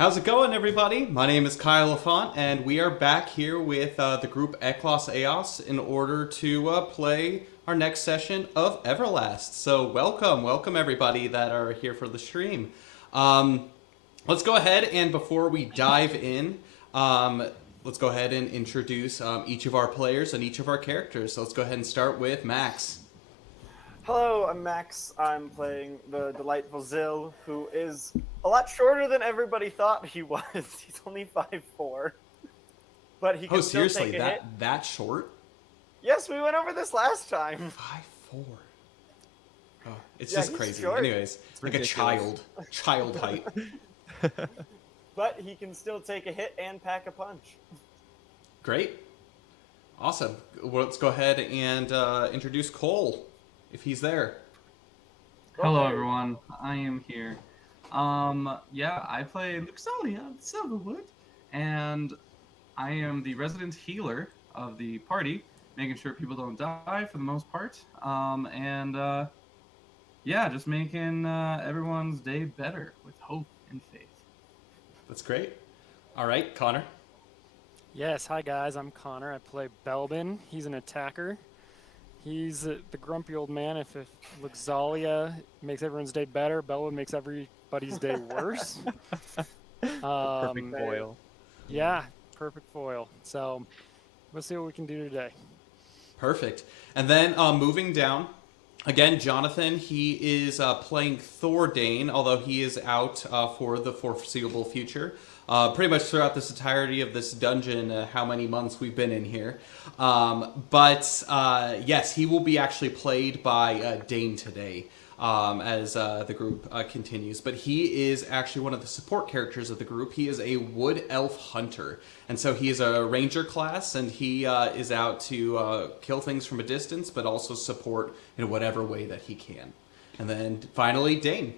How's it going, everybody? My name is Kyle Lafont, and we are back here with the group Eclaas Eeas in order to play our next session of Everlast. So welcome everybody that are here for the stream. Um, let's go ahead and before we dive in, let's go ahead and introduce each of our players and each of our characters. So let's go ahead and start with Max. Hello, I'm Max. I'm playing the delightful Zill, who is a lot shorter than everybody thought he was. He's only 5'4", but he can Oh, still seriously, take a hit. that short? Yes, we went over this last time. 5'4". Oh, it's Yeah, just he's crazy. short. Anyways, like ridiculous. child height. But he can still take a hit and pack a punch. Great. Awesome. Well, let's go ahead and introduce Cole, if he's there. Hello Okay. everyone, I am here. Yeah, I play Luxalia Silverwood, and I am the resident healer of the party, making sure people don't die for the most part. Yeah, just making everyone's day better with hope and faith. That's great. All right, Connor. Yes, hi guys, I'm Connor. I play Belbin. He's an attacker. He's the grumpy old man. If Luxalia makes everyone's day better, Belbin makes everybody's day worse. Perfect foil. Yeah, perfect foil. So we'll see what we can do today. Perfect. And then moving down, again, Jonathan, he is playing Thordane, although he is out for the foreseeable future. Pretty much throughout this entirety of this dungeon, how many months we've been in here. But yes, he will be actually played by Dane today as the group continues. But he is actually one of the support characters of the group. He is a wood elf hunter. And so he is a ranger class, and he is out to kill things from a distance, but also support in whatever way that he can. And then finally, Dane.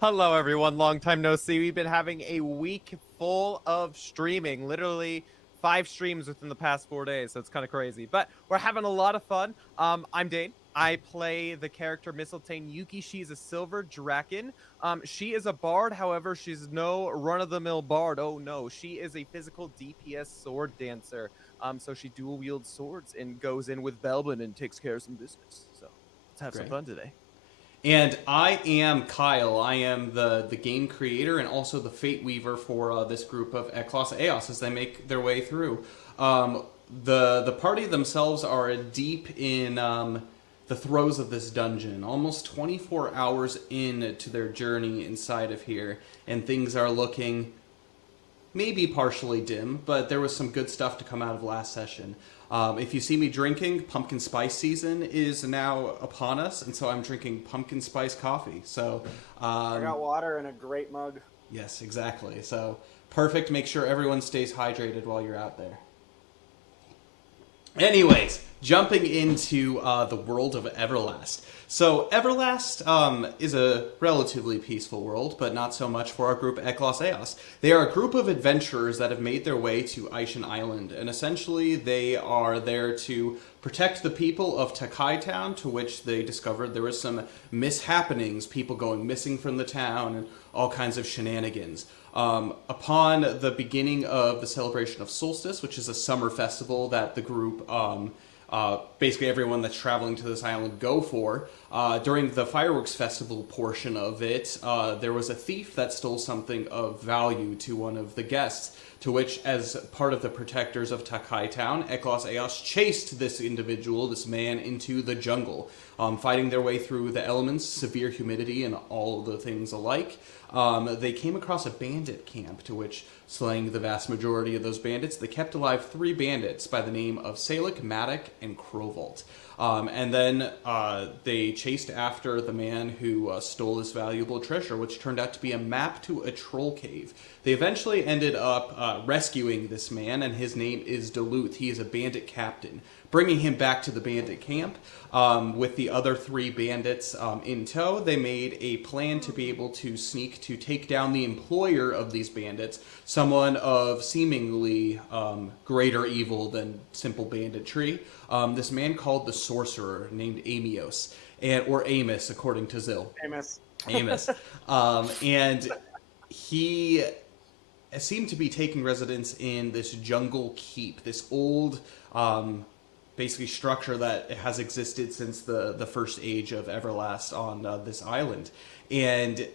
Hello, everyone. Long time no see. We've been having a week full of streaming. Literally 5 streams within the past 4 days, so it's kind of crazy. But we're having a lot of fun. I'm Dane. I play the character Mistletoe Yuki. She's a silver draken. She is a bard, however, she's no run-of-the-mill bard. Oh no, she is a physical DPS sword dancer. So she dual wields swords and goes in with Belbin and takes care of some business. So let's have some Great. fun today. And I am Kyle. I am the game creator and also the fate weaver for this group of Eclaas Eeas as they make their way through. The party themselves are deep in the throes of this dungeon, almost 24 hours into their journey inside of here, and things are looking maybe partially dim, but there was some good stuff to come out of last session. If you see me drinking, pumpkin spice season is now upon us, and so I'm drinking pumpkin spice coffee. So, I got water in a great mug. yes, exactly. So, perfect. Make sure everyone stays hydrated while you're out there. Anyways, jumping into the world of Everlast. So Everlast is a relatively peaceful world, but not so much for our group Eclaas Eeas. They are a group of adventurers that have made their way to Aishan Island, and essentially they are there to protect the people of Takai Town, to which they discovered there was some mishappenings, people going missing from the town, and all kinds of shenanigans. Upon the beginning of the celebration of Solstice, which is a summer festival that the group, basically everyone that's traveling to this island go for, during the fireworks festival portion of it, there was a thief that stole something of value to one of the guests, to which, as part of the protectors of Takai Town, Eclaas Eeas chased this individual, this man, into the jungle, fighting their way through the elements, severe humidity, and all the things alike. They came across a bandit camp, to which, slaying the vast majority of those bandits, they kept alive 3 bandits by the name of Salic, Matic, and Crovolt. And then they chased after the man who stole this valuable treasure, which turned out to be a map to a troll cave. They eventually ended up rescuing this man, and his name is Duluth. He is a bandit captain, bringing him back to the bandit camp. With the other 3 bandits in tow, they made a plan to be able to sneak to take down the employer of these bandits, someone of seemingly greater evil than simple banditry. This man called the Sorcerer, named Amios, or Amos, according to Zill. Amos. Amos. And he seem to be taking residence in this jungle keep, this old, basically structure that has existed since the first age of Everlast on this island. And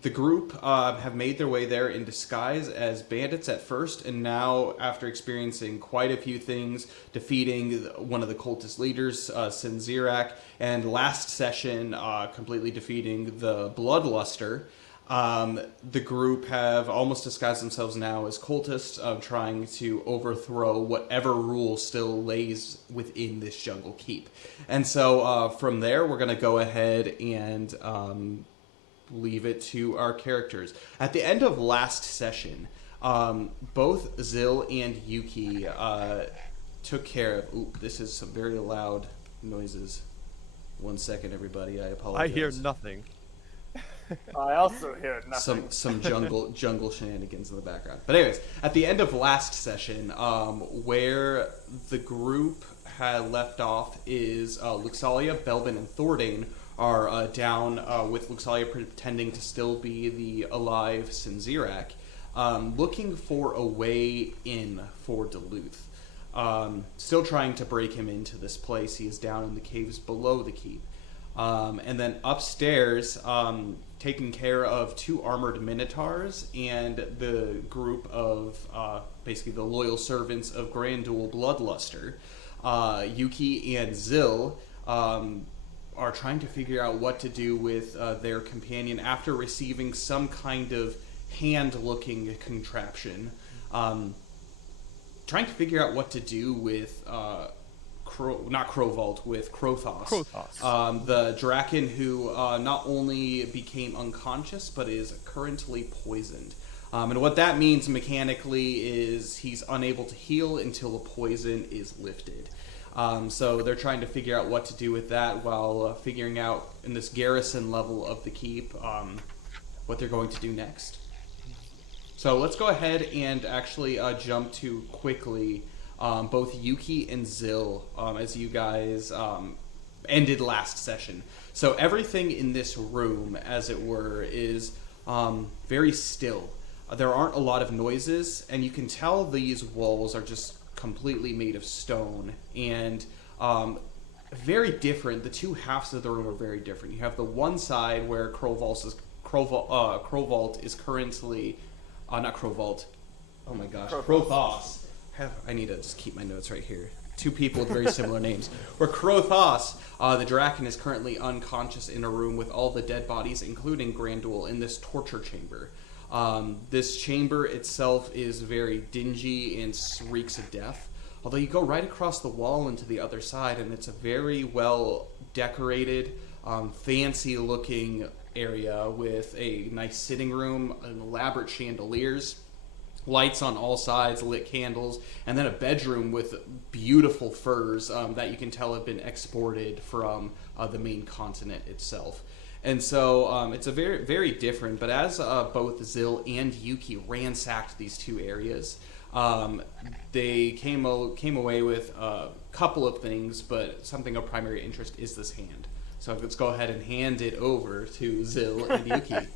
the group have made their way there in disguise as bandits at first, and now, after experiencing quite a few things, defeating one of the cultist leaders, Sinzirak, and last session completely defeating the Bloodluster, the group have almost disguised themselves now as cultists, trying to overthrow whatever rule still lays within this jungle keep. And so from there, we're going to go ahead and leave it to our characters. At the end of last session, both Zil and Yuki took care of... Ooh, this is some very loud noises. 1 second, everybody. I apologize. I hear nothing. I also hear nothing. Some jungle shenanigans in the background. But anyways, at the end of last session, where the group had left off is Luxalia, Belvin, and Thordane are down with Luxalia pretending to still be the alive Sinzirak, looking for a way in for Duluth. Still trying to break him into this place. He is down in the caves below the keep. And then upstairs, taking care of 2 armored minotaurs and the group of basically the loyal servants of Grandul Bloodluster. Yuki and Zil are trying to figure out what to do with their companion after receiving some kind of hand-looking contraption. Trying to figure out what to do with with Krothos. The Draken who not only became unconscious, but is currently poisoned. And what that means mechanically is he's unable to heal until the poison is lifted. So they're trying to figure out what to do with that while figuring out in this garrison level of the keep what they're going to do next. So let's go ahead and actually jump to quickly both Yuki and Zil as you guys ended last session. So everything in this room, as it were, is very still. There aren't a lot of noises, and you can tell these walls are just completely made of stone and very different. The two halves of the room are very different. You have the one side where Krovault is currently not Krovault. Oh my gosh, Krothos. I need to just keep my notes right here. 2 people with very similar names. Where Krothos, the Draken, is currently unconscious in a room with all the dead bodies, including Grandul, in this torture chamber. This chamber itself is very dingy and reeks of death. Although you go right across the wall into the other side, and it's a very well decorated, fancy looking area with a nice sitting room, an elaborate chandeliers, lights on all sides, lit candles, and then a bedroom with beautiful furs that you can tell have been exported from the main continent itself. And so it's a very, very different, but as both Zil and Yuki ransacked these 2 areas, they came away with a couple of things, but something of primary interest is this hand. So let's go ahead and hand it over to Zil and Yuki.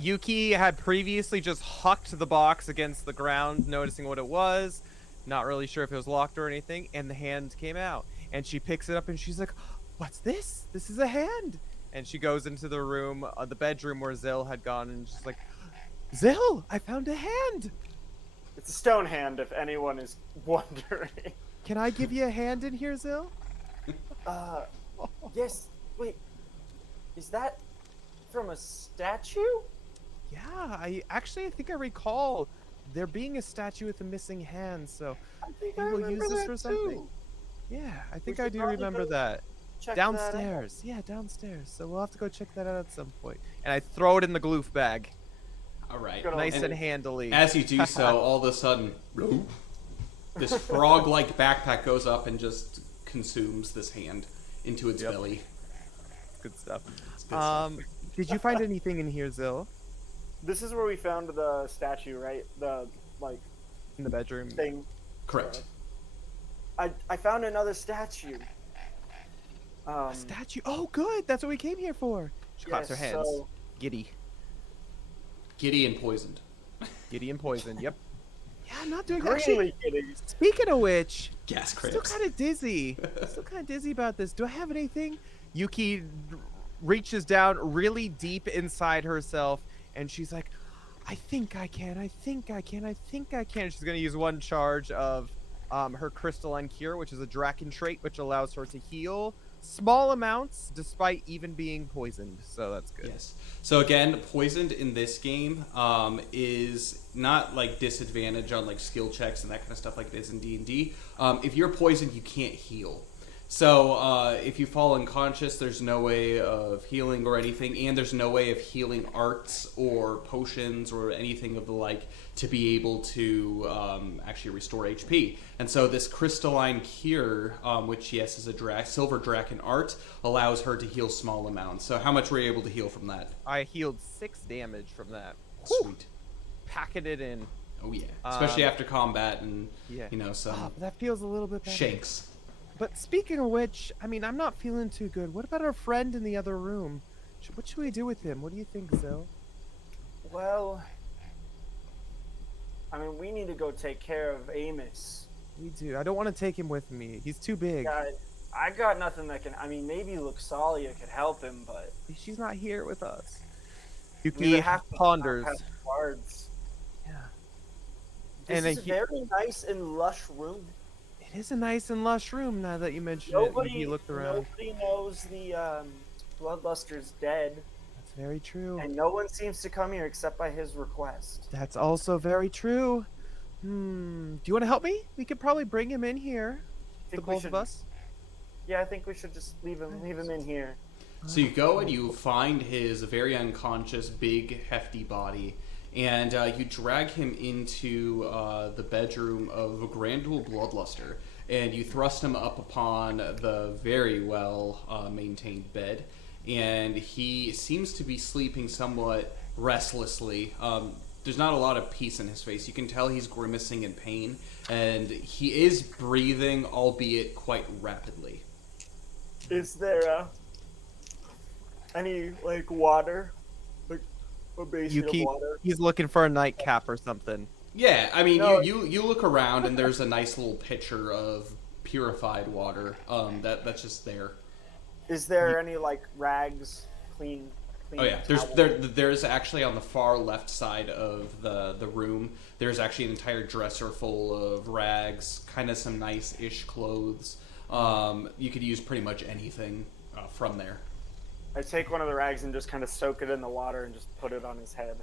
Yuki had previously just hucked the box against the ground, noticing what it was, not really sure if it was locked or anything, and the hand came out. And she picks it up and she's like, "What's this? This is a hand." And she goes into the room, the bedroom where Zil had gone, and she's like, "Zil, I found a hand." It's a stone hand, if anyone is wondering. Can I give you a hand in here, Zil? Yes. Wait. Is that from a statue? Yeah, I think I recall there being a statue with a missing hand, so I think maybe I we'll use remember this that for something. too. Yeah, I think We I should do probably remember go that. Check that out. Downstairs. Yeah, downstairs. So we'll have to go check that out at some point. And I throw it in the gloof bag. All right. Good old Nice And and handily. As you do so, all of a sudden, this frog-like backpack goes up and just consumes this hand into its belly. Good stuff. It's good stuff. Did you find anything in here, Zil? This is where we found the statue, right? The In the bedroom? thing. Correct. I found another statue. A statue? Oh, good. That's what we came here for. She claps her hands. So, Giddy. Giddy and poisoned. Gideon poisoned. Yep. Yeah, I'm not doing Greenly kidding. Speaking of which, Gas I'm cramps. still kind of dizzy. Still kind of dizzy about this. Do I have anything? Yuki reaches down really deep inside herself, and she's like, I think I can. I think I can. I think I can. She's gonna use one charge of her crystalline cure, which is a Draken trait, which allows her to heal small amounts despite even being poisoned. So that's good. Yes. So again, poisoned in this game is not like disadvantage on like skill checks and that kind of stuff like it is in D&D. If you're poisoned, you can't heal. So if you fall unconscious, there's no way of healing or anything, and there's no way of healing arts or potions or anything of the like to be able to actually restore HP. And so this crystalline cure, which yes is a silver draken art, allows her to heal small amounts. So how much were you able to heal from that? I healed 6 damage from that. Sweet. Packing it in. Oh yeah, especially after combat and Yeah. you know some That feels a little bit better. shanks. But speaking of which, I mean, I'm not feeling too good. What about our friend in the other room? What should we do with him? What do you think, Zil? Well, I mean, we need to go take care of Amos. We do. I don't want to take him with me. He's too big. I got nothing that can. I mean, maybe Luxalia could help him, but She's not here with us. we Yuki would have to ponders. have guards. Yeah. This And is a he- very nice and lush room. It is a nice and lush room now that you mention Nobody, it. He looked around. nobody knows the Bloodluster's dead, That's very true. and no one seems to come here except by his request. That's also very true. Do you want to help me? We could probably bring him in here. The Think we both of should- us. Yeah, I think we should just leave him in here. So you go and you find his very unconscious, big, hefty body, and you drag him into the bedroom of Grandul Bloodluster, and you thrust him up upon the very well maintained bed, and he seems to be sleeping somewhat restlessly. There's not a lot of peace in his face. You can tell he's grimacing in pain, and he is breathing, albeit quite rapidly. Is there any like water, like a basin Yuki, of water? he's looking for a nightcap or something. Yeah, I mean, No. you look around and there's a nice little pitcher of purified water. That's just there. Is there any like rags, clean? Oh yeah, there's actually on the far left side of the room. There's actually an entire dresser full of rags, kind of some nice-ish clothes. You could use pretty much anything from there. I take one of the rags and just kind of soak it in the water and just put it on his head.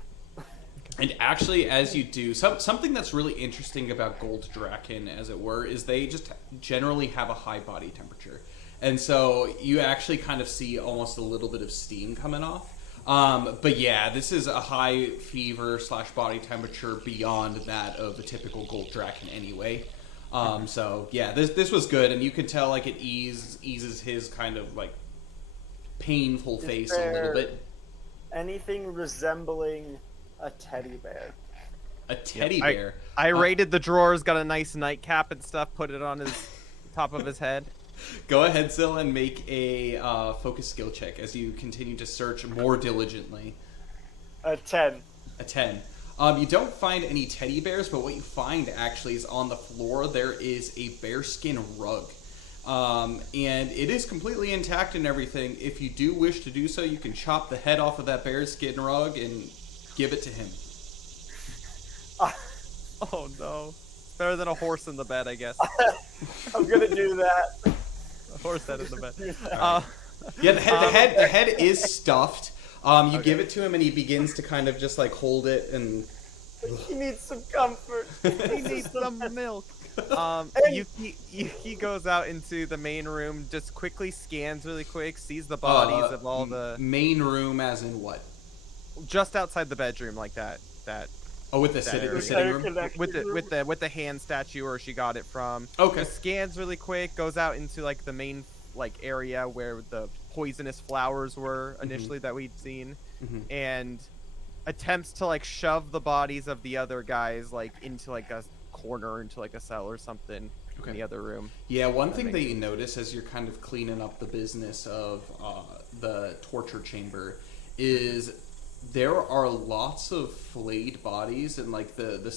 And actually, as you do, something that's really interesting about Gold Draken, as it were, is they just generally have a high body temperature. And so you actually kind of see almost a little bit of steam coming off. But yeah, this is a high fever / body temperature beyond that of the typical Gold Draken anyway. So yeah, this was good, and you could tell like it eases his kind of like painful face a little bit. Anything resembling a teddy bear? A teddy bear. I raided the drawers, got a nice nightcap and stuff, put it on his top of his head. Go ahead, Sil, and make a focus skill check as you continue to search more diligently. A 10. A 10. You don't find any teddy bears, but what you find actually is on the floor there is a bearskin rug. And it is completely intact and everything. If you do wish to do so, you can chop the head off of that bearskin rug and give it to him. Oh no. Better than a horse in the bed, I guess. I'm gonna do that. A horse head in the bed. Yeah, the head is stuffed. You give it to him, and he begins to kind of just like hold it and. He needs some comfort. He needs some milk. Yuki goes out into the main room, just quickly scans really quick, sees the bodies of all the main room, as in what? just outside the bedroom, like that. Oh, with the area. sitting room. With the hand statue where she got it from. Okay. Just scans really quick, goes out into like the main like area where the poisonous flowers were initially that we'd seen, and attempts to like shove the bodies of the other guys like into like a corner, into like a cell or something in the other room. Yeah, one thing that you notice as you're kind of cleaning up the business of the torture chamber is there are lots of flayed bodies and like the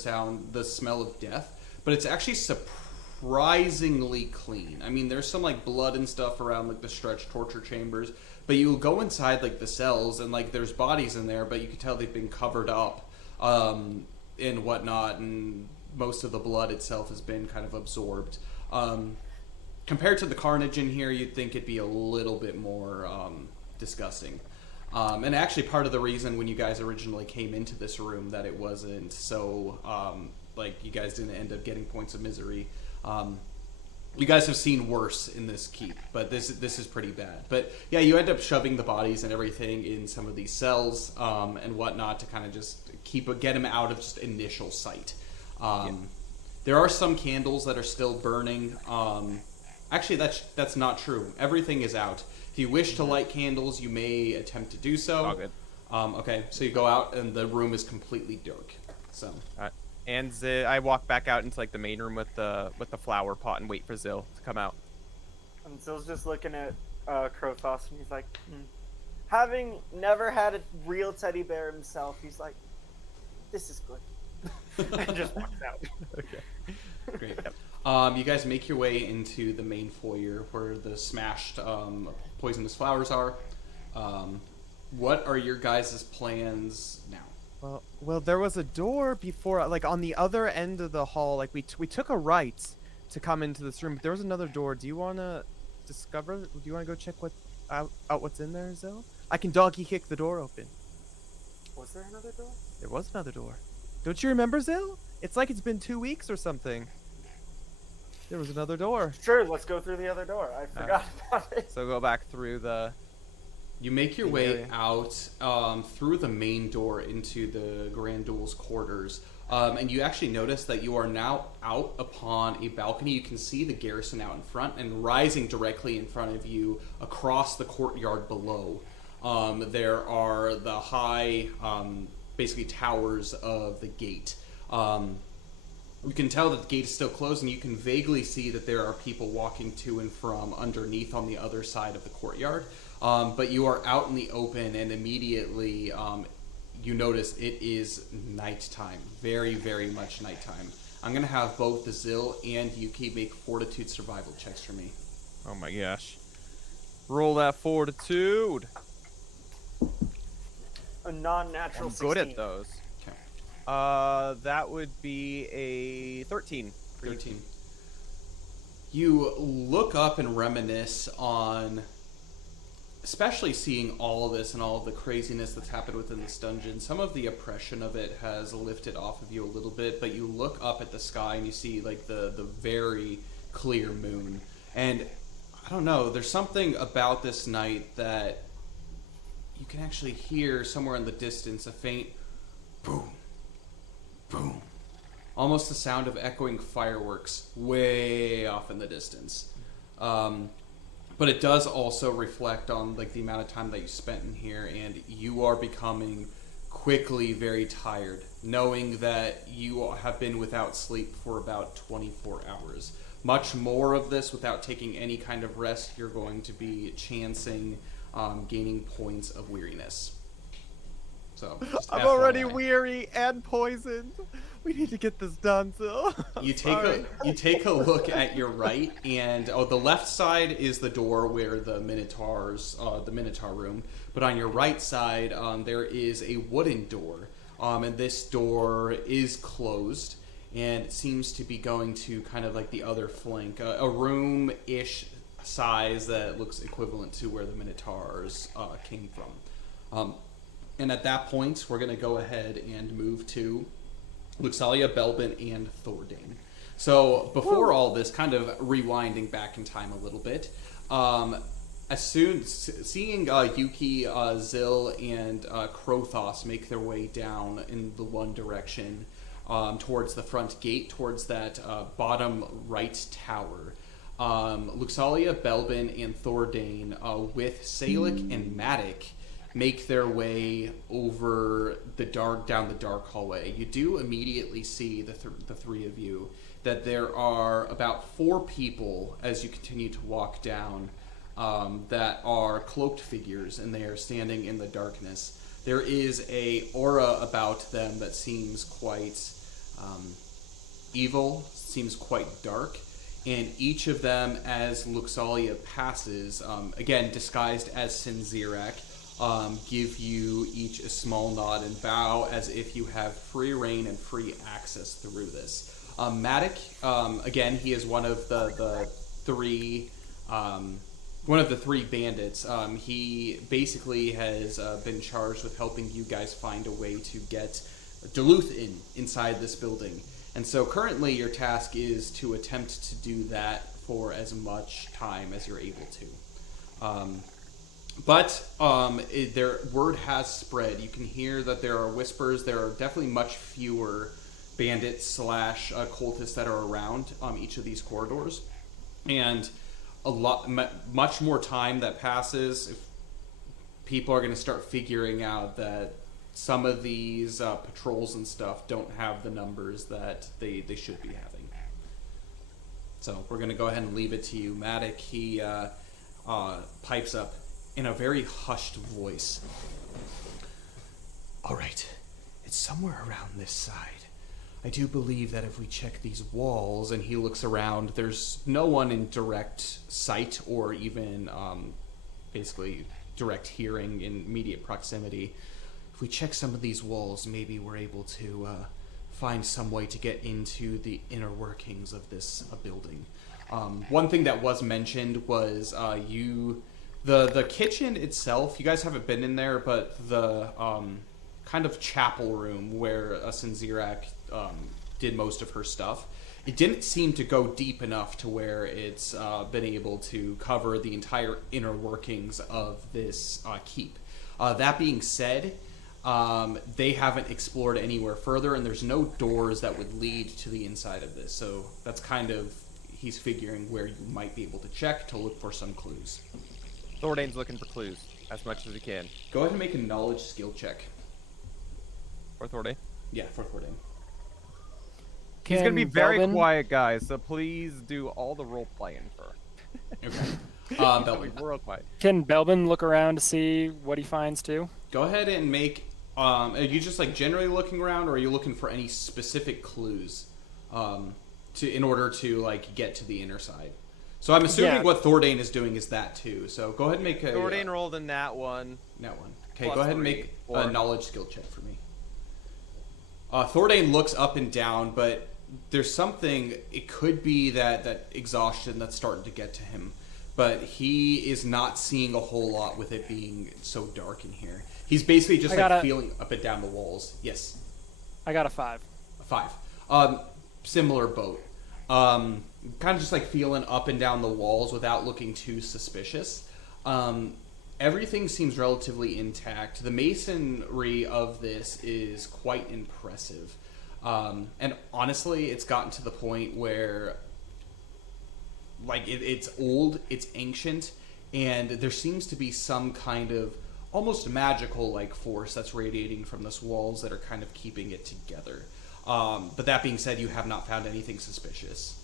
smell of death, but it's actually surprisingly clean. I mean, there's some like blood and stuff around like the stretched torture chambers, but you go inside like the cells and like there's bodies in there, but you can tell they've been covered up and whatnot, and most of the blood itself has been kind of absorbed. Compared to the carnage in here, you'd think it'd be a little bit more disgusting. And actually, part of the reason when you guys originally came into this room that it wasn't so like you guys didn't end up getting points of misery. You guys have seen worse in this keep, but this is pretty bad. But yeah, you end up shoving the bodies and everything in some of these cells and whatnot to kind of just get them out of just initial sight. There are some candles that are still burning. Actually, that's not true. Everything is out. If you wish to light candles, you may attempt to do so. All good. Okay, so you go out and the room is completely dark. So. All right. And I walk back out into like the main room with the flower pot and wait for Zill to come out. And Zill's just looking at Krothos, and he's like, having never had a real teddy bear himself, he's like, this is good. And just walks out. Okay. Great. You guys make your way into the main foyer where the smashed poisonous flowers are. What are your guys' plans now? Well, there was a door before, like on the other end of the hall. Like we took a right to come into this room, but there was another door. Do you want to discover? Do you want to go check out what's in there, Zill? I can doggy kick the door open. Was there another door? There was another door. Don't you remember, Zill? It's like it's been 2 weeks or something. There was another door. Sure, let's go through the other door. I forgot about it. So go back through the... You make your way out through the main door into the Grand Duel's quarters, and you actually notice that you are now out upon a balcony. You can see the garrison out in front, and rising directly in front of you across the courtyard below, there are the high, basically towers of the gate. You can tell that the gate is still closed, and you can vaguely see that there are people walking to and from underneath on the other side of the courtyard. But you are out in the open, and immediately you notice it is nighttime. Very, very much nighttime. I'm going to have both the Zill and Yuki make fortitude survival checks for me. Oh my gosh. Roll that fortitude. A non-natural I'm 16. good at those. Okay. That would be a 13. 13. You look up and reminisce on... especially seeing all of this and all of the craziness that's happened within this dungeon. Some of the oppression of it has lifted off of you a little bit, but you look up at the sky and you see like the very clear moon. And I don't know, there's something about this night that you can actually hear somewhere in the distance a faint boom, boom. Almost the sound of echoing fireworks way off in the distance. But it does also reflect on like the amount of time that you spent in here, and you are becoming quickly very tired, knowing that you have been without sleep for about 24 hours. Much more of this without taking any kind of rest, you're going to be chancing gaining points of weariness. So I'm already weary and poisoned. We need to get this done, Zill. You take a look at your right, and the left side is the door where the Minotaur room. But on your right side, there is a wooden door, and this door is closed, and it seems to be going to kind of like the other flank, a room-ish size that looks equivalent to where the Minotaurs came from. And at that point, we're going to go ahead and move to Luxalia, Belbin, and Thordane. So before all this, kind of rewinding back in time a little bit, seeing Yuki, Zill, and Krothos make their way down in the one direction towards the front gate, towards that bottom right tower, Luxalia, Belbin, and Thordane, with Salic and Matic, make their way over down the dark hallway. You do immediately see the three of you that there are about 4 people as you continue to walk down that are cloaked figures, and they are standing in the darkness. there is a aura about them that seems quite evil, seems quite dark, and each of them, as Luxalia passes, again disguised as Sinzirak, give you each a small nod and bow as if you have free reign and free access through this. Matic, again, he is one of the three bandits. He basically has been charged with helping you guys find a way to get Duluth inside this building. And so currently your task is to attempt to do that for as much time as you're able to. But their word has spread. You can hear that there are whispers. There are definitely much fewer bandits / cultists that are around each of these corridors. And much more time that passes, if people are going to start figuring out that some of these patrols and stuff don't have the numbers that they should be having. So we're going to go ahead and leave it to you. Matic, he pipes up in a very hushed voice. All right, it's somewhere around this side. I do believe that if we check these walls, and he looks around, there's no one in direct sight or even basically direct hearing in immediate proximity. If we check some of these walls, maybe we're able to find some way to get into the inner workings of this building. One thing that was mentioned was the kitchen itself. You guys haven't been in there, but the kind of chapel room where Sinzirak did most of her stuff, it didn't seem to go deep enough to where it's been able to cover the entire inner workings of this keep. That being said, they haven't explored anywhere further, and there's no doors that would lead to the inside of this. So that's kind of, he's figuring where you might be able to check to look for some clues. Thordain's looking for clues as much as he can. Go ahead and make a knowledge skill check. For Thordain? Yeah, for Thordain. He's going to be very Belvin- quiet, guys, so please do all the role playing for. Okay. Belvin. We're real quiet. Can Belbin look around to see what he finds too? Go ahead and make. Are you just like generally looking around, or are you looking for any specific clues, in order to like get to the inner side? So I'm assuming Yeah. what Thordain is doing is that too. So go ahead and make a. Thordain rolled in that one. That one. Okay, Plus go ahead and 3, make 4. a knowledge skill check for me. Thordain looks up and down, but there's something. It could be that exhaustion that's starting to get to him, but he is not seeing a whole lot with it being so dark in here. He's basically just feeling up and down the walls. Yes. I got a 5. A 5. Similar boat. Kind of just like feeling up and down the walls without looking too suspicious. Everything seems relatively intact. The masonry of this is quite impressive. And honestly, it's gotten to the point where like it's old, it's ancient, and there seems to be some kind of almost magical like force that's radiating from these walls that are kind of keeping it together. But that being said, you have not found anything suspicious.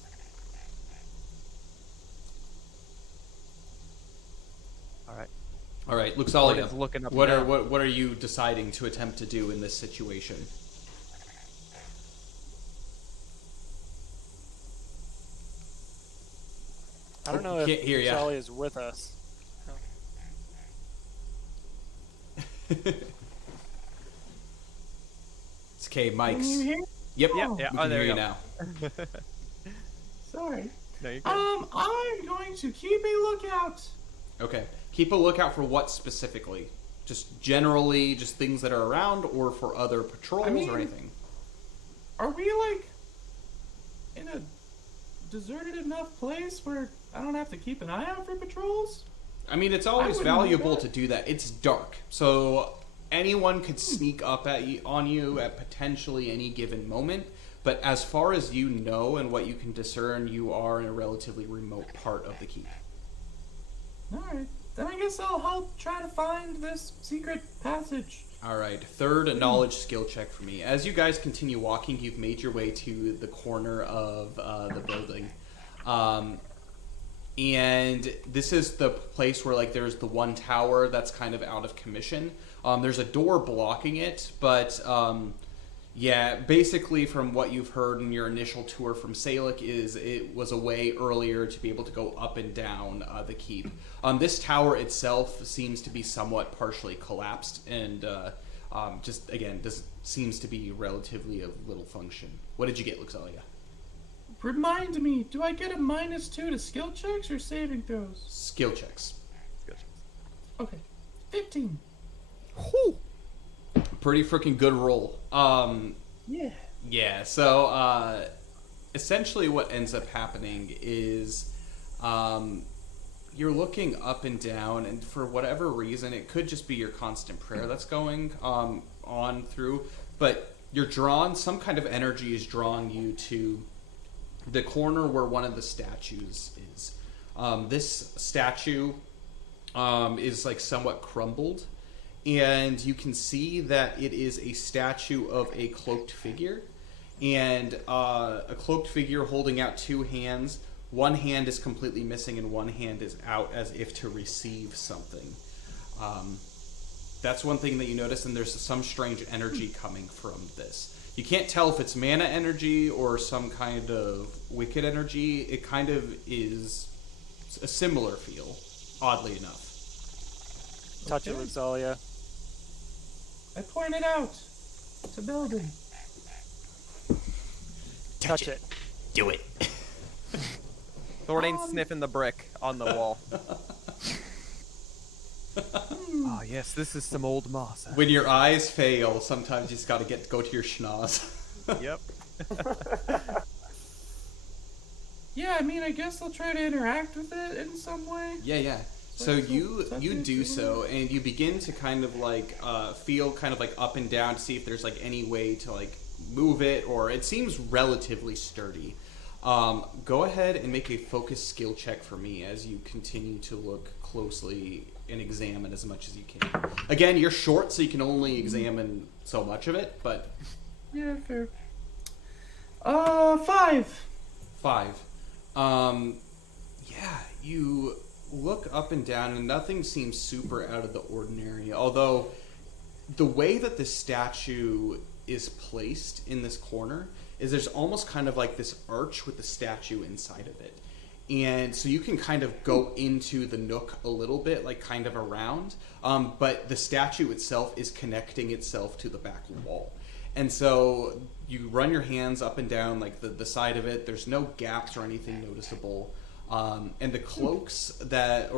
All right, Luxalia, Thordain's looking up what now. are you deciding to attempt to do in this situation? I don't know can't if hear ya. Sally is with us. It's okay, Mike's. Can you hear? Yep, Yeah, we yeah. can Oh, there hear you you go. now. Sorry. No, you're good. I'm going to keep a lookout. Okay, keep a lookout for what specifically? Just generally, just things that are around, or for other patrols or anything? Are we like in a deserted enough place where I don't have to keep an eye out for patrols? I mean, it's always wouldn't do valuable that. to do that. It's dark, so anyone could sneak up on you at potentially any given moment. But as far as you know and what you can discern, you are in a relatively remote part of the keep. Alright, then I guess I'll help try to find this secret passage. All right, third knowledge skill check for me. As you guys continue walking, you've made your way to the corner of the building. And this is the place where like there's the one tower that's kind of out of commission. There's a door blocking it, but yeah, basically from what you've heard in your initial tour from Salic is it was a way earlier to be able to go up and down the keep. This tower itself seems to be somewhat partially collapsed and just, again, this seems to be relatively of little function. What did you get, Luxalia? Remind me, do I get a -2 to skill checks or saving throws? Skill checks. Okay. 15. Pretty freaking good roll. Yeah. Yeah, so essentially what ends up happening is you're looking up and down, and for whatever reason, it could just be your constant prayer that's going on through, but you're drawn, some kind of energy is drawing you to the corner where one of the statues is. This statue is like somewhat crumbled, and you can see that it is a statue of a cloaked figure, and a cloaked figure holding out two hands. One hand is completely missing and one hand is out as if to receive something. That's one thing that you notice, and there's some strange energy coming from this. You can't tell if it's mana energy or some kind of wicked energy. It kind of is a similar feel, oddly enough. Touch it, Luxalia. I point it out to Belden. Touch it. Do it. Thordane's sniffing the brick on the wall. Oh yes, this is some old moss. When your eyes fail, sometimes you just gotta go to your schnoz. Yep. Yeah, I mean, I guess I'll try to interact with it in some way. Yeah. So you do so, and you begin to kind of like feel kind of like up and down to see if there's like any way to like move it, or it seems relatively sturdy. Go ahead and make a focus skill check for me as you continue to look closely and examine as much as you can. Again, you're short, so you can only examine so much of it, but... Yeah, fair. 5. 5. Yeah, you look up and down, and nothing seems super out of the ordinary, although the way that this statue is placed in this corner is there's almost kind of like this arch with the statue inside of it. And so you can kind of go into the nook a little bit, like kind of around, but the statue itself is connecting itself to the back wall. And so you run your hands up and down like the side of it. There's no gaps or anything noticeable. And the cloaks that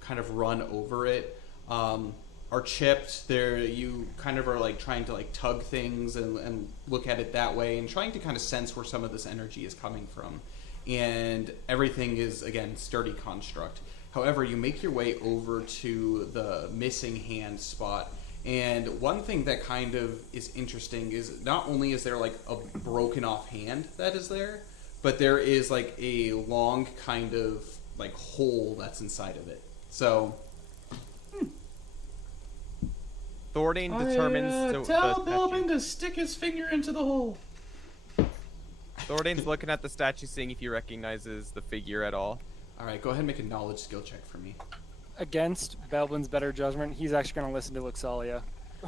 kind of run over it are chipped. You kind of are like trying to like tug things and look at it that way and trying to kind of sense where some of this energy is coming from. And everything is, again, sturdy construct. However, you make your way over to the missing hand spot, and one thing that kind of is interesting is not only is there like a broken off hand that is there, but there is like a long kind of like hole that's inside of it. So Thordane determines to tell Belden to stick his finger into the hole. Thordane's looking at the statue, seeing if he recognizes the figure at all. all right, go ahead and make a knowledge skill check for me. Against Belbin's better judgment, he's actually going to listen to Luxalia.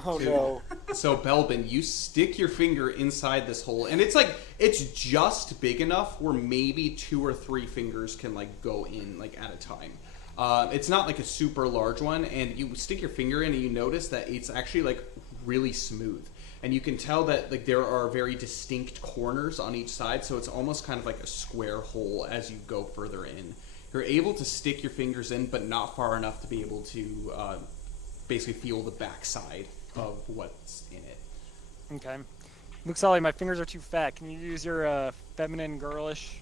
Oh no. So Belbin, you stick your finger inside this hole, and it's just big enough where maybe 2 or 3 fingers can like go in like at a time. It's not like a super large one, and you stick your finger in and you notice that it's actually like really smooth. And you can tell that like there are very distinct corners on each side, so it's almost kind of like a square hole as you go further in. You're able to stick your fingers in, but not far enough to be able to basically feel the backside of what's in it. Okay. Luxalia, my fingers are too fat. Can you use your feminine, girlish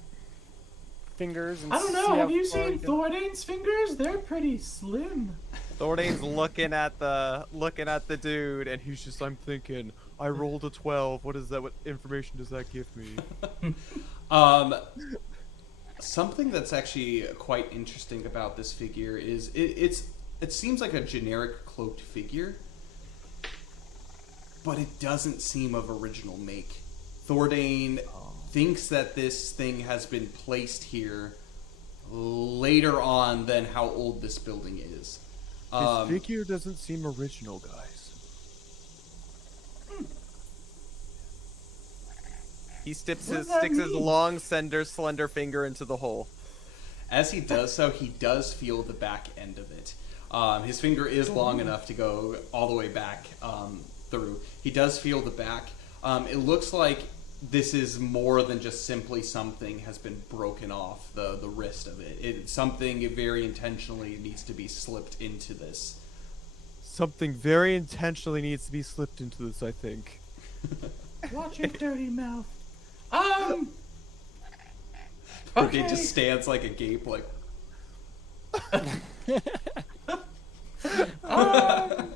fingers? And I don't know. see Have how you far seen go? Thordane's fingers? They're pretty slim. Thordane's looking at the dude, and he's just, I'm thinking, I rolled a 12. What is that? What information does that give me? Something that's actually quite interesting about this figure is it seems like a generic cloaked figure, but it doesn't seem of original make. Thordane thinks that this thing has been placed here later on than how old this building is. His figure doesn't seem original, guys. He sticks his long, slender finger into the hole. As he does so, he does feel the back end of it. His finger is long enough to go all the way back through. He does feel the back. It looks like this is more than just simply something has been broken off the wrist of it. Something very intentionally needs to be slipped into this. Something very intentionally needs to be slipped into this, I think. Watch your dirty mouth. Okay. It just stands like a gape, like.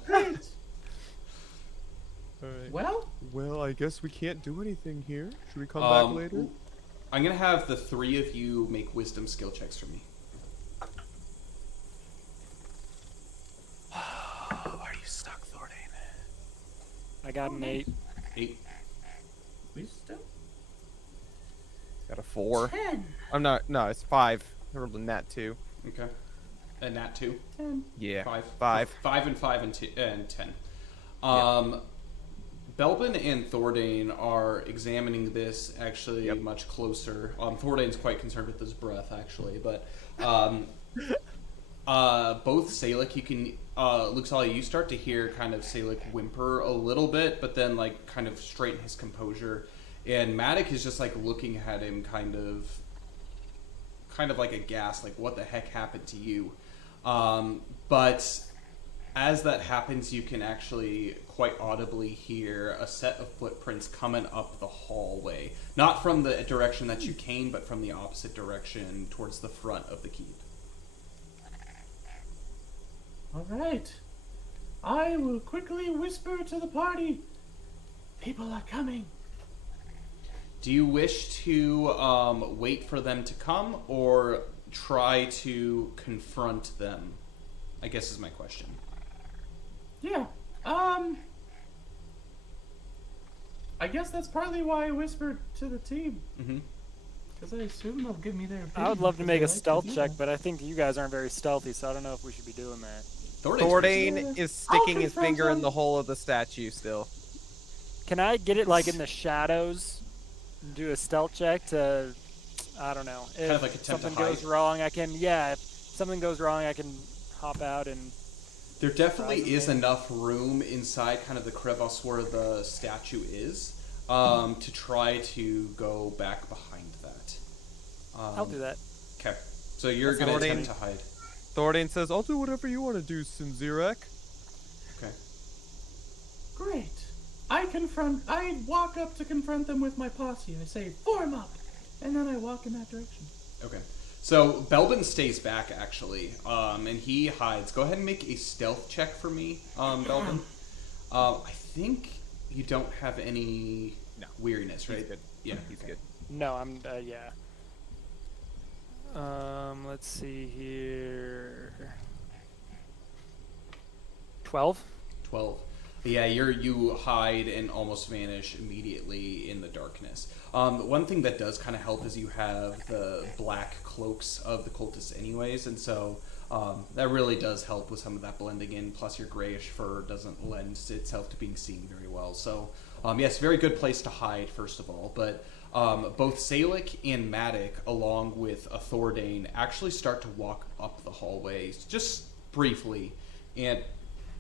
Great. Alright. Well, I guess we can't do anything here. Should we come back later? I'm gonna have the three of you make wisdom skill checks for me. Are you stuck, Thordain? I got an 8. 8. Wisdom? Got a 4. 10. I'm not. No, it's 5. I rolled a nat 2. Okay. And nat 2. 10. Yeah. 5. 5. 5 and 5 and 10. Belbin and Thordain are examining this actually much closer. Thordain's quite concerned with his breath, actually, but both Salic, you can Luxalia, you start to hear kind of Salic whimper a little bit, but then like kind of straighten his composure, and Matic is just like looking at him kind of like aghast, like what the heck happened to you? But as that happens, you can actually quite audibly hear a set of footprints coming up the hallway. Not from the direction that you came, but from the opposite direction towards the front of the keep. All right. I will quickly whisper to the party. People are coming. Do you wish to wait for them to come or try to confront them? I guess is my question. Yeah. I guess that's partly why I whispered to the team. Mm-hmm. Because I assume they'll give me their opinion. I would love to make a because they stealth like to check, do but I think you guys aren't very stealthy, so I don't know if we should be doing that. Thordain is sticking his confront finger in them. the hole of the statue still. Can I get it like in the shadows? And do a stealth check to, I don't know. If Kind of like attempt to something hide. goes wrong, I can. Yeah, if something goes wrong, I can hop out and. There definitely Surprisingly. is enough room inside kind of the crevice where the statue is to try to go back behind that. I'll do that. Okay. So you're That's going to Thordain. attempt to hide. Thordain says, I'll do whatever you want to do, Sinzirek. Okay. Great. I walk up to confront them with my posse. I say, form up! And then I walk in that direction. Okay. So Belbin stays back actually, and he hides. Go ahead and make a stealth check for me, Belbin. I think you don't have any weariness, right? He's good. Yeah, He's okay. good. No, I'm. Yeah. Let's see here. 12. 12. Yeah, you hide and almost vanish immediately in the darkness. One thing that does kind of help is you have the black cloaks of the cultists anyways, and so that really does help with some of that blending in, plus your grayish fur doesn't lend itself to being seen very well. So, yes, very good place to hide, first of all, but both Salic and Matic, along with a Thordain, actually start to walk up the hallways, just briefly, and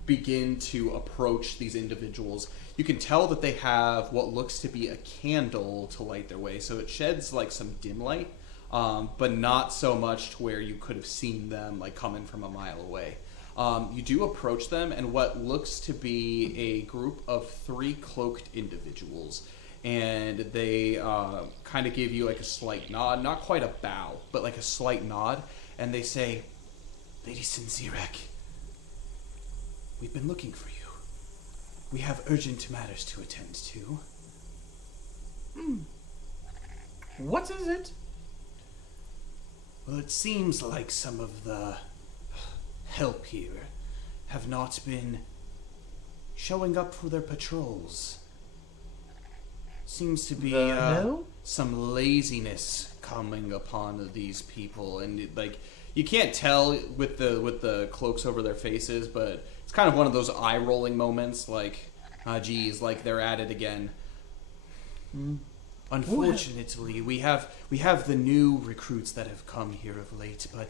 begin to approach these individuals. You can tell that they have what looks to be a candle to light their way, so it sheds like some dim light, but not so much to where you could have seen them like coming from a mile away. You do approach them, and what looks to be a group of 3 cloaked individuals, and they kind of give you like a slight nod, not quite a bow, but like a slight nod, and they say, "Lady Sinzirek, we've been looking for you. We have urgent matters to attend to." What is it? Well, it seems like some of the help here have not been showing up for their patrols. Seems to be No? some laziness coming upon these people, and you can't tell with the cloaks over their faces, but it's kind of one of those eye rolling moments, like, geez, like they're at it again. Unfortunately, we have the new recruits that have come here of late, but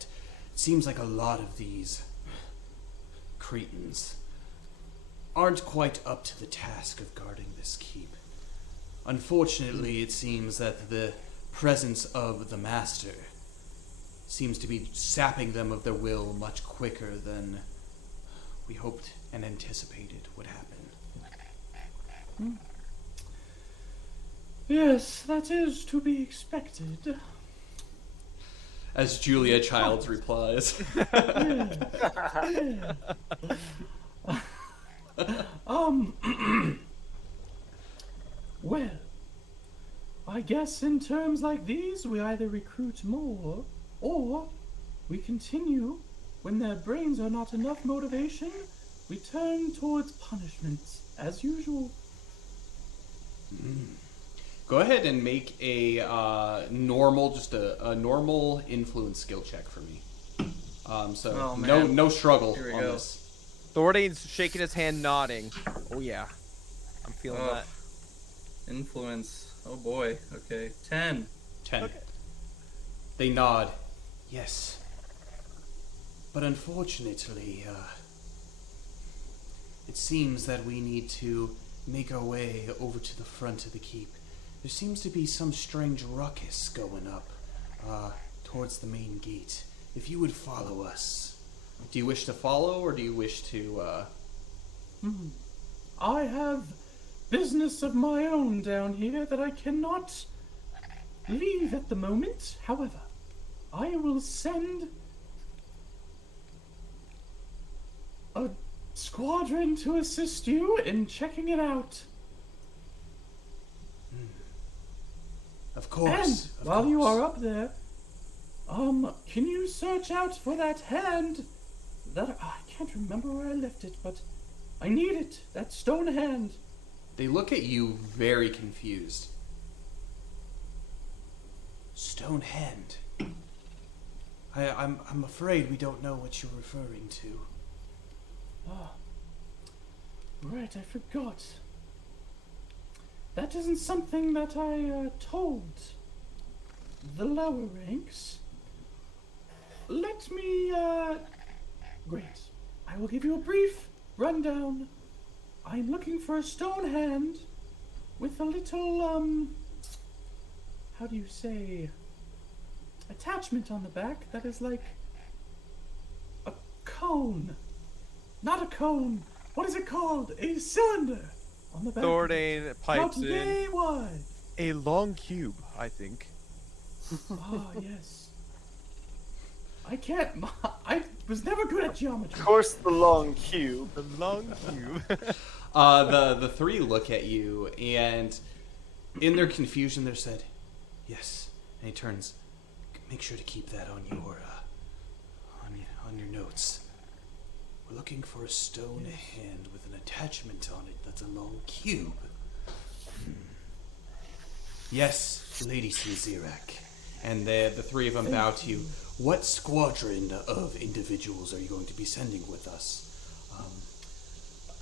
it seems like a lot of these Cretans aren't quite up to the task of guarding this keep. Unfortunately, it seems that the presence of the Master seems to be sapping them of their will much quicker than we hoped and anticipated would happen. Yes, that is to be expected. As Julia Childs replies. Well, I guess in terms like these, we either recruit more, or we continue. When their brains are not enough motivation, we turn towards punishment, as usual. Go ahead and make a normal, just a normal influence skill check for me. Oh, no man. struggle Here we on go. this. Thordain's shaking his hand, nodding. Oh yeah, I'm feeling Oh. that. Influence. Oh boy. Okay. 10. 10. They nod. Yes. But unfortunately, it seems that we need to make our way over to the front of the keep. There seems to be some strange ruckus going up towards the main gate. If you would follow us. Do you wish to follow, or do you wish to, I have business of my own down here that I cannot leave at the moment. However, I will send a squadron to assist you in checking it out. Of course. And of while you course. are up there, can you search out for that hand? That I can't remember where I left it, but I need it. That stone hand. They look at you very confused. Stone hand. I'm afraid we don't know what you're referring to. Right, I forgot. That isn't something that I told the lower ranks. Let me, Great. I will give you a brief rundown. I'm looking for a stone hand with a little, how do you say, attachment on the back that is like a cone. Not a cone. What is it called? A cylinder on the back. Thordain pipes About in. yay wide. A long cube, I think. Ah, yes. I was never good at geometry. Of course, the long cube. The long cube. The three look at you, and in their confusion, they said, "Yes." And he turns. Make sure to keep that on your notes. We're looking for a stone hand with an attachment on it that's a long cube. Yes, Lady Slizirak. And the three of them bow to you. What squadron of individuals are you going to be sending with us?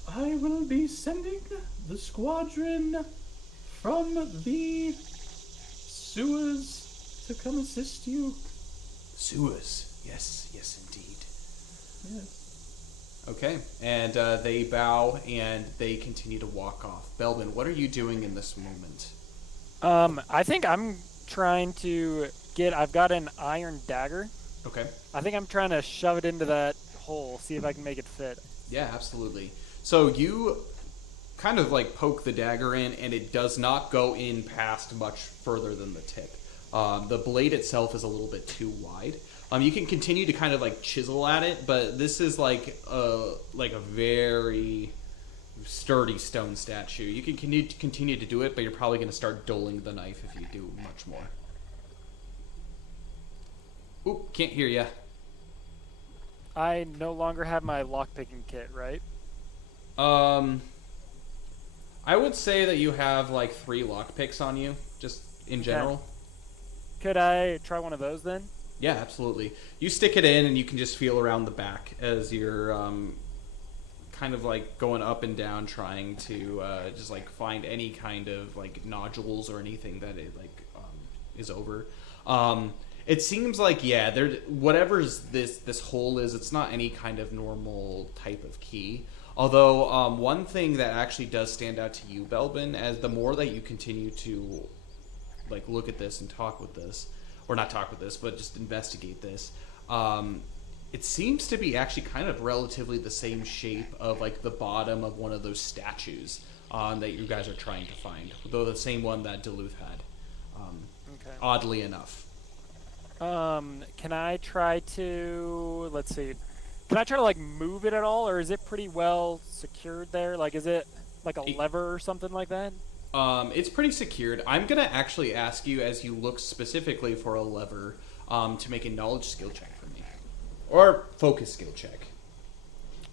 I will be sending the squadron from the sewers to come assist you. Sewers. Yes, indeed. Yes. Okay, and they bow and they continue to walk off. Belvin, what are you doing in this moment? I think I'm trying to I've got an iron dagger. Okay. I think I'm trying to shove it into that hole, see if I can make it fit. Yeah, absolutely. So you kind of like poke the dagger in, and it does not go in past much further than the tip. The blade itself is a little bit too wide. You can continue to kind of like chisel at it, but this is like a very sturdy stone statue. You can continue to do it, but you're probably going to start dulling the knife if you do much more. Oop, can't hear ya. I no longer have my lockpicking kit, right? I would say that you have like 3 lockpicks on you, just in general. Could I try one of those then? Yeah, absolutely. You stick it in, and you can just feel around the back as you're kind of like going up and down, trying to just like find any kind of like nodules or anything that it like is over. It seems like there whatever's this hole is, it's not any kind of normal type of key. Although one thing that actually does stand out to you, Belbin, as the more that you continue to like look at this and talk with this, or not talk with this, but just investigate this, it seems to be actually kind of relatively the same shape of like the bottom of one of those statues that you guys are trying to find, though the same one that Duluth had. Okay. Oddly enough. Can I try to, let's see, can I try to like move it at all, or is it pretty well secured there? Like, is it like a lever or something like that? It's pretty secured. I'm gonna actually ask you, as you look specifically for a lever, to make a knowledge skill check for me, or focus skill check.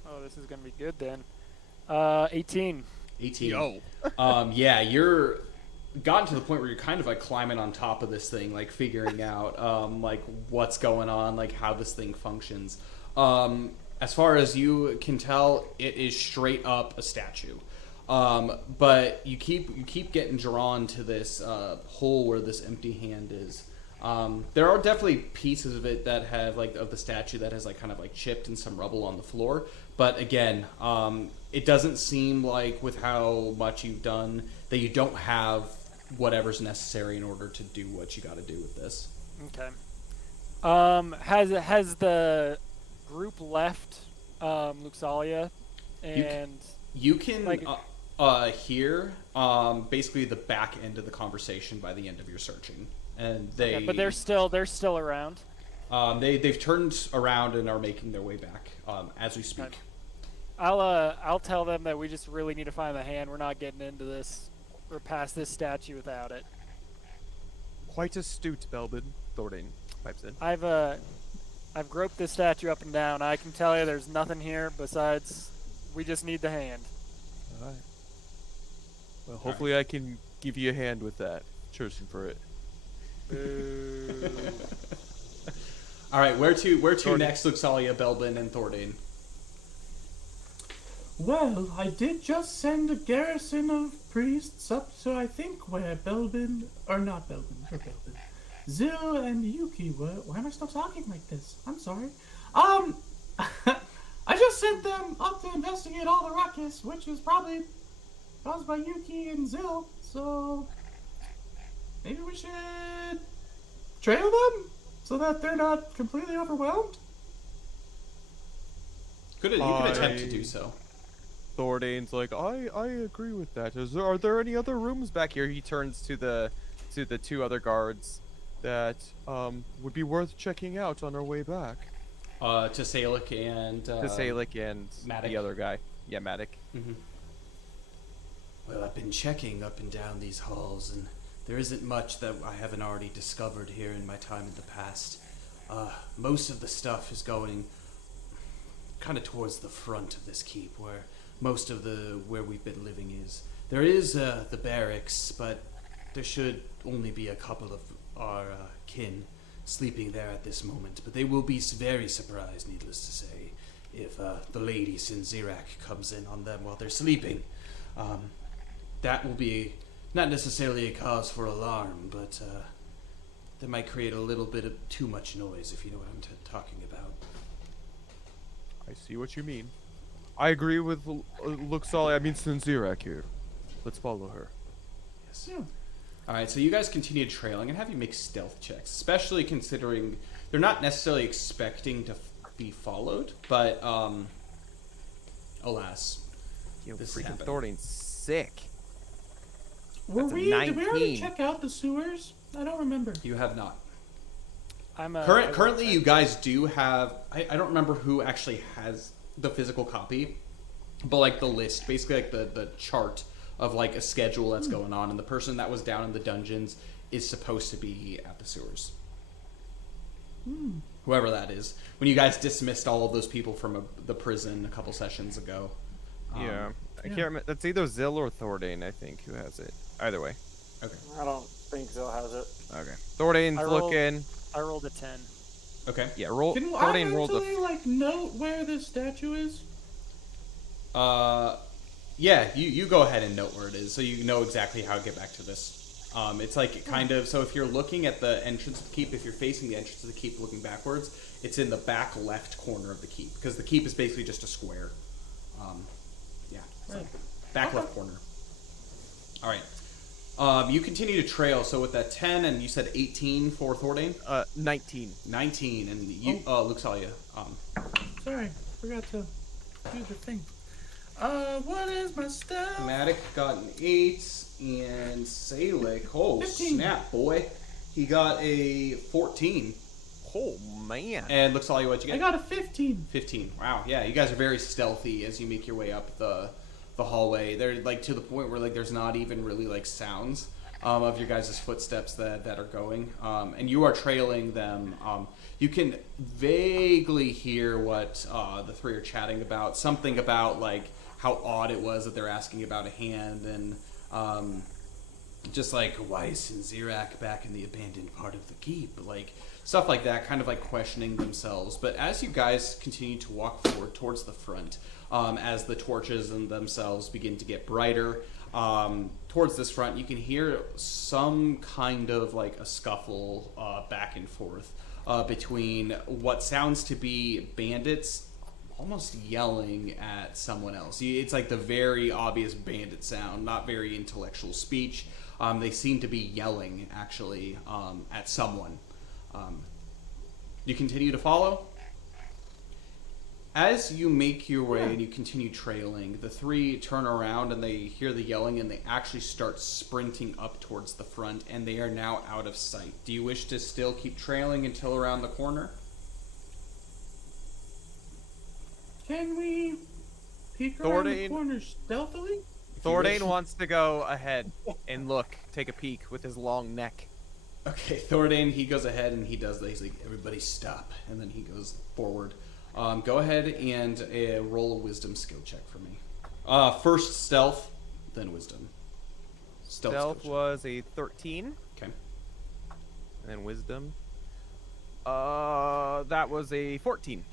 Oh, this is gonna be good then. 18. 18. Yo. Yeah, you're gotten to the point where you're kind of like climbing on top of this thing, like figuring out like what's going on, like how this thing functions. As far as you can tell, it is straight up a statue. But you keep getting drawn to this hole where this empty hand is. There are definitely pieces of it that have like of the statue that has like kind of like chipped and some rubble on the floor. But again, it doesn't seem like, with how much you've done, that you don't have whatever's necessary in order to do what you got to do with this. Okay. Has the group left Luxalia? And You can like, hear basically the back end of the conversation by the end of your searching, and they. okay, but they're still around. They've turned around and are making their way back as we speak. Okay. I'll tell them that we just really need to find the hand. We're not getting into this or past this statue without it. Quite astute, Belbin. Thornton pipes in. I've groped this statue up and down. I can tell you there's nothing here besides we just need the hand. All right. Well, hopefully I can give you a hand with that. Chosen for it. Boo. All right, where to Thornton. next, Luxalia, Belbin, and Thordain? Well, I did just send a garrison of priests up to, I think, where Belbin, or not Belbin, or Belbin, Zil and Yuki were. Why am I still talking like this? I'm sorry. I just sent them up to investigate all the ruckus, which is probably caused by Yuki and Zil, so maybe we should trail them so that they're not completely overwhelmed? You could attempt to do so. Thordain's like, I agree with that. Are there any other rooms back here? He turns to the 2 other guards that would be worth checking out on our way back. To Salic and Matic. The other guy. Yeah, Matic. Mm-hmm. Well, I've been checking up and down these halls, and there isn't much that I haven't already discovered here in my time in the past. Most of the stuff is going kind of towards the front of this keep, where most of where we've been living is. There is the barracks, but there should only be a couple of our kin sleeping there at this moment. But they will be very surprised, needless to say, if the lady Sinzirak comes in on them while they're sleeping. That will be not necessarily a cause for alarm, but that might create a little bit of too much noise, if you know what I'm talking about. I see what you mean. I agree with Luxalia. I mean Sinzirak here. Let's follow her. Yes. Yeah. All right, so you guys continue trailing and have you make stealth checks, especially considering they're not necessarily expecting to be followed, but alas, this freaking happened. Thordain's sick. Did we 19. already check out the sewers? I don't remember. You have not. I'm Currently, you guys do have. I don't remember who actually has the physical copy, but like the list, basically like the chart of like a schedule that's going on, and the person that was down in the dungeons is supposed to be at the sewers. Whoever that is. When you guys dismissed all of those people from the prison a couple sessions ago, Yeah, I yeah. can't remember. That's either Zill or Thordain, I think, who has it. Either way. Okay. I don't think Zill has it. Okay. Thordain's I rolled- looking. I rolled a 10. Okay. Yeah, roll. Can I Thordain rolled a. actually like note where this statue is? Yeah, you go ahead and note where it is, so you know exactly how to get back to this. It's like kind of, so if you're looking at the entrance of the keep, if you're facing the entrance of the keep looking backwards, it's in the back left corner of the keep, because the keep is basically just a square. Yeah, so back left corner. All right. You continue to trail, so with that 10, and you said 18 for Thordain? 19. 19, and you, Luxalia. Sorry, forgot to do the thing. What is my stuff? Matic got an 8, and Salic, oh 15. snap, boy. He got a 14. Oh, man. And Luxalia, what'd you I get? got a 15. 15. Wow, yeah, you guys are very stealthy as you make your way up the hallway. They're like to the point where like there's not even really like sounds of your guys' footsteps that are going. And you are trailing them. You can vaguely hear what the three are chatting about. Something about like how odd it was that they're asking about a hand, and just like, why is Sinzirak back in the abandoned part of the keep? Like, stuff like that, kind of like questioning themselves. But as you guys continue to walk forward towards the front, as the torches and themselves begin to get brighter, towards this front, you can hear some kind of like a scuffle back and forth between what sounds to be bandits almost yelling at someone else. It's like the very obvious bandit sound, not very intellectual speech. They seem to be yelling, actually, at someone. You continue to follow? As you make your way and you continue trailing, the three turn around and they hear the yelling and they actually start sprinting up towards the front, and they are now out of sight. Do you wish to still keep trailing until around the corner? Can we peek around the Thordain. corner stealthily? Thordain wants to go ahead and look, take a peek with his long neck. Okay, Thordain, he goes ahead and he does that. He's like, everybody stop. And then he goes forward. Go ahead and roll a wisdom skill check for me. First stealth, then wisdom. Stealth skill was a 13, check. Okay. and then wisdom. That was a 14.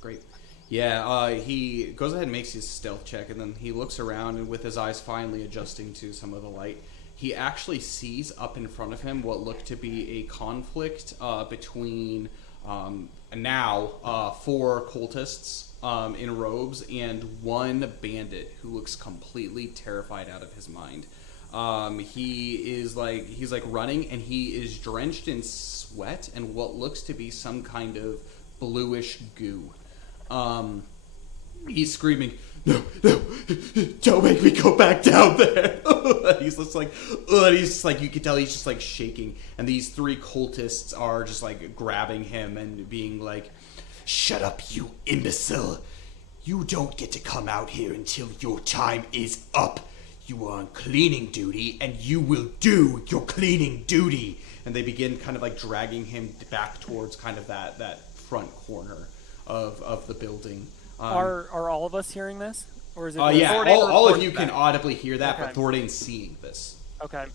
Great. Yeah, he goes ahead and makes his stealth check, and then he looks around, and with his eyes finally adjusting to some of the light, he actually sees up in front of him what looked to be a conflict between now 4 cultists in robes and one bandit who looks completely terrified out of his mind. He's like running, and he is drenched in sweat and what looks to be some kind of bluish goo. He's screaming, no, don't make me go back down there. He's just like, you can tell he's just like shaking. And these 3 cultists are just like grabbing him and being like, shut up, you imbecile. You don't get to come out here until your time is up. You are on cleaning duty, and you will do your cleaning duty. And they begin kind of like dragging him back towards kind of that front corner of the building. Are all of us hearing this? Or is it Yeah, Thordain all of reports you can back. audibly hear that, Okay. but Thordain's seeing this. Okay.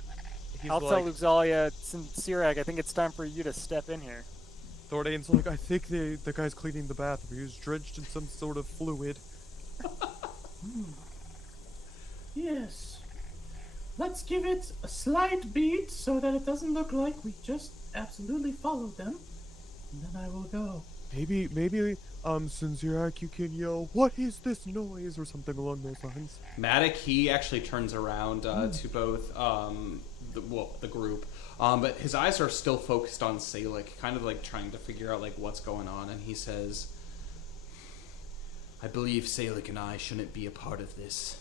He's I'll like, tell Luxalia, Sirag, I think it's time for you to step in here. Thordain's like, I think the guy's cleaning the bathroom. He was drenched in some sort of fluid. Yes. Let's give it a slight beat so that it doesn't look like we just absolutely followed them. And then I will go. Maybe, Sinzirak, you can yell, what is this noise, or something along those lines. Matic, he actually turns around to both the group, but his eyes are still focused on Salic, kind of like trying to figure out like what's going on, and he says, I believe Salic and I shouldn't be a part of this.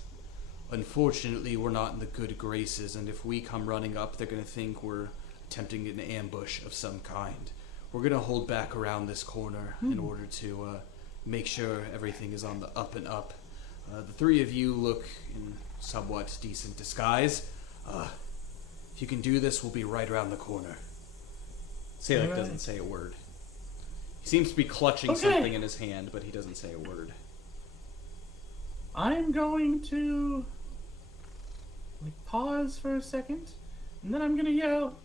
Unfortunately, we're not in the good graces, and if we come running up, they're going to think we're attempting an ambush of some kind. We're going to hold back around this corner in order to make sure everything is on the up and up. The 3 of you look in somewhat decent disguise. If you can do this, we'll be right around the corner. Salic doesn't say a word. He seems to be clutching something in his hand, but he doesn't say a word. I'm going to pause for a second, and then I'm gonna yell,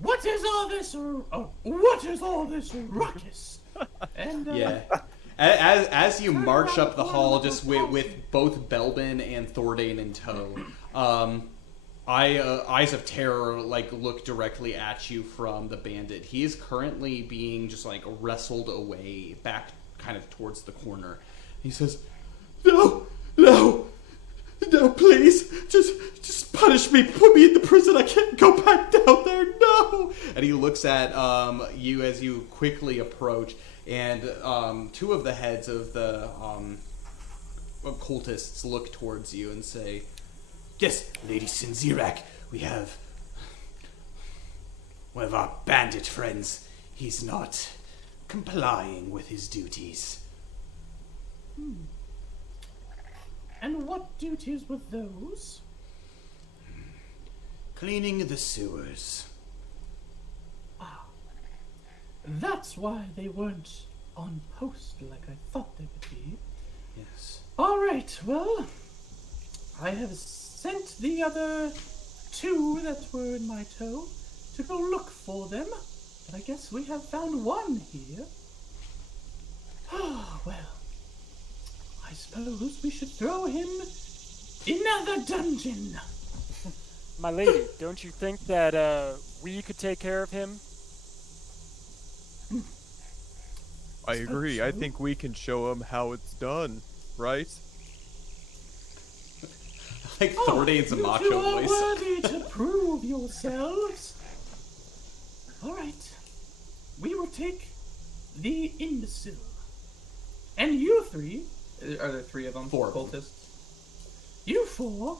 "What is all this? What is all this ruckus?" And Yeah. As you Turn march around up the the hall, corner just of the with both Belbin and Thordane in tow, eyes of terror look directly at you from the bandit. He is currently being just wrestled away back, kind of towards the corner. He says, "No, no, no, please, just punish me, put me in the prison. I can't go back down there. No!" And he looks at you as you quickly approach. And two of the heads of the occultists look towards you and say, "Yes, Lady Sinzirak, we have one of our bandit friends. He's not complying with his duties." And what duties were those? Cleaning the sewers. That's why they weren't on post like I thought they would be. Yes. All right, well, I have sent the other two that were in my tow to go look for them. But I guess we have found one here. Ah, well, I suppose we should throw him in the dungeon. My lady, don't you think that we could take care of him? I agree. I think we can show him how it's done, right? Thordane's a you macho two are voice. worthy to prove yourselves. All right, we will take the imbecile, and you three. Are there 3 of them? 4 of them. cultists? You 4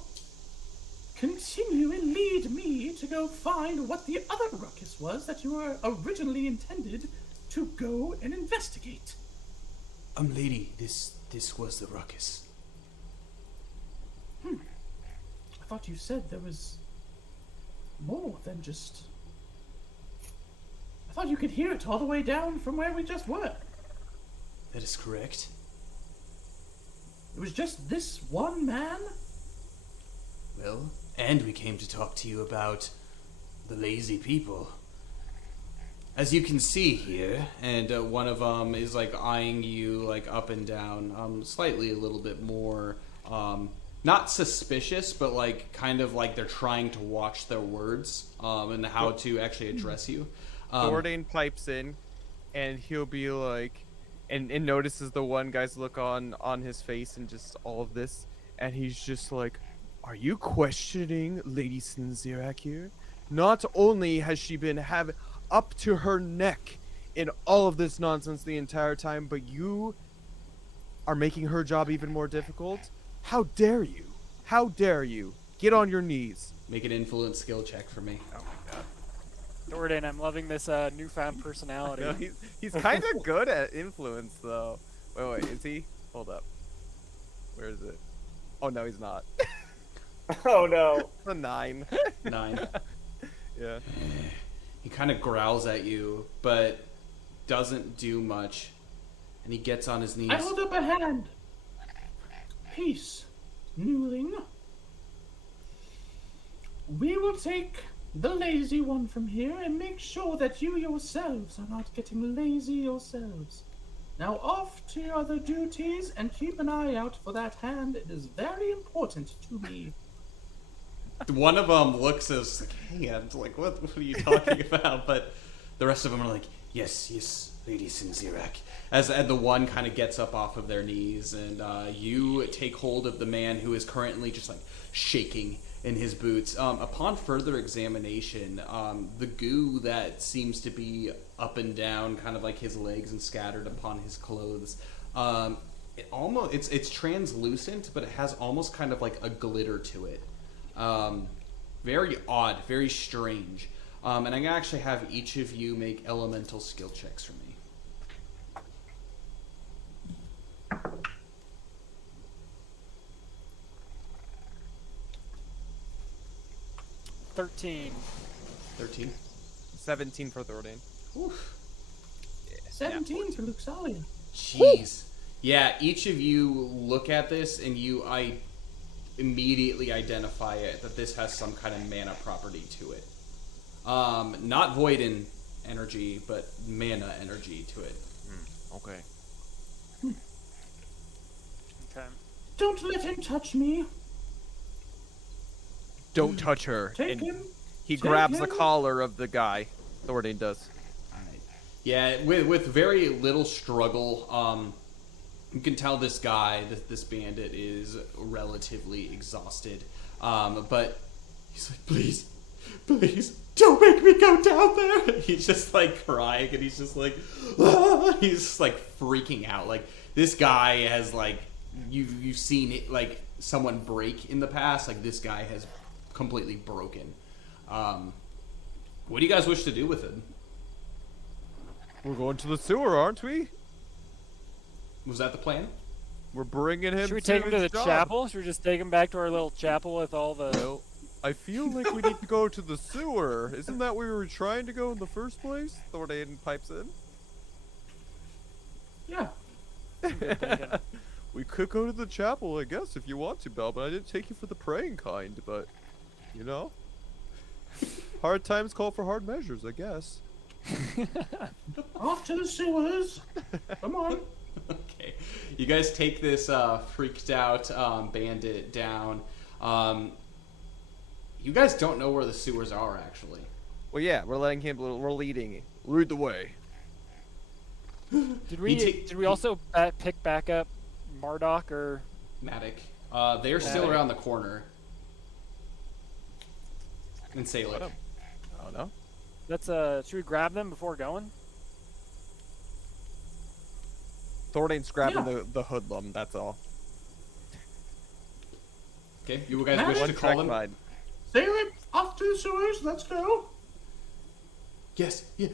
continue and lead me to go find what the other ruckus was that you were originally intended to go and investigate. Lady, this was the ruckus. I thought you said there was more than just... I thought you could hear it all the way down from where we just were. That is correct. It was just this one man? Well, and we came to talk to you about the lazy people. As you can see here, and one of them is eyeing you up and down, slightly a little bit more, not suspicious, but kind of they're trying to watch their words, and how to actually address you. Thordane pipes in, and he'll be like, and notices the one guy's look on his face and just all of this, and he's just like, "Are you questioning Lady Sinzirak here? Not only has she been up to her neck in all of this nonsense the entire time, but you are making her job even more difficult? How dare you? How dare you? Get on your knees." Make an influence skill check for me. Oh my god. Thordan, I'm loving this newfound personality. No, he's kind of good at influence, though. Wait, is he? Hold up. Where is it? Oh, no, he's not. Oh no. It's a 9. 9. Yeah. He kind of growls at you, but doesn't do much. And he gets on his knees. I hold up a hand. Peace, newling. We will take the lazy one from here and make sure that you yourselves are not getting lazy yourselves. Now off to your other duties and keep an eye out for that hand. It is very important to me. One of them looks as hand, what are you talking about? But the rest of them are like, yes, Lady Sinzirak. And the one kind of gets up off of their knees, and you take hold of the man who is currently just shaking in his boots. Upon further examination, the goo that seems to be up and down, kind of his legs and scattered upon his clothes, it's translucent, but it has almost kind of a glitter to it. Very odd, very strange. And I'm going to actually have each of you make elemental skill checks for me. $13. 13. 17 for Thordan. Oof. 17 for Luxalia. Jeez. Yeah, each of you look at this and I immediately identify it that this has some kind of mana property to it. Not void in energy, but mana energy to it. Okay. Okay. Don't let him touch me. Don't touch her. Take And him. he Take grabs the him. collar of the guy. Thordain does. Alright. Yeah, with very little struggle, you can tell this guy, this bandit, is relatively exhausted. But he's like, please, don't make me go down there. He's just like crying, and he's just like, he's just like freaking out. Like this guy has like, you've seen it, like someone break in the past. Like this guy has completely broken. What do you guys wish to do with him? We're going to the sewer, aren't we? Was that the plan? We're bringing him. Should we take him to the his job. chapel? Should we just take him back to our little chapel with all the... No, I feel like we need to go to the sewer. Isn't that where we were trying to go in the first place? Thordain pipes in. Yeah. We could go to the chapel, I guess, if you want to, Bell, but I didn't take you for the praying kind, but, you know. Hard times call for hard measures, I guess. Off to the sewers. Come on. Okay. You guys take this freaked out bandit down. You guys don't know where the sewers are, actually. Well, yeah, we're letting him, we're leading. Lead the way. Did we also pick back up Marduk or... Matic. They're still Matic. around the corner. And Salic. Oh, no? Let's, should we grab them before going? Thordain's grabbing the hoodlum, that's all. Okay, you guys Matic. wish to One call track them? mind. Salem, off to the sewers. Let's go. Yes, yeah.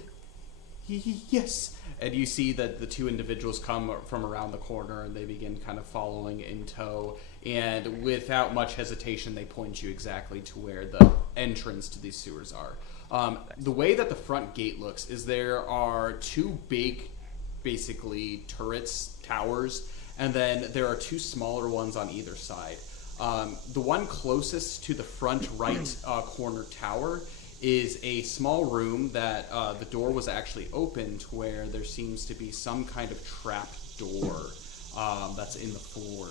Yes. And you see that the two individuals come from around the corner and they begin kind of following in tow. And without much hesitation, they point you exactly to where the entrance to these sewers are. The way that the front gate looks is there are two big, basically, turrets, towers, and then there are two smaller ones on either side. The one closest to the front right corner tower is a small room that the door was actually opened, where there seems to be some kind of trap door that's in the floor.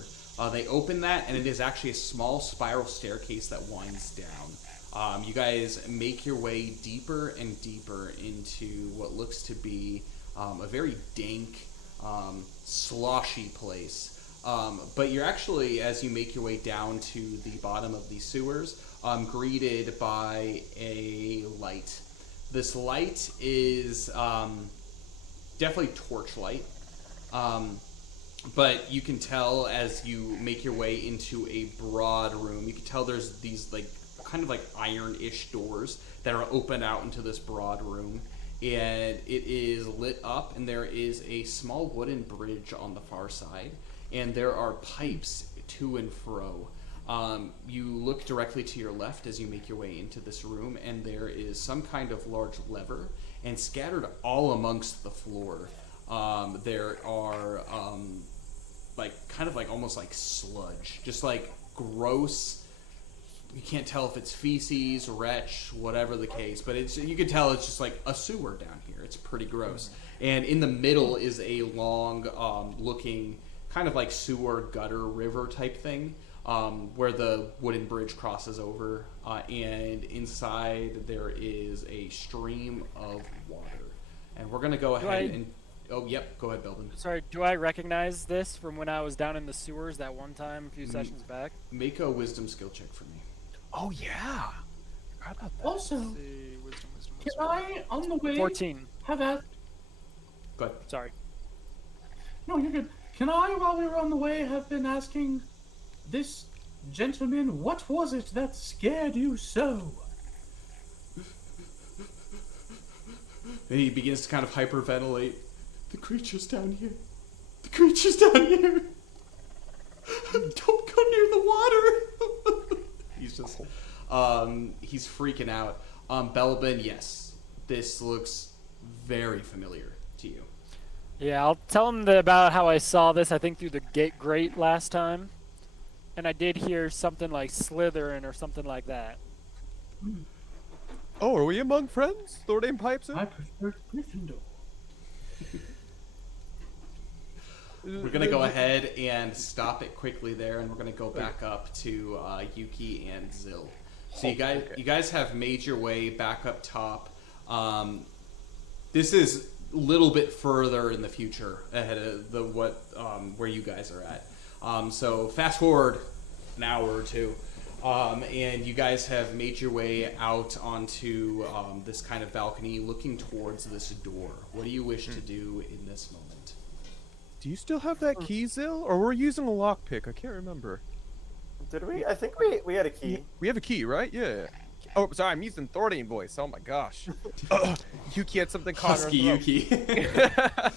They open that, and it is actually a small spiral staircase that winds down. You guys make your way deeper and deeper into what looks to be a very dank, sloshy place. But you're actually, as you make your way down to the bottom of these sewers, greeted by a light. This light is definitely torchlight, but you can tell as you make your way into a broad room, you can tell there's these like kind of like iron-ish doors that are open out into this broad room, and it is lit up, and there is a small wooden bridge on the far side, and there are pipes to and fro. You look directly to your left as you make your way into this room, and there is some kind of large lever, and scattered all amongst the floor, there are like kind of like almost like sludge, just like gross. You can't tell if it's feces, retch, whatever the case, but you can tell it's just like a sewer down here. It's pretty gross. And in the middle is a long looking kind of like sewer gutter river type thing, where the wooden bridge crosses over, and inside there is a stream of water. And we're gonna go ahead and oh yep, go ahead, Belvin. Sorry, do I recognize this from when I was down in the sewers that one time a few sessions back? Make a wisdom skill check for me. Oh, yeah. Forgot about that. Also, Let's see, wisdom. can I, on the way, 14. have asked... Go ahead. Sorry. No, you're good. Can I, while we were on the way, have been asking this gentleman, what was it that scared you so? And he begins to kind of hyperventilate. The creature's down here. The creature's down here. Don't go near the water. He's just, he's freaking out. Belbin, yes, this looks very familiar to you. Yeah, I'll tell him about how I saw this, I think, through the gate grate last time. And I did hear something like Slytherin or something like that. Oh, are we among friends? Thordain pipes in. I prefer Gryffindor. We're gonna go ahead and stop it quickly there, and we're gonna go back up to Yuki and Zil. So you guys have made your way back up top. This is a little bit further in the future ahead of where you guys are at. So fast forward an hour or two, and you guys have made your way out onto this kind of balcony, looking towards this door. What do you wish to do in this moment? Do you still have that key, Zil? Or we're using a lockpick? I can't remember. Did we? I think we had a key. We have a key, right? Yeah. Oh, sorry, I'm using Thordain voice. Oh my gosh. Yuki had something caught in her Husky throat. Yuki.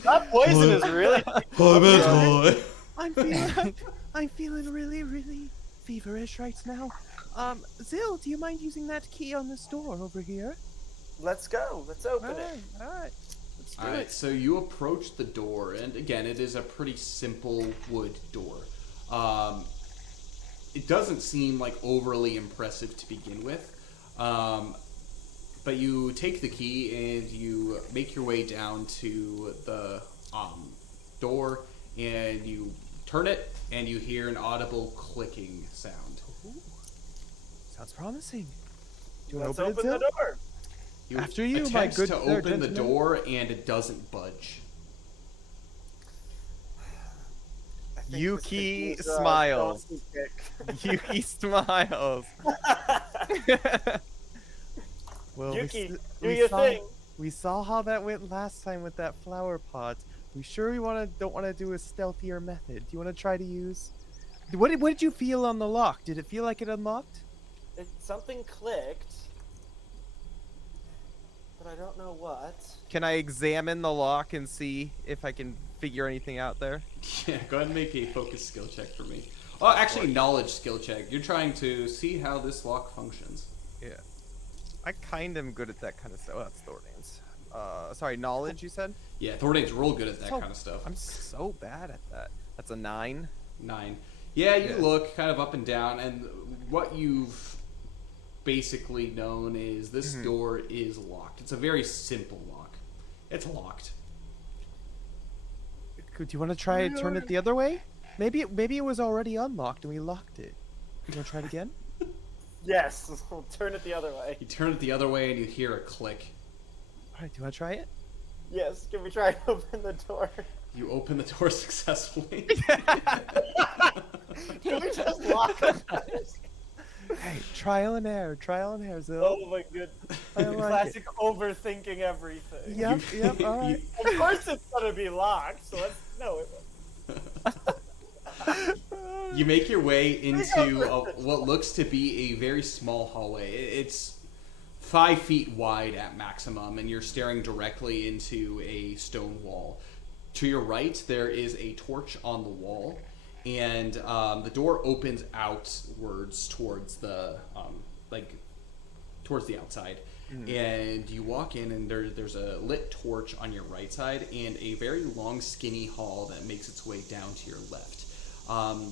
That poison is really. I'm feeling really, really feverish right now. Zil, do you mind using that key on this door over here? Let's go. Let's open it. All right. Let's do Alright, so you approach the door, and again, it is a pretty simple wood door. It doesn't seem like overly impressive to begin with, but you take the key and you make your way down to the door, and you turn it, and you hear an audible clicking sound. Sounds promising. Let's open the door. You After you, my attempts good to sir, open the gentleman. door, and it doesn't budge. I think Yuki this is, smiles. Dawson's pick. Yuki smiles. Well, Yuki, do we your saw, thing. We saw how that went last time with that flower pot. We sure don't want to do a stealthier method. Do you want to try to use? What did you feel on the lock? Did it feel like it unlocked? Something clicked, but I don't know what. Can I examine the lock and see if I can figure anything out there? Yeah, go ahead and make a focus skill check for me. Oh, actually, knowledge skill check. You're trying to see how this lock functions. Yeah. I kind of am good at that kind of stuff. Oh, that's Thordain's. Sorry, knowledge, you said? Yeah, Thordain's real good at that So- kind of stuff. I'm so bad at that. That's a 9. 9. Yeah, you Yeah. look kind of up and down, and what you've basically known is this door is locked. It's a very simple lock. It's locked. Do you want to try and turn it the other way? Maybe it was already unlocked and we locked it. You want to try it again? Yes, we'll turn it the other way. You turn it the other way, and you hear a click. All right, do you want to try it? Yes, can we try to open the door? You open the door successfully. Can we just lock it? Hey, trial and error, Zil. Oh my goodness. I like Classic overthinking everything. Yep, all right. Of course it's gonna be locked, so let's no it You make your way into what looks to be a very small hallway. It's 5 feet wide at maximum, and you're staring directly into a stone wall. To your right, there is a torch on the wall, and the door opens outwards towards the towards the outside. And you walk in, and there's a lit torch on your right side, and a very long, skinny hall that makes its way down to your left.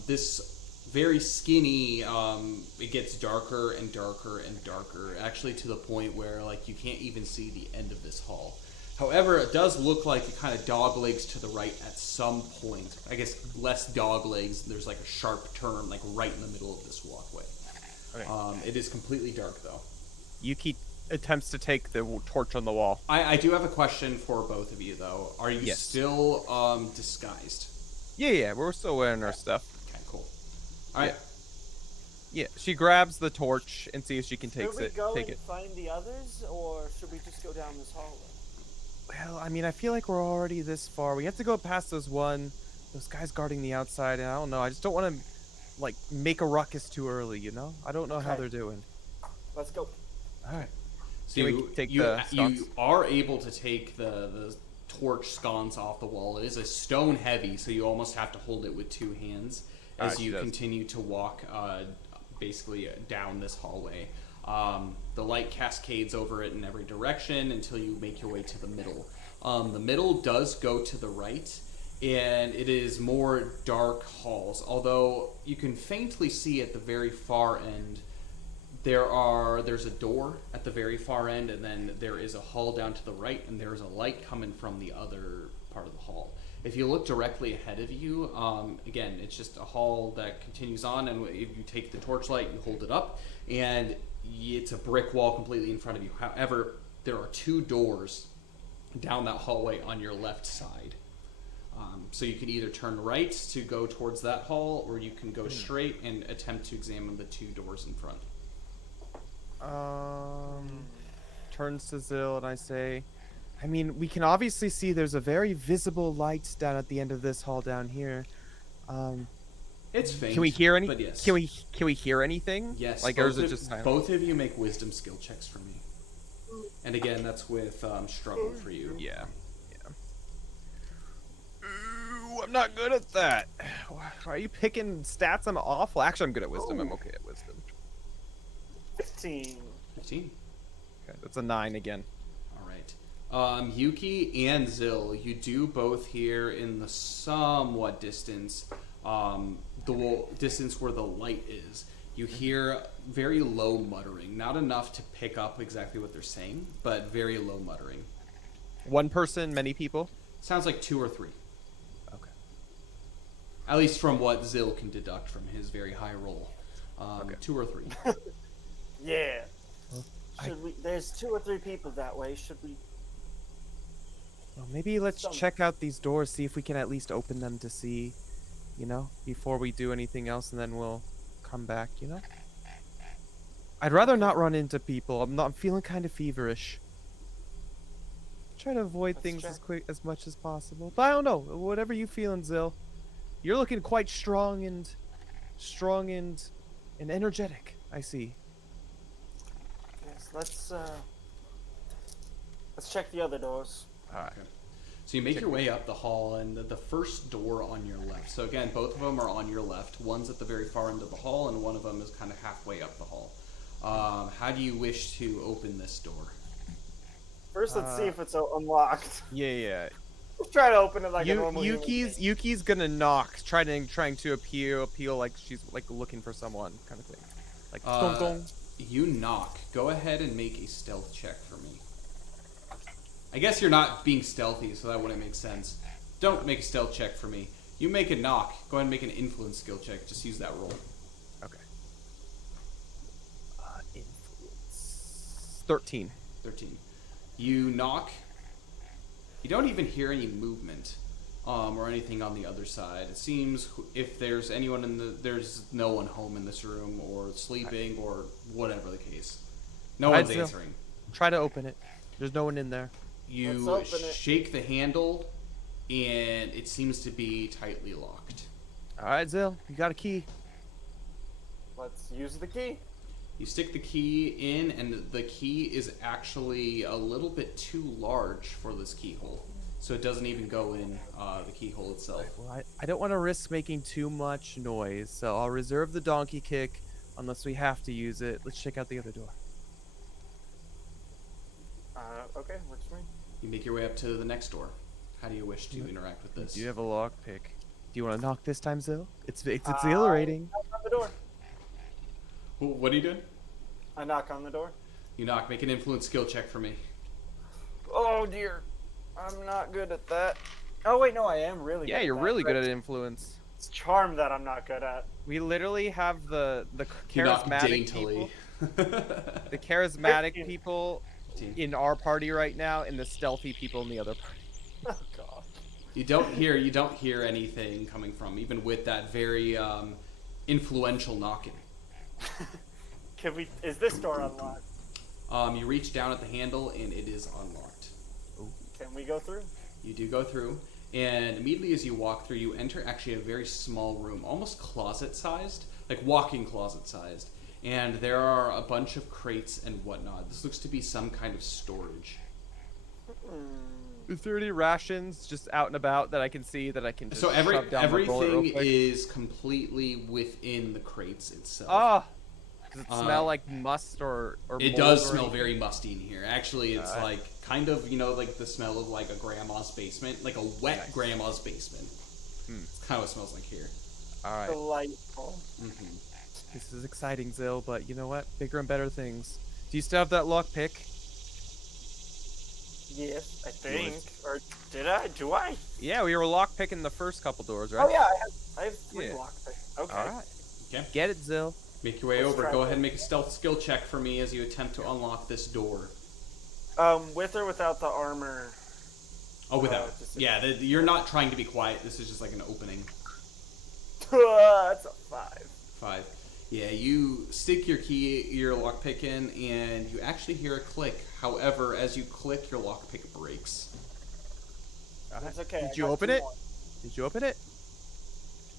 This very skinny, it gets darker and darker and darker, actually to the point where like you can't even see the end of this hall. However, it does look like it kind of dog legs to the right at some point. I guess less dog legs. There's like a sharp turn like right in the middle of this walkway. Okay. It is completely dark though. Yuki attempts to take the torch on the wall. I do have a question for both of you though. Are you Yes. still disguised? Yeah, we're still wearing our stuff. Okay, cool. All right. Yeah, she grabs the torch and sees if she can take Should we it. go Take and it. find the others, or should we just go down this hallway? Well, I mean, I feel like we're already this far. We have to go past those guys guarding the outside, and I don't know. I just don't want to, like, make a ruckus too early, you know? I don't know how Okay. they're doing. Let's go. All right. So Can we you, take you, the sconce? you are able to take the torch sconce off the wall. It is a stone heavy, so you almost have to hold it with 2 hands as Alright, she you does. continue to walk basically down this hallway. The light cascades over it in every direction until you make your way to the middle. The middle does go to the right, and it is more dark halls. Although you can faintly see at the very far end, there's a door at the very far end, and then there is a hall down to the right, and there's a light coming from the other part of the hall. If you look directly ahead of you, again, it's just a hall that continues on, and if you take the torchlight, you hold it up, and it's a brick wall completely in front of you. However, there are 2 doors down that hallway on your left side. So you can either turn right to go towards that hall, or you can go straight and attempt to examine the 2 doors in front. Turns to Zill and I say, I mean, we can obviously see there's a very visible light down at the end of this hall down here. It's faint. Can we hear any? But yes. Can we hear anything? Yes. Like, or is it just silent? Both of you make wisdom skill checks for me. And again, that's with struggle for you. Yeah. Ooh, I'm not good at that. Are you picking stats? I'm awful. Actually, I'm good at wisdom. I'm okay at wisdom. 15. 15. Okay, that's a 9 again. All right. Yuki and Zill, you do both hear in the somewhat distance, the distance where the light is. You hear very low muttering. Not enough to pick up exactly what they're saying, but very low muttering. One person, many people? Sounds like 2 or 3. Okay. At least from what Zill can deduct from his very high roll. Okay. 2 or 3. Yeah. Well, There's 2 or 3 people that way. Should we? Well, maybe let's check out these doors, see if we can at least open them to see, before we do anything else, and then we'll come back, I'd rather not run into people. I'm feeling kind of feverish. Try to avoid things as much as possible. But I don't know. Whatever you feeling, Zill. You're looking quite strong and energetic, I see. Yes. Let's check the other doors. All right. So you make your way up the hall, and the first door on your left. So again, both of them are on your left. One's at the very far end of the hall, and one of them is kind of halfway up the hall. How do you wish to open this door? First, let's see if it's unlocked. Yeah. Let's try to open it like a normal human being. Yuki's gonna knock, trying to appeal like she's like looking for someone, kind of thing. Like gong gong. You knock. Go ahead and make a stealth check for me. I guess you're not being stealthy, so that wouldn't make sense. Don't make a stealth check for me. You make a knock. Go ahead and make an influence skill check. Just use that roll. Okay. Influence. 13. 13. You knock. You don't even hear any movement, or anything on the other side. It seems if there's anyone there's no one home in this room, or sleeping, or whatever the case. No one's answering. Try to open it. There's no one in there. You shake the handle, and it seems to be tightly locked. All right, Zill, you got a key. Let's use the key. You stick the key in, and the key is actually a little bit too large for this keyhole. So it doesn't even go in the keyhole itself. Well, I don't want to risk making too much noise, so I'll reserve the donkey kick unless we have to use it. Let's check out the other door. Okay, works for me. You make your way up to the next door. How do you wish to interact with this? Do you have a lock pick? Do you want to knock this time, Zill? It's exhilarating. Knock on the door. What are you doing? I knock on the door. You knock. Make an influence skill check for me. Oh dear, I'm not good at that. Oh wait, no, I am really. Yeah, good you're at really that. good at influence. It's charm that I'm not good at. We literally have the You knock charismatic daintily. people, the charismatic people in our party right now, and the stealthy people in the other party. Oh god. You don't hear anything coming from, even with that very influential knocking. Is this door unlocked? You reach down at the handle, and it is unlocked. Can we go through? You do go through, and immediately as you walk through, you enter actually a very small room, almost closet-sized, like walk-in closet-sized. And there are a bunch of crates and whatnot. This looks to be some kind of storage. Is there any rations just out and about that I can see that I can just So shove down my bullet real everything quick? is completely within the crates itself. Ah, Does it smell like must or It mold does or smell anything? very musty in here. Actually, it's like kind of, like the smell of like a grandma's basement, like a wet grandma's basement. It's kind of what it smells like here. All right. Delightful. This is exciting, Zill, but you know what? Bigger and better things. Do you still have that lock pick? Yes, I think. Or did I? Do I? Yeah, we were lock picking the first couple doors, right? Oh yeah, I have 3 Yeah. lockpicks. Okay. All right. Okay. Get it, Zill. Make your way Let's over. try Go this. ahead and make a stealth skill check for me as you attempt to unlock this door. With or without the armor? Oh, without. Just- Yeah, you're not trying to be quiet. This is just like an opening. That's a 5. 5. Yeah, you stick your lockpick in, and you actually hear a click. However, as you click, your lockpick breaks. That's okay. Did I you got open 2 it? more. Did you open it?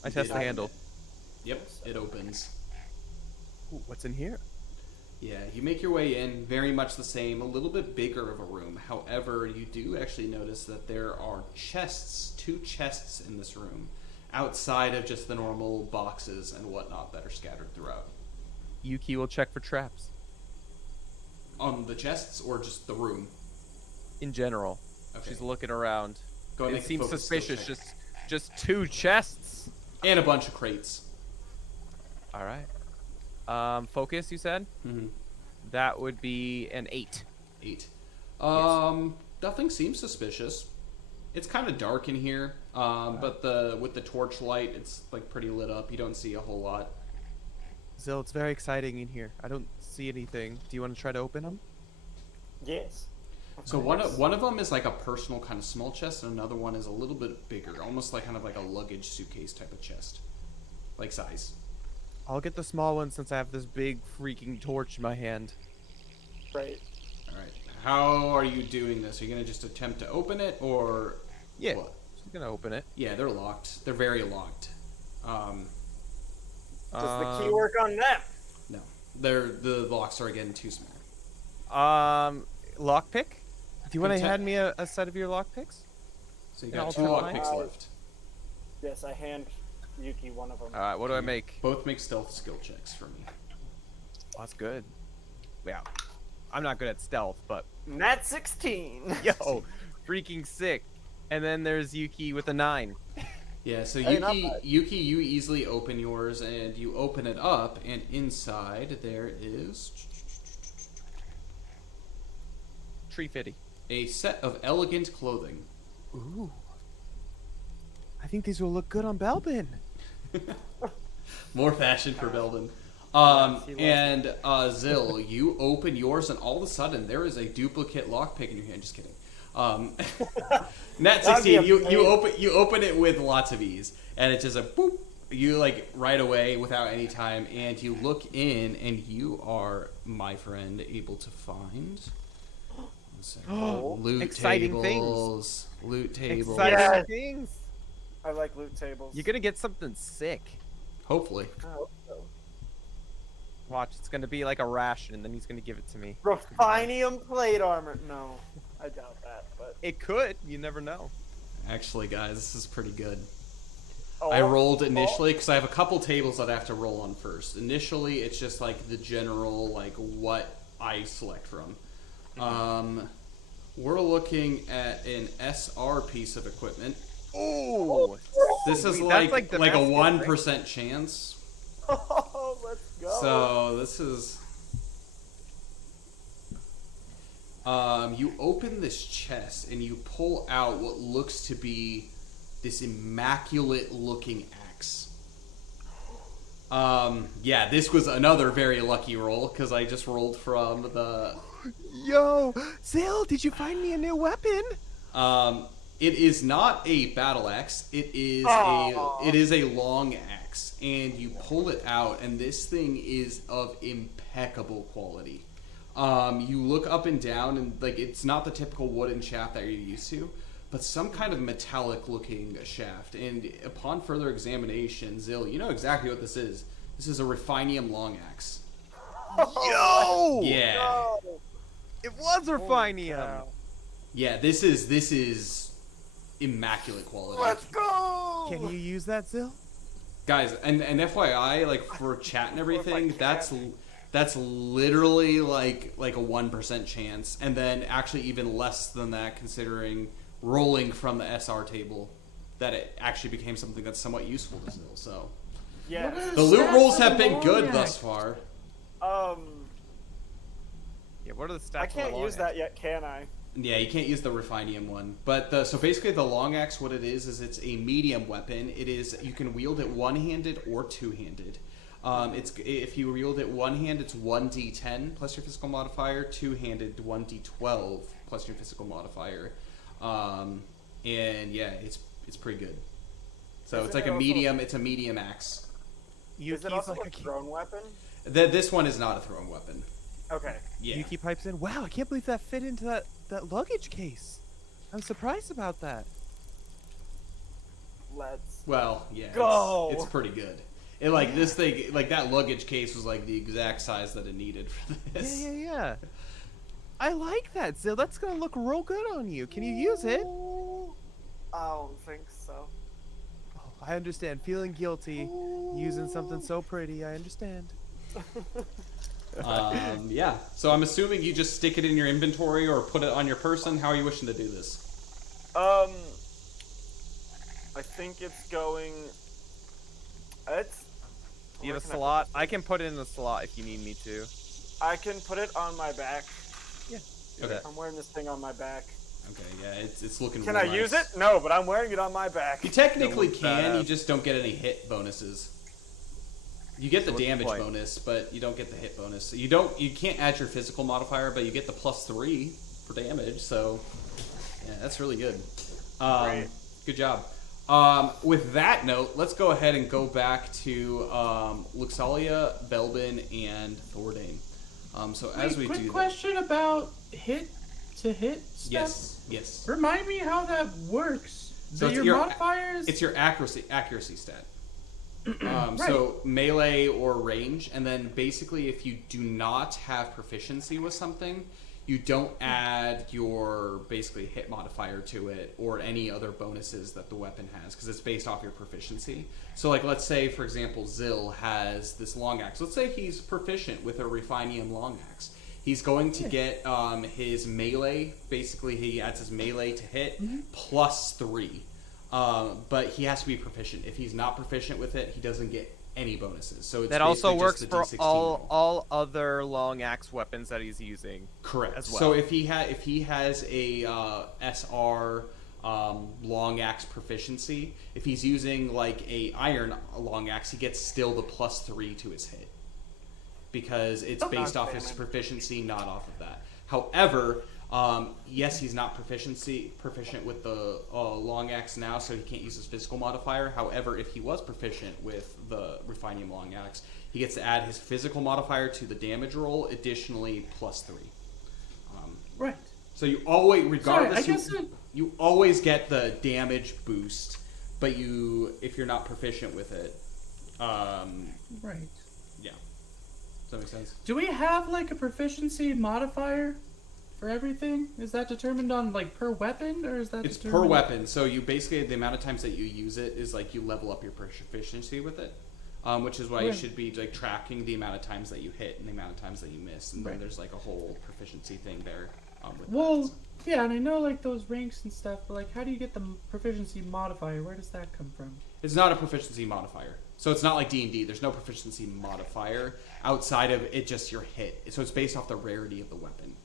I You test did the open handle. it. Yep, it opens. Ooh, what's in here? Yeah, you make your way in, very much the same, a little bit bigger of a room. However, you do actually notice that there are chests, 2 chests in this room, outside of just the normal boxes and whatnot that are scattered throughout. Yuki will check for traps. On the chests or just the room? In general. Okay. She's looking around. Go ahead It and make a seems focus skill suspicious. check. Just 2 chests. And a bunch of crates. All right. Focus, you said? Mm-hmm. That would be an 8. 8. Nothing seems suspicious. It's kind of dark in here, but with the torch light, it's like pretty lit up. You don't see a whole lot. Zill, it's very exciting in here. I don't see anything. Do you want to try to open them? Yes. So one of them is like a personal kind of small chest, and another one is a little bit bigger, almost like kind of like a luggage suitcase type of chest, like size. I'll get the small one since I have this big freaking torch in my hand. Right. All right. How are you doing this? Are you gonna just attempt to open it, or Yeah. what? She's gonna open it. Yeah, they're locked. They're very locked. Does the key work on them? No, the locks are again too small. Lockpick? Do you want to Content- hand me a set of your lockpicks? So you Yeah, got I'll 2 try lockpicks mine. left. Yes, I hand Yuki one of them. All right. What do I make? Both make stealth skill checks for me. Oh, that's good. Yeah. I'm not good at stealth, but Nat 16. yo, freaking sick. And then there's Yuki with a 9. Yeah, so Hey, not Yuki, you easily open yours, and you open it up, and inside there is Tree fitty. a set of elegant clothing. Ooh. I think these will look good on Belbin. More fashion for Belden. he loves And Zill, you open yours, and all of a sudden there is a duplicate lockpick in your hand. Just kidding. Nat That'd be 16, you amazing. open it with lots of ease, and it's just a boop. You like right away without any time, and you look in, and you are, my friend, able to find. One second. Loot Exciting tables. Loot tables. Exciting Yes. things. I like loot tables. You're gonna get something sick. Hopefully. I hope so. Watch, it's gonna be like a ration, and then he's gonna give it to me. Ruffinium plate armor. No, I doubt that. But It could. You never know. Actually, guys, this is pretty good. oh, I rolled initially because I have a couple tables that I have to roll on first. Initially, it's just like the general, like what I select from. We're looking at an SR piece of equipment. Ooh. This is Sweet, that's like the a best 1% chance. Oh, let's go. So this is. You open this chest and you pull out what looks to be this immaculate-looking axe. Yeah, this was another very lucky roll because I just rolled from the. Yo, Zill, did you find me a new weapon? It is not a battle axe. It is a long axe, and you pull it out, and this thing is of impeccable quality. You look up and down, and like it's not the typical wooden shaft that you're used to, but some kind of metallic-looking shaft. And upon further examination, Zill, you know exactly what this is. This is a Refinium long axe. Yo! Yeah, No. It was Refinium. cow. yeah. This is immaculate quality. Let's go. Can you use that, Zill? Guys, and FYI, like for chat and everything, That's literally like a 1% chance, and then actually even less than that considering rolling from the SR table, that it actually became something that's somewhat useful to Zill. So Yeah. the loot rolls have been long good axe? thus far. Yeah, what are the stats? I of the can't long use that yet, can I? Yeah, you can't use the Refinium one. But so basically the long axe, what it is it's a medium weapon. It is, you can wield it one-handed or two-handed. If you wield it one hand, it's 1d10 plus your physical modifier. Two-handed, 1d12 plus your physical modifier. And yeah, it's pretty good. So Isn't it's like it a also- medium. It's a medium axe. You Is it keep also like a thrown weapon? This one is not a thrown weapon. Okay. Yeah. Yuki pipes in. Wow, I can't believe that fit into that luggage case. I'm surprised about that. Let's Well, yeah, go. It's pretty good. It like this thing, like that luggage case was like the exact size that it needed for this. Yeah. I like that, Zill. That's gonna look real good on you. Can you use it? I don't think so. Oh, I understand. Feeling guilty using something so pretty. I understand. Yeah. So I'm assuming you just stick it in your inventory or put it on your person. How are you wishing to do this? I think it's going. It's. Do you where have a can I put slot? this? I can put it in the slot if you need me to. I can put it on my back. Do Okay. that. I'm wearing this thing on my back. Okay. Yeah. It's looking. Can real I nice. use it? No, but I'm wearing it on my back. You technically Don't look can. badass. You just don't get any hit bonuses. You get the So what's the damage point? bonus, but you don't get the hit bonus. So you can't add your physical modifier, but you get the +3 for damage. So yeah, that's really good. Great. Good job. With that note, let's go ahead and go back to Luxalia, Belbin, and Thordane. So as we quick do question about hit to hit that, stuff. yes. Remind me how that works. So it's Your your- modifiers. It's your accuracy stat. Right. So melee or range, and then basically if you do not have proficiency with something, you don't add your basically hit modifier to it or any other bonuses that the weapon has because it's based off your proficiency. So like let's say for example Zill has this long axe. Let's say he's proficient with a Refinium long axe. He's going to get his melee, basically he adds his melee to hit +3. But he has to be proficient. If he's not proficient with it, he doesn't get any bonuses. So it's That also basically works just for the D16 roll. all other long axe weapons that he's using. Correct. as well. So if he has a SR long axe proficiency, if he's using like a iron long axe, he gets still the +3 to his hit because it's based off his proficiency, not off of that. However, yes, he's not proficient with the long axe now, so he can't use his physical modifier. However, if he was proficient with the Refinium long axe, he gets to add his physical modifier to the damage roll, additionally +3. Right. So you always, regardless, Sorry, I guess you always get the damage boost, but if you're not proficient with it, Right. yeah. Does that make sense? Do we have like a proficiency modifier for everything? Is that determined on like per weapon, or is that It's per determined... weapon, so you basically the amount of times that you use it is like you level up your proficiency with it, which is why you Right. should be like tracking the amount of times that you hit and the amount of times that you miss, and then Right. there's like a whole proficiency thing there. With Well, that. yeah, and I know like those ranks and stuff, but like, how do you get the proficiency modifier? Where does that come from? It's not a proficiency modifier, so it's not like D&D. There's no proficiency modifier outside of it, just your hit. So it's based off the rarity of the weapon.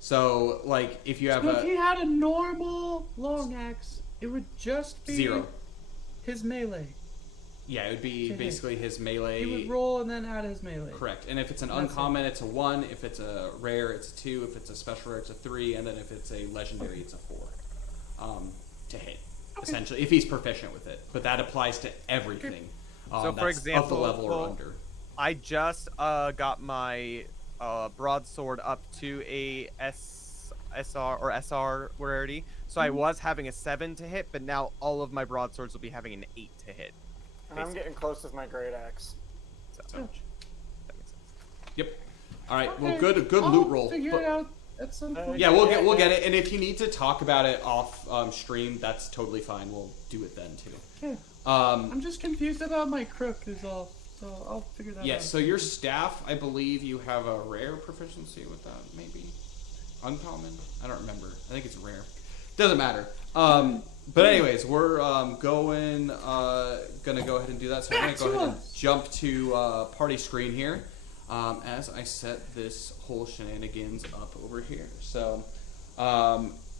So like if you have So if he had a normal long axe, it would just be 0. his melee. Yeah, it would be To hit. basically his melee. He would roll and then add his melee. Correct. And if it's an That's uncommon, it's a 1. If it's a rare, it's a 2. If it's a special rare, it's a 3. And then if it's a legendary, it's a 4. To hit, essentially, if he's proficient with it. But that applies to everything. So, for that's example, of the level or well, under. I just got my broadsword up to a SR rarity, so I was having a 7 to hit, but now all of my broadswords will be having an 8 to hit. And I'm getting close with my great axe. So Gotcha. that makes sense. Yep. All right. Okay, Well, good I'll loot roll. Figure But- it out at some point. yeah, we'll get it. And if you need to talk about it off stream, that's totally fine. We'll do it then too. Okay. Um, I'm just confused about my crook. Is all. So I'll figure that out. Yes, so your staff, I believe you have a rare proficiency with that, maybe? Uncommon? I don't remember. I think it's rare. Doesn't matter. But anyways, we're gonna go ahead and do that. So I'm gonna go ahead and jump to party screen here as I set this whole shenanigans up over here. So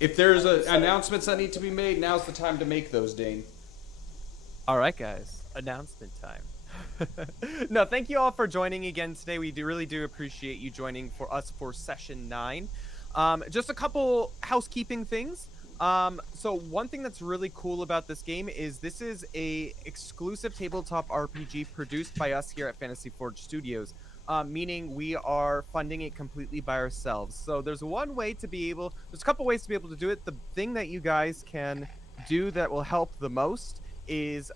if there's announcements that need to be made, now's the time to make those, Dane. All right, guys. Announcement time. No, thank you all for joining again today. We really do appreciate you joining for us for session 9. Just a couple housekeeping things. So one thing that's really cool about this game is this is a exclusive tabletop RPG produced by us here at Fantasy Forge Studios, meaning we are funding it completely by ourselves. So there's a couple ways to be able to do it. The thing that you guys can do that will help the most is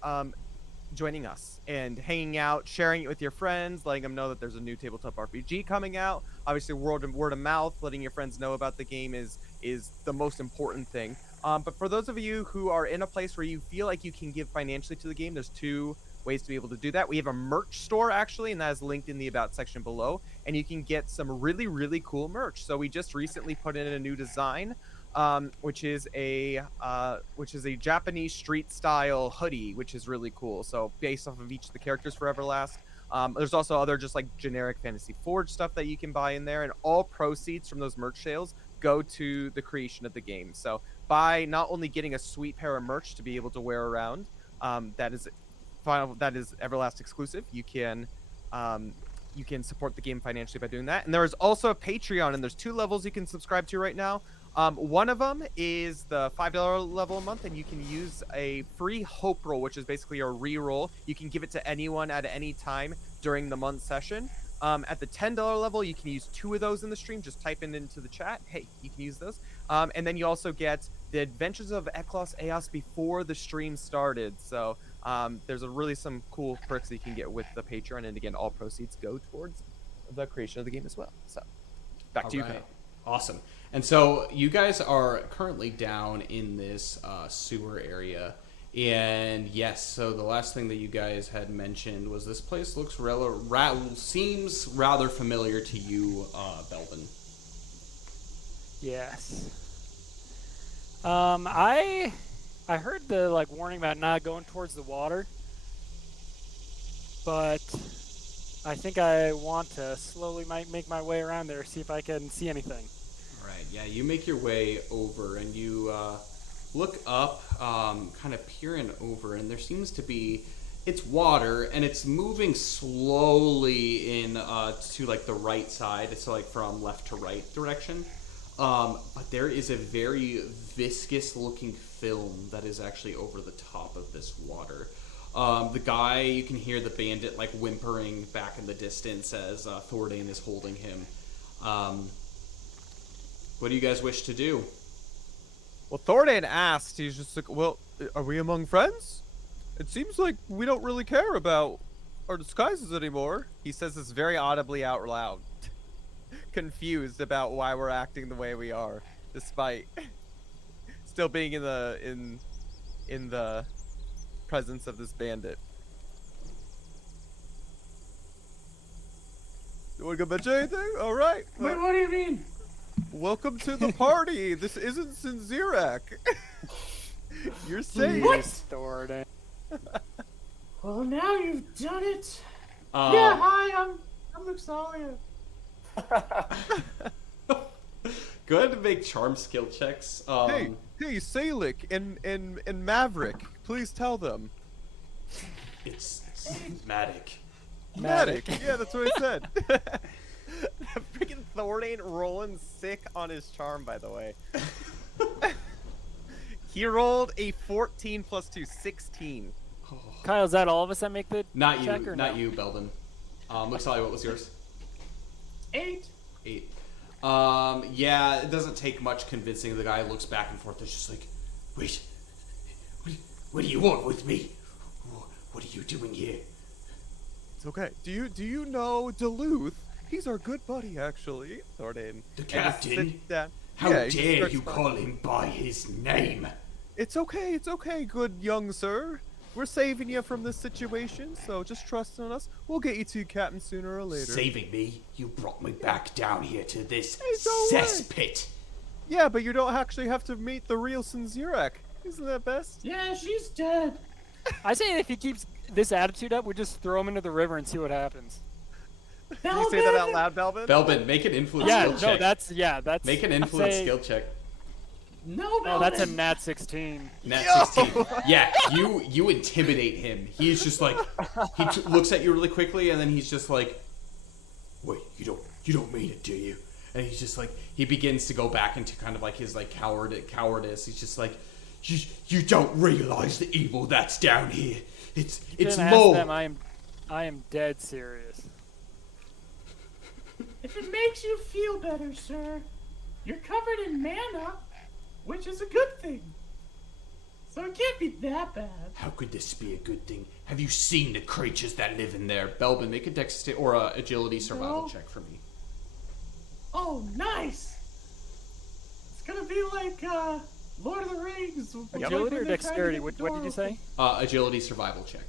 joining us and hanging out, sharing it with your friends, letting them know that there's a new tabletop RPG coming out. Obviously, word of mouth, letting your friends know about the game is the most important thing. But for those of you who are in a place where you feel like you can give financially to the game, there's 2 ways to be able to do that. We have a merch store, actually, and that is linked in the About section below, and you can get some really, really cool merch. So we just recently put in a new design, which is a Japanese street style hoodie, which is really cool. So based off of each of the characters for Everlast. There's also other just like generic Fantasy Forge stuff that you can buy in there, and all proceeds from those merch sales go to the creation of the game. So by not only getting a sweet pair of merch to be able to wear around, that is Everlast exclusive, you can support the game financially by doing that. And there is also a Patreon, and there's 2 levels you can subscribe to right now. One of them is the $5 level a month, and you can use a free hope roll, which is basically a re-roll. You can give it to anyone at any time during the month session. At the $10 level, you can use 2 of those in the stream. Just type it into the chat. Hey, you can use those. And then you also get the Adventures of Eclaas Eeas before the stream started. So there's really some cool perks that you can get with the Patreon. And again, all proceeds go towards the creation of the game as well. So back to you, Kyle. Awesome. And so you guys are currently down in this sewer area. And yes, so the last thing that you guys had mentioned was this place looks seems rather familiar to you, Belvin. Yes. I heard the warning about not going towards the water, but I think I want to slowly make my way around there, see if I can see anything. All right. Yeah, you make your way over, and you look up, kind of peering over, and there seems to be, it's water, and it's moving slowly in to the right side, so from left to right direction. But there is a very viscous looking film that is actually over the top of this water. The guy, you can hear the bandit whimpering back in the distance as Thordane is holding him. What do you guys wish to do? Well, Thordane asked, he's just like, well, are we among friends? It seems like we don't really care about our disguises anymore. He says this very audibly out loud. Confused about why we're acting the way we are, despite still being in the presence of this bandit. You want to mention anything? All right. Wait, what do you mean? Welcome to the party. This isn't Sinzirak. You're safe. What? Thordane. Well, now you've done it. Yeah, hi, I'm Luxalia. Go ahead and make charm skill checks. Hey, Salik and Maverick, please tell them. It's Matic. Matic. Yeah, that's what I said. Freaking Thordane rolling sick on his charm, by the way. He rolled a 14 plus 2, 16. Kyle, is that all of us that make the Not check you, or not no? you, Belvin. Luxalia, what was yours? 8. 8. Yeah, it doesn't take much convincing. The guy looks back and forth. It's just like, wait, what do you want with me? What are you doing here? It's okay. Do you know Duluth? He's our good buddy, actually. Thordane. The captain? How Yeah, he dare starts you talking. call him by his name? It's okay, good young sir. we're saving you from this situation, so just trust in us. We'll get you to Captain sooner or later. Saving me? You brought me back down here to this don't worry. cesspit. Yeah, but you don't actually have to meet the real Sinzurek. Isn't that best? Yeah, she's dead. I say if he keeps this attitude up, we just throw him into the river and see what happens. Did you say that out loud, Belvin? Belbin, make an influence Yeah, skill check. that's. Make an influence say- skill check. No, Oh, that's a Belvin. nat 16. Nat 16. Yeah, you intimidate him. He's just like, he looks at you really quickly, and then he's just like, wait, you don't mean it, do you? And he's just like, he begins to go back into kind of like his like cowardice. He's just like, you don't realize the evil that's down here. It's Didn't ask more. them, I am dead serious. If it makes you feel better, sir, you're covered in mana, which is a good thing. So it can't be that bad. How could this be a good thing? Have you seen the creatures that live in there? Belbin, make a dexterity or a agility survival No. check for me. Oh, nice! It's gonna be like, Lord of the Rings. like Agility when or they're trying to dexterity? get What the did you door say? Agility survival check.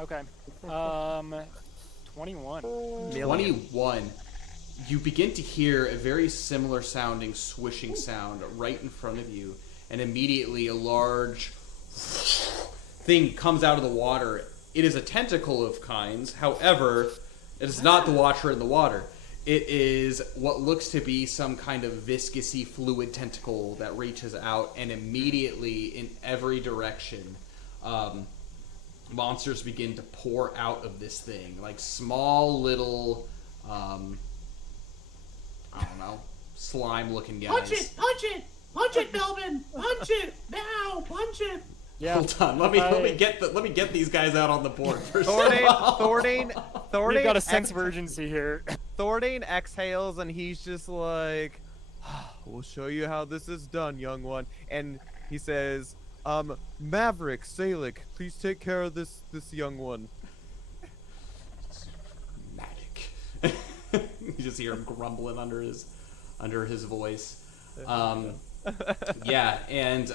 Okay. 21. 21. You begin to hear a very similar sounding swishing sound right in front of you, and immediately a large thing comes out of the water. It is a tentacle of kinds, however, it is not the Watcher in the water. It is what looks to be some kind of viscousy fluid tentacle that reaches out, and immediately in every direction, monsters begin to pour out of this thing, like small little, I don't know, slime-looking guys. Punch it! Punch it! Punch it, Belvin! Punch it! Now! Punch it! Yeah. Hold on, let me get these guys out on the board first. Thordane We've got a sense of urgency here. Thordane exhales and he's just like, we'll show you how this is done, young one. And he says, Maverick, Salic, please take care of this young one. Matic. You just hear him grumbling under his voice. Yeah, and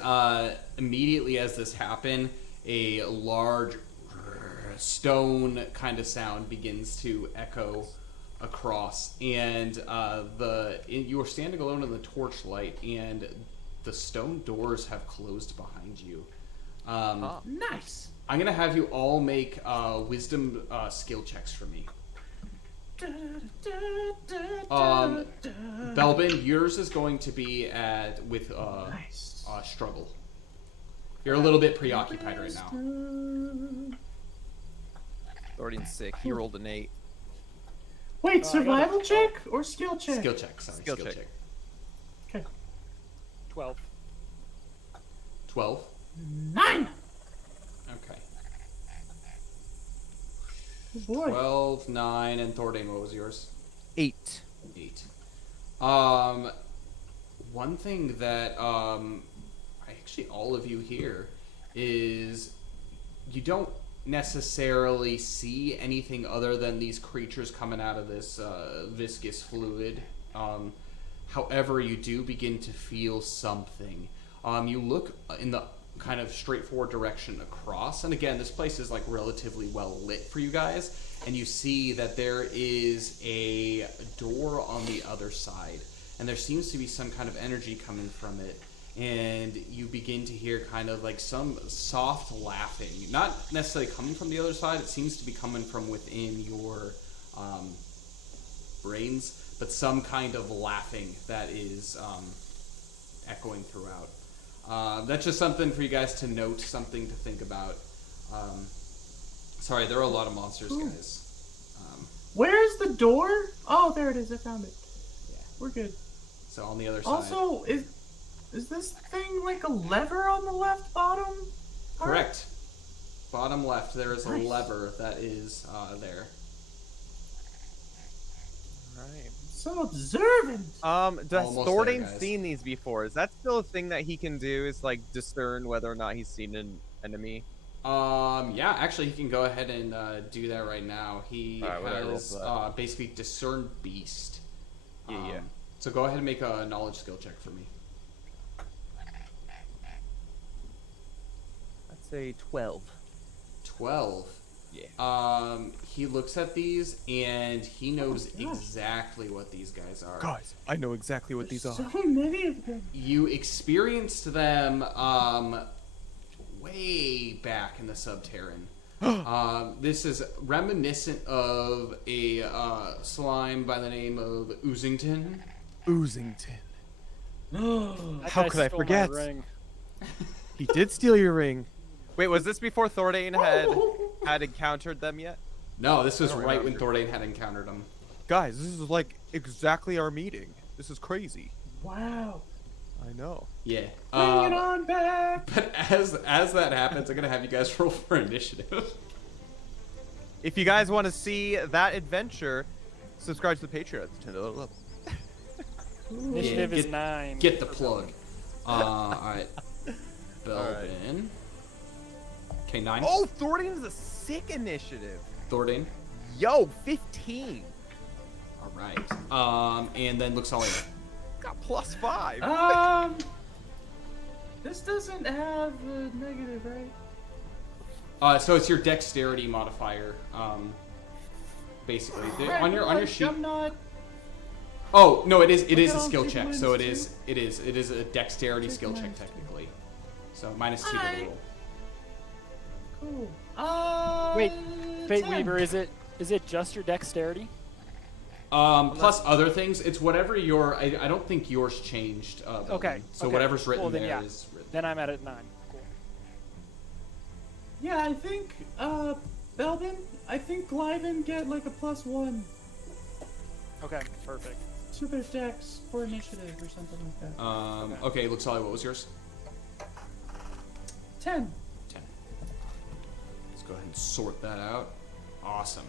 immediately as this happened, a large stone kind of sound begins to echo across, and you are standing alone in the torchlight, and the stone doors have closed behind you. Nice! I'm gonna have you all make wisdom skill checks for me. Belbin, yours is going to be with Nice. struggle. You're a little bit preoccupied right now. Thordane's sick. He rolled an 8. Wait, survival check or skill check? Skill check, sorry. Skill Skill check. check. Okay. 12. 12. 9! Okay. Oh boy. 12, 9, and Thordane, what was yours? 8. 8. One thing that actually all of you here is you don't necessarily see anything other than these creatures coming out of this viscous fluid. However, you do begin to feel something. You look in the kind of straightforward direction across, and again, this place is like relatively well lit for you guys, and you see that there is a door on the other side, and there seems to be some kind of energy coming from it, and you begin to hear kind of like some soft laughing, not necessarily coming from the other side. It seems to be coming from within your brains, but some kind of laughing that is echoing throughout. That's just something for you guys to note, something to think about. Sorry, there are a lot of monsters, guys. Where's the door? Oh, there it is. I found it. Yeah. We're good. So on the other side. Also, is this thing like a lever on the left bottom? part? Correct. Bottom left, there is a Nice. lever that is there. Right. So observant. Does Almost there, Thordane guys. seen these before? Is that still a thing that he can do? Is like discern whether or not he's seen an enemy? Yeah, actually, he can go ahead and do that right now. He Alright, what do I roll has for that? basically discern beast. Yeah. So go ahead and make a knowledge skill check for me. I'd say 12. 12. Yeah. He looks at these and he knows exactly what these guys are. Guys, I know exactly what these are. So many of them. You experienced them way back in the Subterran. This is reminiscent of a slime by the name of Oozington. Oozington. That How guy could I stole my forget? ring. He did steal your ring. Wait, was this before Thordane had encountered them yet? No, this was I don't right when remember. Thordane had encountered them. Guys, this is like exactly our meeting. This is crazy. Wow. I know. Yeah. Bring it on back. But as that happens, I'm gonna have you guys roll for initiative. If you guys want to see that adventure, subscribe to the Patreon at the $10 level. Initiative is 9. Get the plug. Alright. Belvin. Okay, 9. Oh, Thordane's a sick initiative. Thordane. Yo, 15. Alright. And then Luxalia. Got +5. This doesn't have a negative, right? So it's your dexterity modifier, basically. On your sheet. I'm not. Oh no, it is a I'll skill take check. minus So it two. is a dexterity skill check minus two. technically. So -2 to the Alright. roll. Cool. Wait, Fate 10. Weaver, is it just your dexterity? Plus other things. It's whatever your. I don't think yours changed. Belvin. Okay. So okay. whatever's written Well, then, there yeah. is written. Then I'm at a 9. Cool. Yeah, I think Belvin. I think Glyvin get like a +1 Okay, perfect. to their dex for initiative or something like that. Okay, Luxalia, what was yours? 10. 10. Let's go ahead and sort that out. Awesome.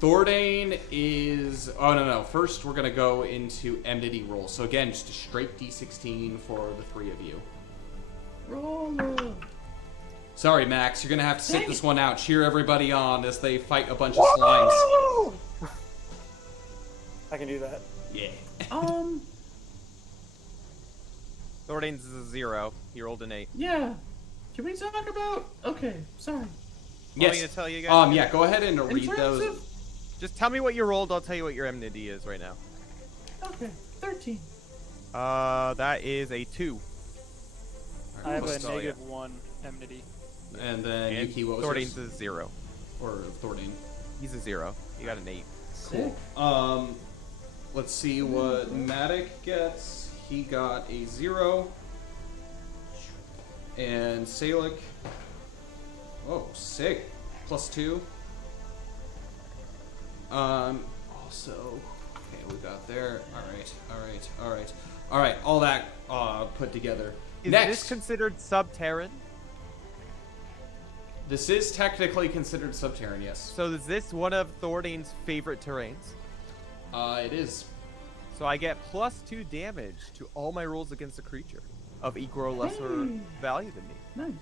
Thordane is... Oh, no. First, we're going to go into enmity roll. So again, just a straight D16 for the three of you. Roll. Sorry, Max. You're going to have to sit Dang this it. one out. Cheer everybody on as they fight a bunch of slimes. I can do that. Yeah. Thordane's is a 0. He rolled an 8. Yeah. Can we talk about? Okay, sorry. Want me Yes. to tell you guys? Yeah, go ahead and In read terms those. of Just tell me what you rolled. I'll tell you what your enmity is right now. okay, 13. That is a 2. I have a Luxalia. -1 enmity. And then And Yuki, what was Thordane's yours? is a 0. Or Thordane. He's a 0. You got an 8. Cool. Let's see what Matic gets. He got a 0. And Salic. Oh, sick. +2. Also, okay, we got there. All right. All that put together. Is Next, this considered subterran? this is technically considered subterranean. Yes. So is this one of Thordane's favorite terrains? It is. So I get +2 damage to all my rolls against a creature of equal or lesser Hey. value than me. Nice.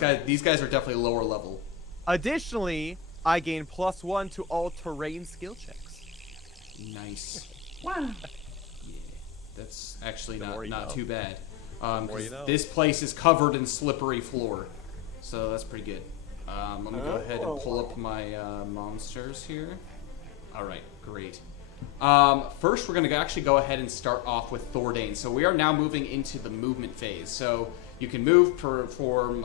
Yeah, these guys are definitely lower level. Additionally, I gain +1 to all terrain skill checks. Nice. Wow. Yeah, that's actually The more you not know. too bad. more 'Cause you know. this place is covered in slippery floor, so that's pretty good. Let me go ahead and pull up my monsters here. All right, great. First, we're going to actually go ahead and start off with Thordane. So we are now moving into the movement phase. So you can move, perform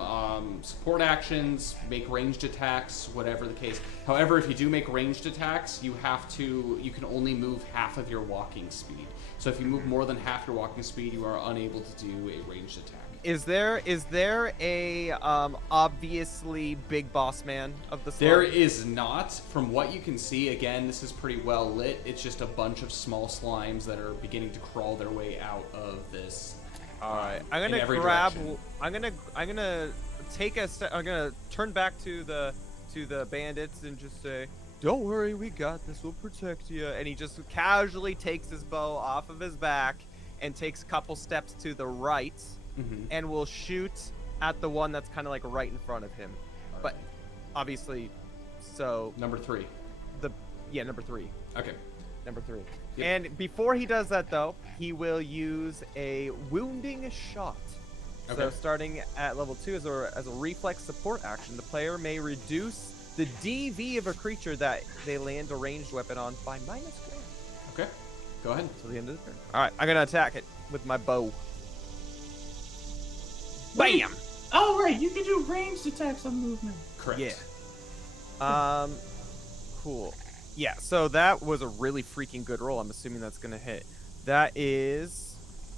support actions, make ranged attacks, whatever the case. However, if you do make ranged attacks, you can only move half of your walking speed. So if you move more than half your walking speed, you are unable to do a ranged attack. Is there a obviously big boss man of the slime? There is not. From what you can see, again, this is pretty well lit. It's just a bunch of small slimes that are beginning to crawl their way out of this. All right, I'm in gonna every grab. direction. I'm gonna take a step. I'm gonna turn back to the bandits and just say, "Don't worry, we got this. We'll protect you." And he just casually takes his bow off of his back and takes a couple steps to the right, and will shoot at the one that's kind of like right in front of him. But obviously, so Number 3. number 3. Okay. Number 3. Yep. And before he does that, though, he will use a wounding shot So Okay. starting at level 2 as a reflex support action, the player may reduce the DV of a creature that they land a ranged weapon on by -1. Okay. Go ahead. Till the end of the turn. All right, I'm gonna attack it with my bow. Wait. Bam! Oh, right, you can do ranged attacks on movement. Correct. Yeah. Cool. Yeah, so that was a really freaking good roll. I'm assuming that's gonna hit. That is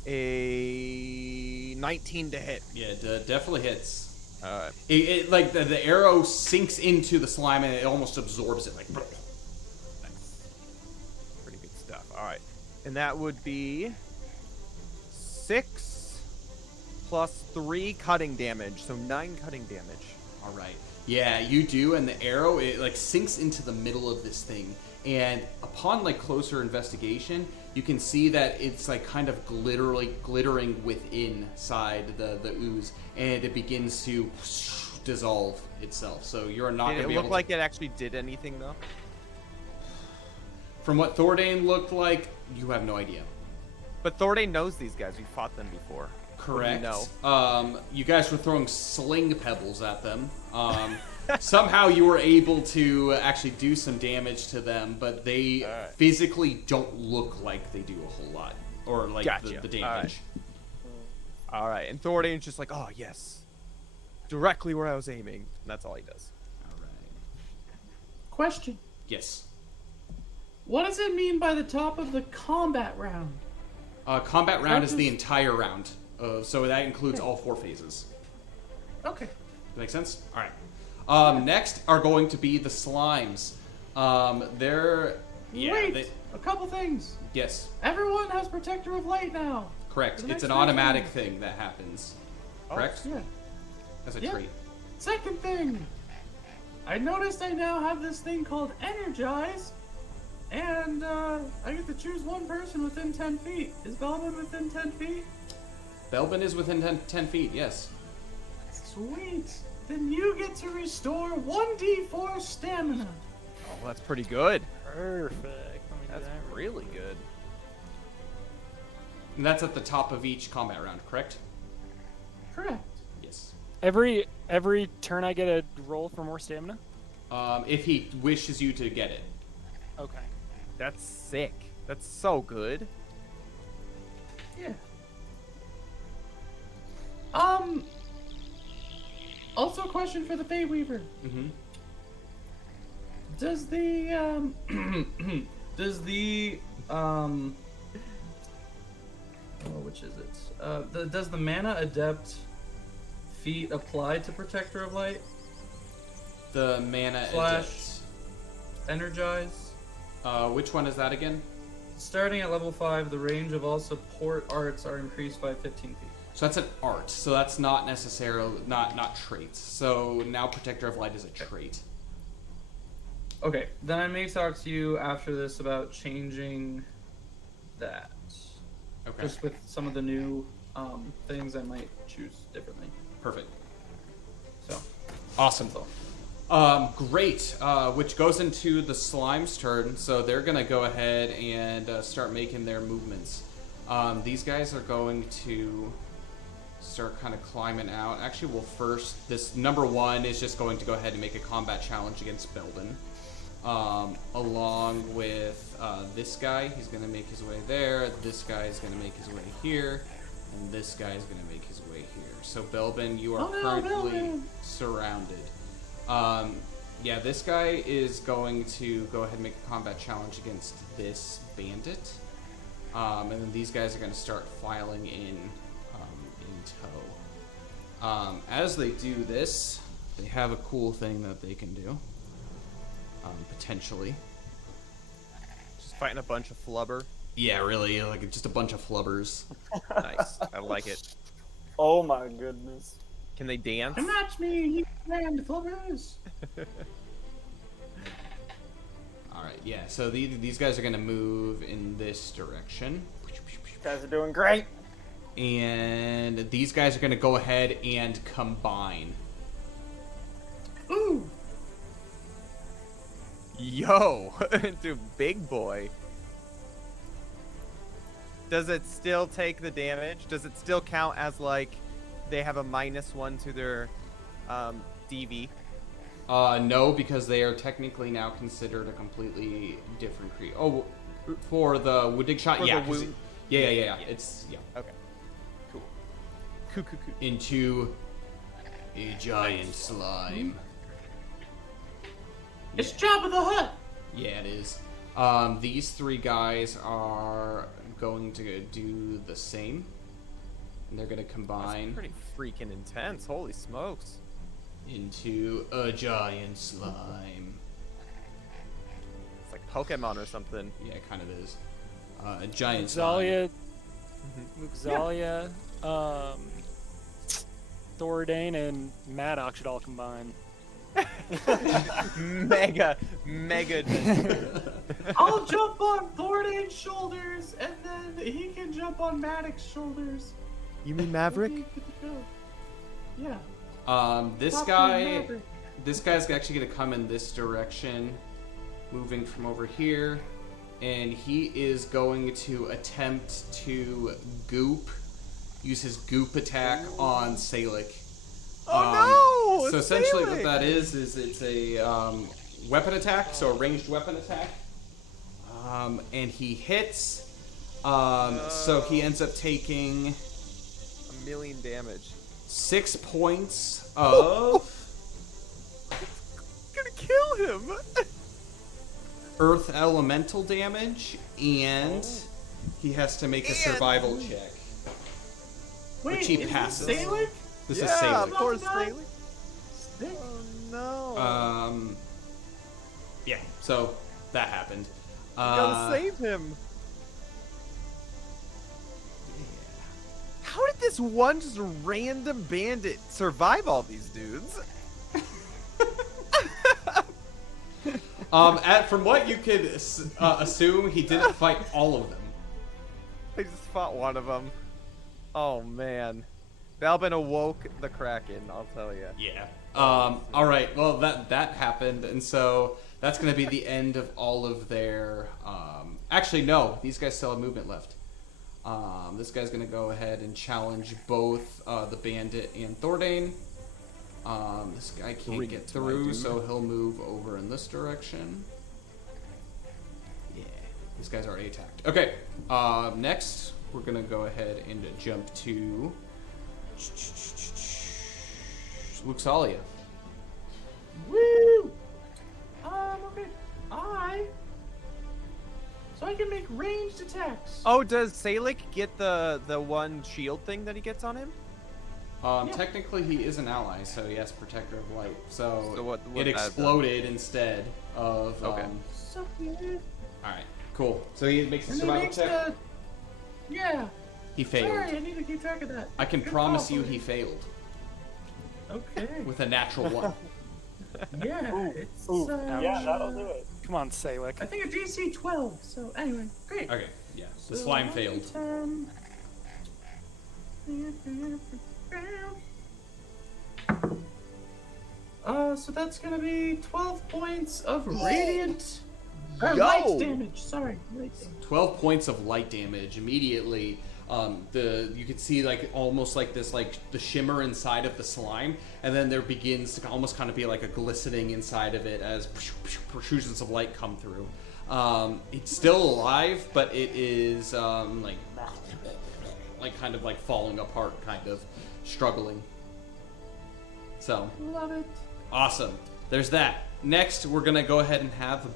a 19 to hit. Yeah, it definitely hits. All right. It like the arrow sinks into the slime and it almost absorbs it. Like, Nice. Pretty good stuff. All right. And that would be 6 plus 3 cutting damage, so 9 cutting damage. all right. Yeah, you do, and the arrow it like sinks into the middle of this thing, and upon like closer investigation, you can see that it's like kind of glittering within inside the ooze, and it begins to dissolve itself. So you're not Did going to it be look able like it actually did anything though? From what Thordane looked like, you have no idea. But Thordane knows these guys. We fought them before. Correct. No. You guys were throwing sling pebbles at them. Somehow you were able to actually do some damage to them, but they Alright. physically don't look like they do a whole lot, or like Gotcha. the damage. All right. And Thordane's just like, oh yes, directly where I was aiming. And that's all he does. All right. Question. Yes. What does it mean by the top of the combat round? Combat round is the Practice- entire round, so that includes all 4 phases. Okay. That make sense? All right. Next are going to be the slimes. They're Wait, a couple things. yes, Everyone has Protector of Light now. correct. For the It's next an 3 automatic turns. thing that happens. Correct? Yeah. As a Yeah. trait. Second thing, I noticed I now have this thing called Energize, and I get to choose one person within 10 feet. Is Belvin within 10 feet? Belbin is within 10 feet, yes. Sweet. Then you get to restore 1d4 stamina. Oh, that's pretty good. Perfect. Let me do That's that. really good. And that's at the top of each combat round, correct? Correct. Yes. Every turn I get a roll for more stamina. If he wishes you to get it. Okay. That's sick. That's so good. Yeah. Also, a question for the Fey Weaver. Mm-hmm. Does the which is it? Does the Mana Adept feat apply to Protector of Light? The mana Slash- Energize? adept. Which one is that again? Starting at level 5, the range of all support arts are increased by 15 feet. So that's an art. So that's not necessarily not traits. So now Protector of Light is a trait. Okay, then I may talk to you after this about changing that. Okay. Just with some of the new things, I might choose differently. Perfect. So, Awesome. that's all. Great. Which goes into the slime's turn. So they're gonna go ahead and start making their movements. These guys are going to start kind of climbing out. Actually, well, first, this number 1 is just going to go ahead and make a combat challenge against Belden. Along with this guy, he's going to make his way there. This guy is going to make his way here. And this guy is going to make his way here. So, Belbin, you are Oh no, currently Belbin! surrounded. Yeah, this guy is going to go ahead and make a combat challenge against this bandit. And then these guys are going to start filing in tow. As they do this, they have a cool thing that they can do. Potentially. Just fighting a bunch of flubber. Yeah, really, like just a bunch of flubbers. Nice. I like it. Oh my goodness. Can they dance? match me, you grand flubbers. Alright, yeah, so these guys are going to move in this direction. You guys are doing great. And these guys are going to go ahead and combine. Ooh. Yo, into big boy. Does it still take the damage? Does it still count as like they have a -1 to their DV? No, because they are technically now considered a completely different creature. Oh, for the wounding shot, For yeah, the 'cause wound- yeah. It's Okay. Cool. Cool. into a giant slime. It's Jabba the Hutt. Yeah, it is. These three guys are going to do the same, and they're going to combine That's pretty freaking intense. Holy smokes. into a giant slime. It's like Pokemon or something. Yeah, it kind of is. A giant slime. Luxalia, Luxalia, Thoradane, and Maddox should all combine. mega. I'll jump on Thordane's shoulders, and then he can jump on Maddox's shoulders. You mean Maverick? Good to go. Yeah. This Top guy, Gun Maverick. this guy's actually going to come in this direction, moving from over here, and he is going to attempt to use his goop attack on Salic. Oh no! So It's essentially, Salic! what that is it's a weapon attack, so a ranged weapon attack, and he hits. So he ends up taking 1,000,000 damage. 6 points of Gonna kill him. earth elemental damage, and he has to make a survival check, Wait, which he is passes. this Salic? This yeah, is of Salic. course, Not Salic. Sick. Oh no! Yeah, so that happened. Gotta save him. How did this one just random bandit survive all these dudes? From what you could assume, he didn't fight all of them. I just fought one of them. Oh man, Balbin awoke the Kraken. I'll tell you. Yeah. All right. Well, that happened, and so that's going to be the end of all of their. Actually, no. These guys still have movement left. This guy's going to go ahead and challenge both the Bandit and Thordane. This guy can't get through, so he'll move over in this direction. Yeah. These guys already attacked. Okay. Next, we're going to go ahead and jump to Luxalia. Woo! Okay. So I can make ranged attacks. Oh, does Salic get the one shield thing that he gets on him? Technically, he is an ally, so he has Protector of Light. So, So what it that exploded instead of. Okay. So good. All right, cool. So he makes a And it survival makes check. Yeah. He failed. Sorry, I need to keep track of that. I can Good promise call, you, buddy. he failed Okay. with a natural one. Yeah. It's, Ooh, yeah, that'll do it. Come on, Salic. I think a DC 12. So anyway, great. Okay, yeah. The So slime failed. 10. So that's gonna be 12 points of radiant. Or Yo! light damage. Sorry, light damage. 12 points of light damage immediately. You can see almost like this, the shimmer inside of the slime, and then there begins to almost kind of be like a glistening inside of it as protrusions of light come through. It's still alive, but it is kind of like falling apart, kind of struggling. So Love it. awesome. There's that. Next, we're gonna go ahead and have,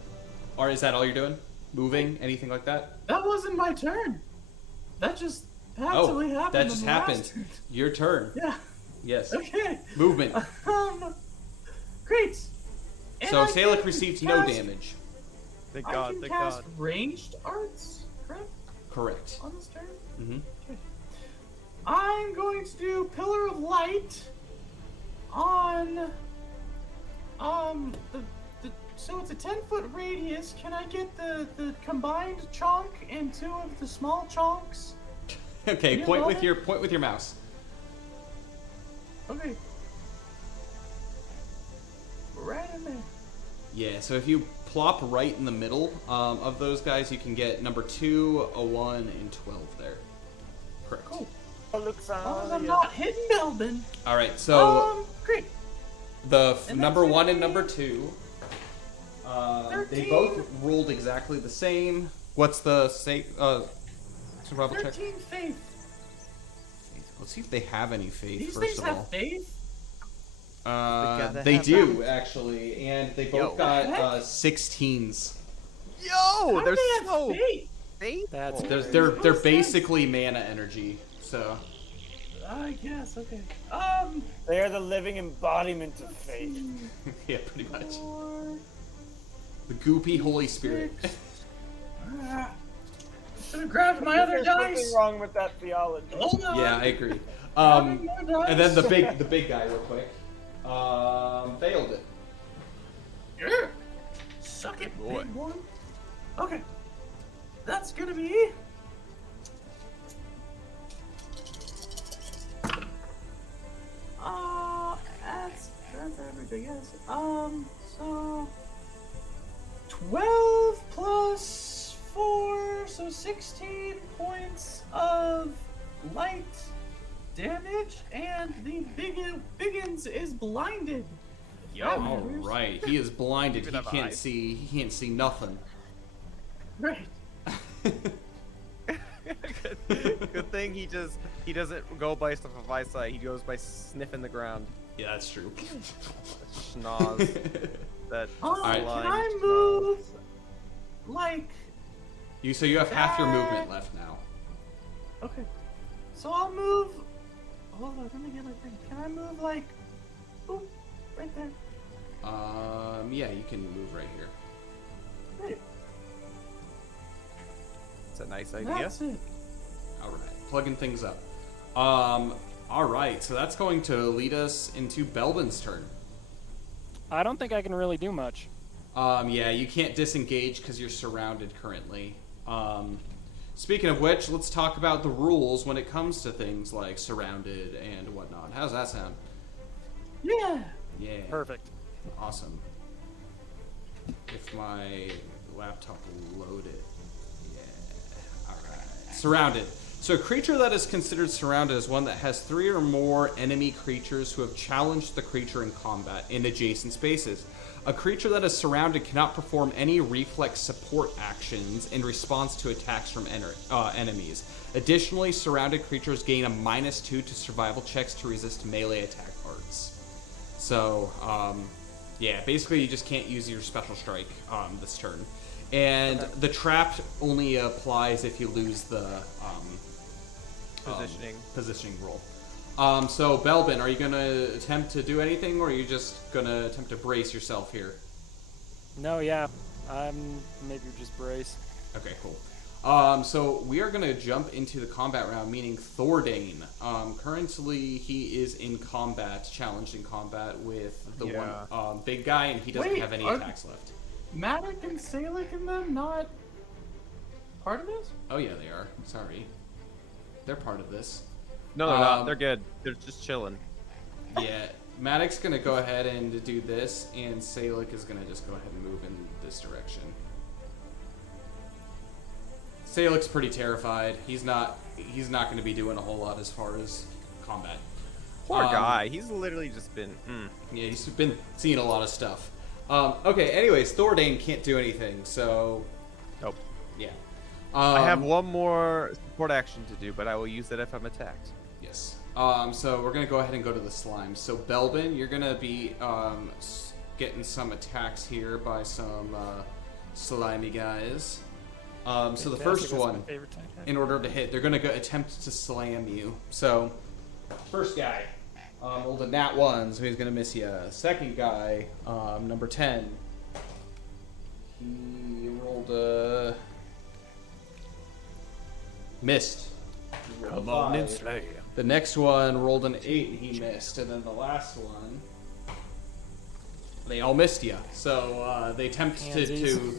or is that all you're doing? Moving? Anything like that? That wasn't my turn. That just absolutely happened. that on just the last happened. turn. Your turn. Yeah. Yes. Okay. Movement. Great. And So I Salic can received no cast- damage. Thank I God, can thank cast God. ranged arts, correct? Correct. On this turn. Mm-hmm. I'm going to do Pillar of Light on so it's a 10-foot radius. Can I get the combined chunk and 2 of the small chunks? Okay. You Point know with it? your mouse. Okay. Right in there. Yeah. So if you plop right in the middle of those guys, you can get number 2, a 1, and 12 there. Correct. Cool. looks As long as I'm on. not hitting Belbin. All right, so Great. the and number that's 1 and gonna number be 2, they 13. both rolled exactly the same. What's the survival check? 13 faith. Let's see if they have any faith. These first things of have all, faith? they have do actually, and they both Yo. got Heck? 16s. Yo, How they're do they have so faith? faithful. That's They're basically mana energy. So I guess, okay. They are the living embodiment of faith. yeah, pretty much. 4, The goopy Holy Spirit. 6. Should have grabbed my other There's dice. something wrong with that theology. Hold on. Yeah, I agree. Grabbing more dice. And then the big guy, real quick, failed it. Yeah. Suck it, Boy. big one. Okay. That's gonna be. That's average, I guess. So 12 plus 4, so 16 points of light damage, and the Biggins is blinded. All right, he is blinded. Even He have can't eyes. see. He can't see nothing. Right. Good thing he doesn't go by stuff of eyesight. He goes by sniffing the ground. Yeah, that's true. Schnoz. That Alright. Can I move, like, So you have half your movement left now. okay. So I'll move, hold on, let me get my thing. Can I move, like, boop, right there? Yeah, you can move right here. Right. It's a nice idea. That's it. All right, plugging things up. All right, so that's going to lead us into Belbin's turn. I don't think I can really do much. Yeah, you can't disengage because you're surrounded currently. Speaking of which, let's talk about the rules when it comes to things like surrounded and whatnot. How's that sound? Yeah. Yeah. Perfect. Awesome. If my laptop will load it. Yeah. Alright. Surrounded. So a creature that is considered surrounded is one that has 3 or more enemy creatures who have challenged the creature in combat in adjacent spaces. A creature that is surrounded cannot perform any reflex support actions in response to attacks from enemies. Additionally, surrounded creatures gain a -2 to survival checks to resist melee attack parts. So, yeah, basically you just can't use your special strike this turn. And the trap only applies if you lose the positioning roll. So, Belbin, are you going to attempt to do anything, or are you just going to attempt to brace yourself here? No, yeah. Maybe just brace. Okay, cool. So we are going to jump into the combat round, meaning Thordane. Currently, he is in combat, challenged in combat with the one big guy, and he doesn't Wait, have any are- attacks left. Matic and Salic and them not part of this? Oh yeah, they are. Sorry. They're part of this. No, they're not. They're good. They're just chilling. Yeah, Maddox's gonna go ahead and do this, and Salic is gonna just go ahead and move in this direction. Salic's pretty terrified. He's not gonna be doing a whole lot as far as combat. Poor guy. He's literally just been. Yeah, he's been seeing a lot of stuff. Okay, anyways, Thordane can't do anything, so Nope. yeah. I have one more support action to do, but I will use it if I'm attacked. Yes. So we're gonna go ahead and go to the slimes. So Belbin, you're gonna be getting some attacks here by some slimy guys. So the Fantastic, first that's my one, favorite type. in order to hit, they're gonna attempt to slam you. So first guy rolled a nat 1, so he's gonna miss you. Second guy, number 10, he rolled a missed. He rolled a 5. slay. The next one rolled an 8 and he missed, and then the last one, they all missed you. So they attempted to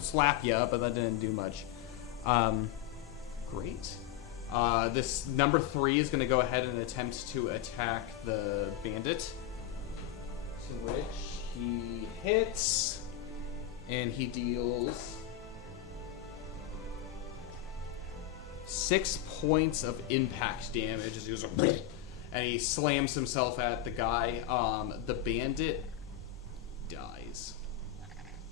slap you, but that didn't do much. Great. This number 3 is going to go ahead and attempt to attack the bandit, to which he hits, and he deals 6 points of impact damage as he goes, and he slams himself at the guy. The bandit dies.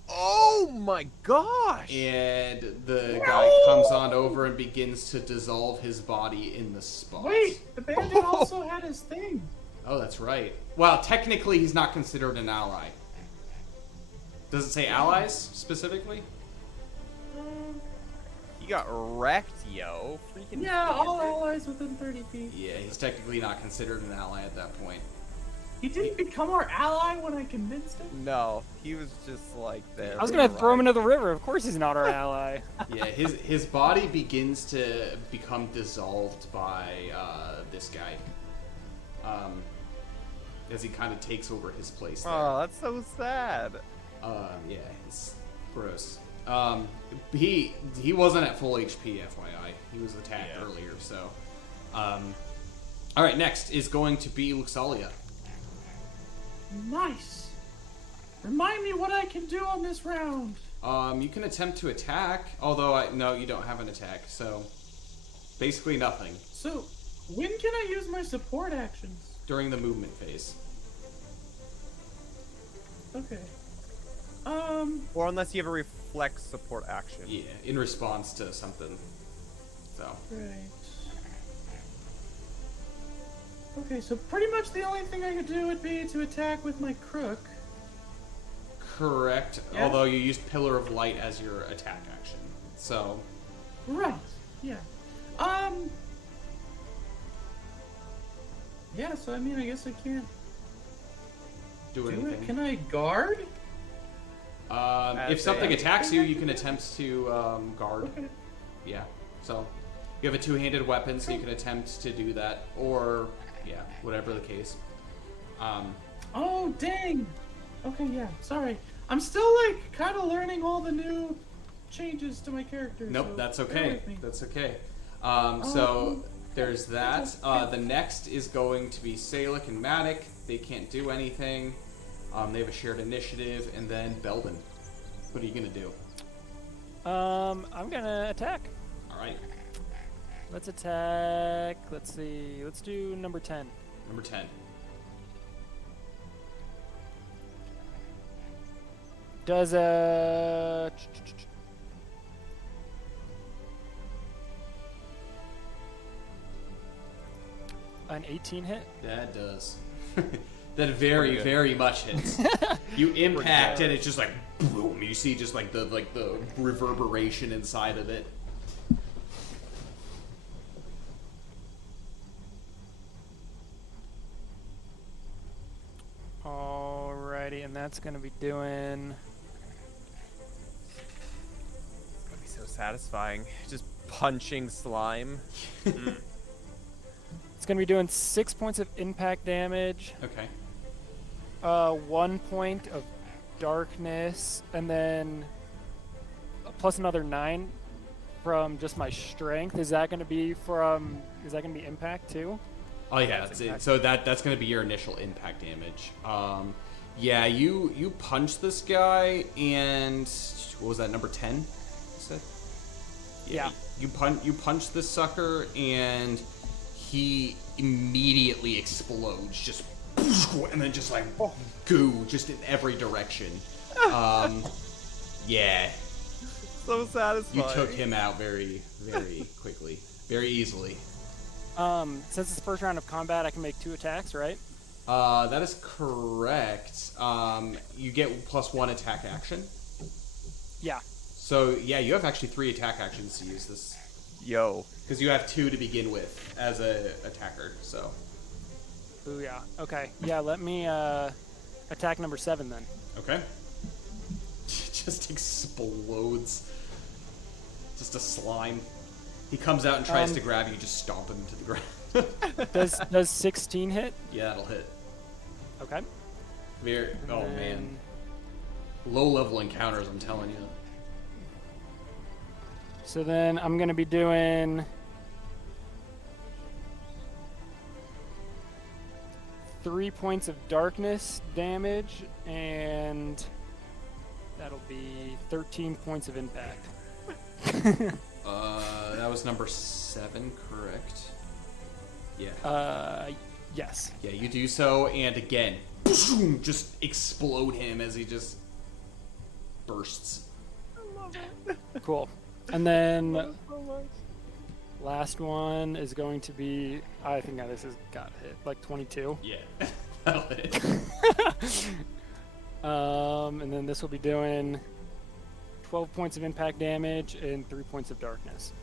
Oh my gosh! And the guy comes on over and begins to dissolve his body in the spot. Wait, the bandit also had his thing. Oh, that's right. Well, technically he's not considered an ally. Does it say allies specifically? He got wrecked, yo. Freaking Yeah, all bandit. allies within 30 feet. Yeah, he's technically not considered an ally at that point. He didn't become our ally when I convinced him? No, he was just like there. I was gonna throw him into the river. Of course he's not our ally. Yeah, his body begins to become dissolved by this guy. As he kind of takes over his place there. Oh, that's so sad. Yeah, it's gross. He wasn't at full HP, FYI. He was attacked earlier, so. Alright, next is going to be Luxalia. Nice. Remind me what I can do on this round. You can attempt to attack, although no, you don't have an attack, so basically nothing So, when can I use my support actions? during the movement phase. Okay. Or unless you have a reflex support action. Yeah, in response to something. So, Right. Okay, so pretty much the only thing I could do would be to attack with my crook. correct, Yeah. although you used Pillar of Light as your attack action. So, Right. Yeah. Yeah, so I mean, I guess I can't do do it. anything. Can I guard? If something attacks you, you can attempt to guard. Okay. Yeah. So you have a two-handed weapon, so you can attempt to do that, or yeah, whatever the case. Oh, dang. Okay, yeah. Sorry. I'm still like kind of learning all the new changes to my character. Nope, so that's bear okay. with me. That's okay. So there's that. The next is going to be Salic and Matic. They can't do anything. They have a shared initiative, and then Belden. What are you gonna do? I'm gonna attack. All right, Let's attack. Let's see. Let's do number 10. number 10. Does an 18 hit? That does. That very much hits. You impact, and it's just like boom. You see just like the reverberation inside of it. Alrighty, and that's gonna be doing. That'd be so satisfying. Just punching slime. It's gonna be doing 6 points of impact damage, Okay. 1 point of darkness, and then plus another 9 from just my strength. Is that gonna be impact too? Oh yeah, that's it. So that's gonna be your initial impact damage. Yeah, you punch this guy, and what was that, number 10? You said? Yeah. You punch this sucker, and he immediately explodes, just and then just like goo just in every direction. Yeah, So satisfying. you took him out very quickly, very easily. Since it's the first round of combat, I can make 2 attacks, right? That is correct. You get +1 attack action. Yeah. So yeah, you have actually 3 attack actions to use this, Yo. because you have 2 to begin with as a attacker. So Booyah. Okay. Yeah, let me attack number 7 then. okay, just explodes. Just a slime. He comes out and tries to grab you, just stomp him into the ground. Does 16 hit? Yeah, that'll hit. Okay. Very. Oh And man, low level encounters. I'm telling you. So then I'm gonna be doing 3 points of darkness damage, and that'll be 13 points of impact. that was number 7, correct? Yeah. Yes. Yeah, you do so, and again, boom, just explode him as he just bursts. Cool. And then last one is going to be, I think this has got hit, like 22. Yeah. That'll hit. And then this will be doing 12 points of impact damage and 3 points of darkness.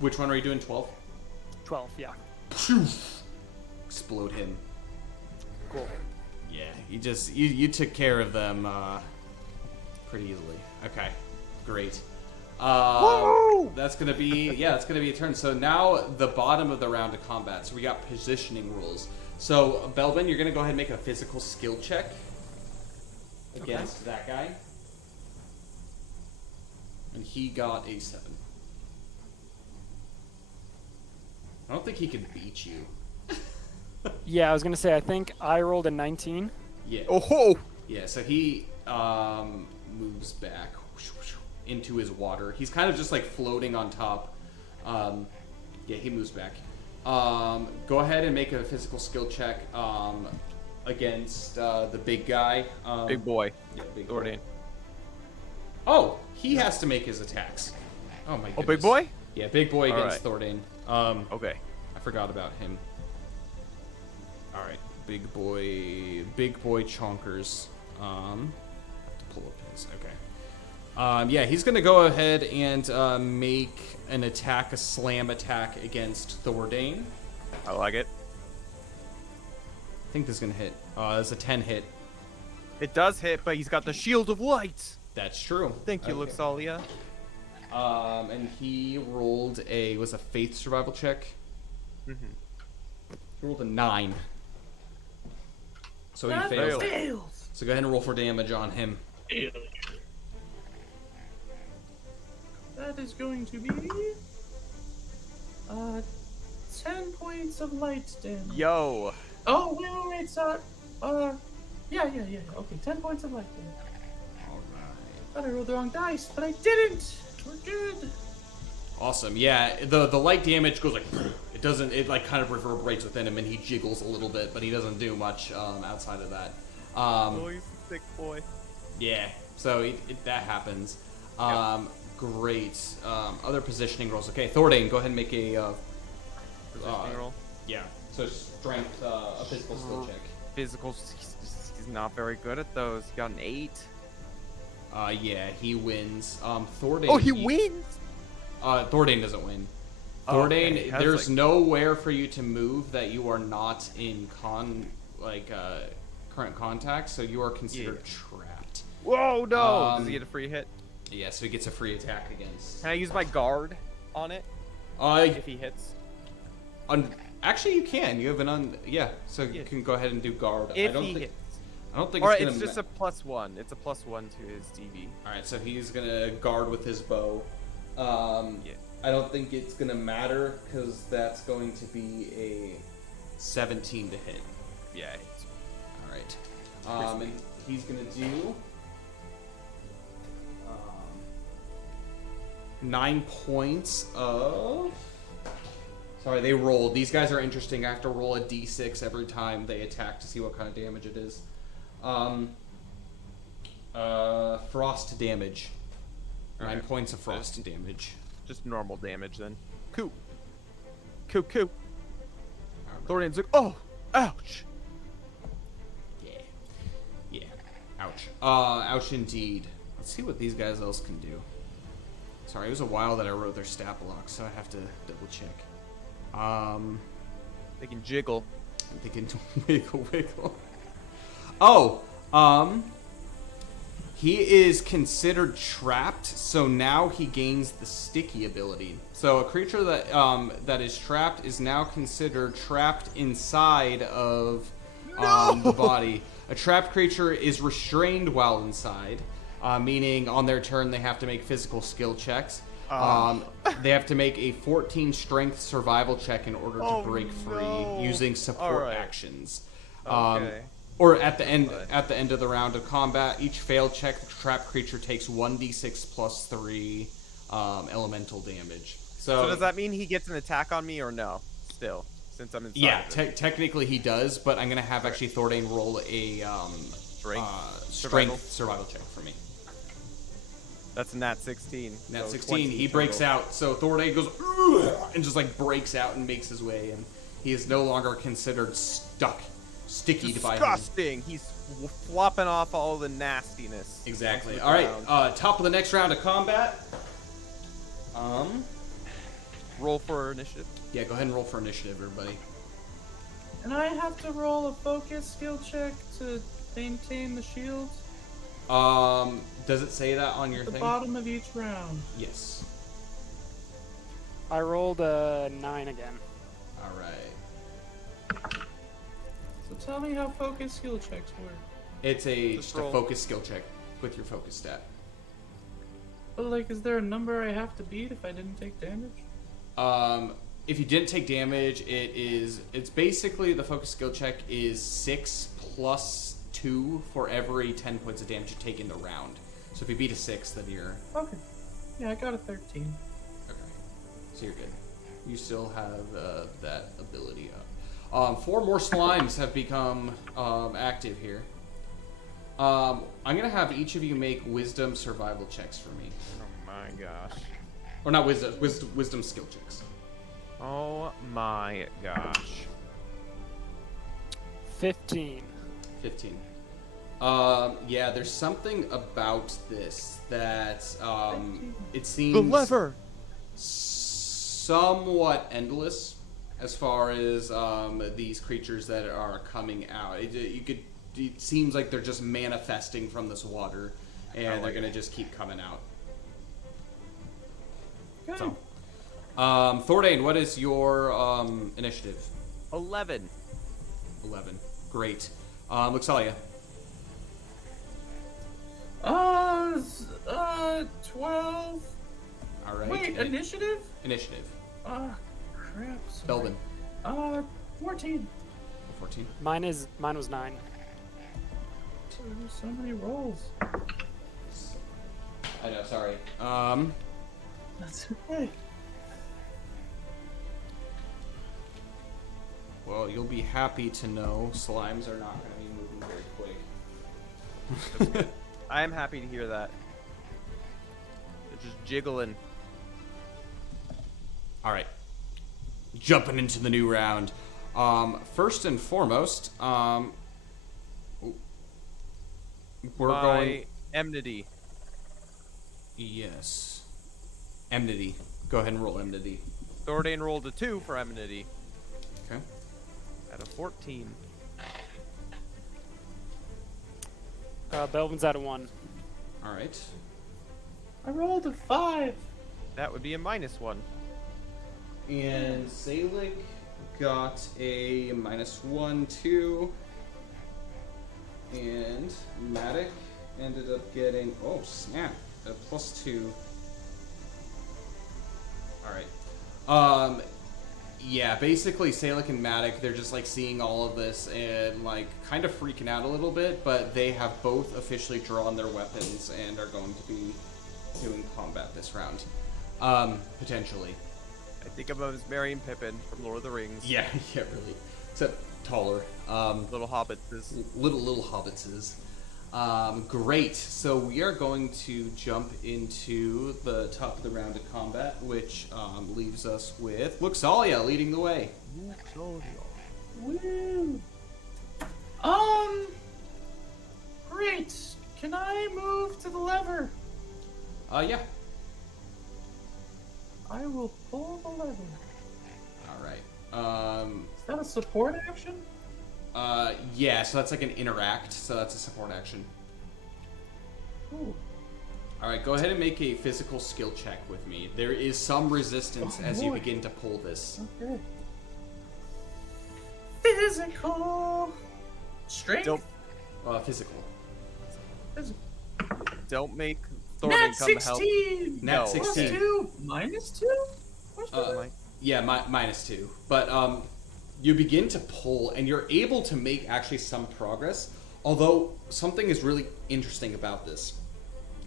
Which one are you doing? 12? 12, yeah. Explode him. Cool. Yeah, you took care of them pretty easily. Okay, great. That's gonna be a turn. So now the bottom of the round of combat. So we got positioning rules. So Belvin, you're gonna go ahead and make a physical skill check against that guy, and he got a 7. I don't think he can beat you. Yeah, I was gonna say, I think I rolled a 19. Yeah. Oh! Yeah, so he moves back into his water. He's kind of just like floating on top. Yeah, he moves back. Go ahead and make a physical skill check against the big guy. Big boy. Yeah, big Thordain. boy. Oh, he has to make his attacks. Oh my goodness. Oh, big boy? Yeah, big boy All against Thordain. Okay. I forgot about him. All right, big boy chonkers. Pull up his. Okay. Yeah, he's gonna go ahead and make an attack, a slam attack against Thordain. I like it. I think this is gonna hit. It's a 10 hit. It does hit, but he's got the shield of light. That's true. Thank you, Okay. Luxalia. And he rolled a faith survival check. Mm-hmm. He rolled a 9. So he fails. So go ahead and roll for damage on him. That is going to be 10 points of light damage. Yo. Oh, wait, it's yeah. Okay, 10 points of light damage. Alright. Thought I rolled the wrong dice, but I didn't. We're good. Awesome. Yeah, the light damage goes like it like kind of reverberates within him, and he jiggles a little bit, but he doesn't do much outside of that. Oh, he's a sick boy. Yeah. So that happens. Great. Other positioning rolls. Okay, Thordain, go ahead and make a Positioning roll. yeah. So strength, a physical skill check. Physical. He's not very good at those. He got an 8. Yeah, he wins. Thordain. Oh, he wins. Thordain doesn't win. Okay, Thordain, I was there's like- nowhere for you to move that you are not in current contact, so you are considered trapped. Whoa, no! Does he get a free hit? Yeah, so he gets a free attack against. Can I use my guard on it if he hits? Actually, you can. You have an so you can go ahead and do guard. If I don't he think. hits. I don't think Or it's it's gonna. just a +1. It's a +1 to his DV. All right, so he's gonna guard with his bow. Yeah. I don't think it's gonna matter because that's going to be a 17 to hit. Yeah. All right. And he's gonna do 9 points of. Sorry, they rolled. These guys are interesting. I have to roll a d6 every time they attack to see what kind of damage it is. Frost damage. 9 Okay. points of frost damage. Just normal damage then. Coo. Thordain's like, oh, ouch. Yeah. Ouch. Ouch indeed. Let's see what these guys else can do. Sorry, it was a while that I wrote their stat blocks, so I have to double check. They can jiggle. They can wiggle. Oh, he is considered trapped, so now he gains the sticky ability. So a creature that is trapped is now considered trapped inside of the body. A trapped creature is restrained while inside, meaning on their turn they have to make physical skill checks. They have to make a 14 strength survival check in order to break free using support actions. Okay. Or at the end of the round of combat, each failed check, the trapped creature takes 1d6 plus 3 elemental damage. So does that mean he gets an attack on me or no? Still, since I'm inside. Yeah, of it? technically he does, but I'm gonna have actually Thordain roll a strength survival check for me. That's a nat 16. Nat so 16, 20 he breaks total. out. So Thordain goes "Ugh," and just like breaks out and makes his way, and he is no longer considered sticky by him. Disgusting. He's flopping off all the nastiness. Exactly. onto the All right, ground. top of the next round of combat. Roll for initiative. Yeah, go ahead and roll for initiative, everybody. And I have to roll a focus skill check to maintain the shield Does it say that on your at the thing? bottom of each round. Yes. I rolled a 9 again. All right. So tell me how focus skill checks work. It's Just just a roll. focus skill check with your focus stat. But like, is there a number I have to beat if I didn't take damage? If you didn't take damage, it's basically the focus skill check is 6 plus 2 for every 10 points of damage you take in the round. So if you beat a 6, then you're Okay. Yeah, I got a 13. okay. So you're good. You still have that ability up. 4 more slimes have become active here. I'm gonna have each of you make wisdom survival checks for me, Oh my gosh. or not wisdom skill checks. Oh my gosh. 15. 15. Yeah, there's something about this that it seems somewhat endless as far as these creatures that are coming out. It seems like they're just manifesting from this water, and they're gonna just keep coming out. Okay. So, Thordain, what is your initiative? 11. 11. Great. Luxalia. 12. All right. Wait, initiative? Initiative. Crap. Sorry. Belbin. 14. 14. Mine was 9. There's so many rolls. I know. Sorry. That's okay. Well, you'll be happy to know slimes are not going to be moving very quick. I am happy to hear that. They're just jiggling. All right. Jumping into the new round. First and foremost, we're My going. enmity. Yes. Enmity. Go ahead and roll enmity. Thordain rolled a 2 for enmity. Okay. At a 14. Belvin's at a 1. All right. I rolled a 5. That would be a -1. And Zalik got a -1, 2. And Matic ended up getting, oh snap, a +2. Alright. Yeah, basically Salik and Matic, they're just like seeing all of this and like kind of freaking out a little bit, but they have both officially drawn their weapons and are going to be doing combat this round. Potentially. I think of him as Merry and Pippin from Lord of the Rings. Yeah, yeah, really. Except taller. Little hobbits. Is Little hobbitses. Great. So we are going to jump into the top of the round of combat, which leaves us with Luxalia leading the way. Woo! Great. Can I move to the lever? Yeah. I will pull the lever. All right. Is that a support action? Yeah. So that's like an interact. So that's a support action. Ooh. All right. Go ahead and make a physical skill check with me. There is some resistance as you boy. begin to pull this. Okay. Physical. Strength. Don't Physical. Physical. don't make Nat Thorman come help. 16. Nat No. 16. +2. -2. Yeah, -2. But you begin to pull, and you're able to make actually some progress. Although something is really interesting about this.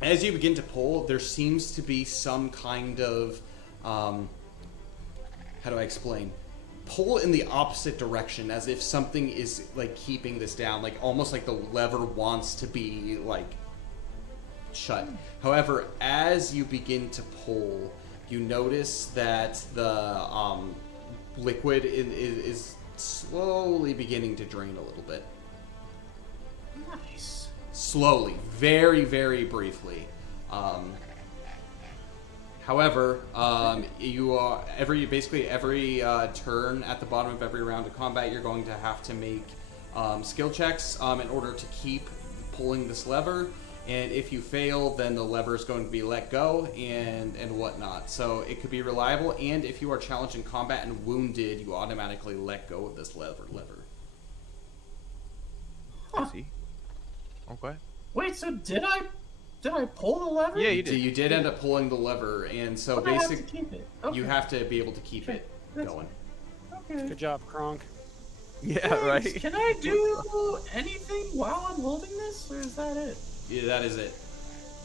As you begin to pull, there seems to be some kind of how do I explain? Pull in the opposite direction, as if something is like keeping this down, like almost like the lever wants to be like shut. However, as you begin to pull, you notice that the liquid is slowly beginning to drain a little bit. Nice. Slowly, very, very briefly. However, you are basically every turn at the bottom of every round of combat, you're going to have to make skill checks in order to keep pulling this lever. And if you fail, then the lever is going to be let go and whatnot. So it could be reliable. And if you are challenged in combat and wounded, you automatically let go of this lever. I see. Okay. Wait, so did I pull the lever? Yeah, you did. You did end up pulling the lever, and so But I have to basically keep it. Okay. you have to be able to keep it That's- going. Okay. Good job, Kronk. Yeah, Thanks. right. Can I do anything while I'm holding this, or is that it? Yeah, that is it.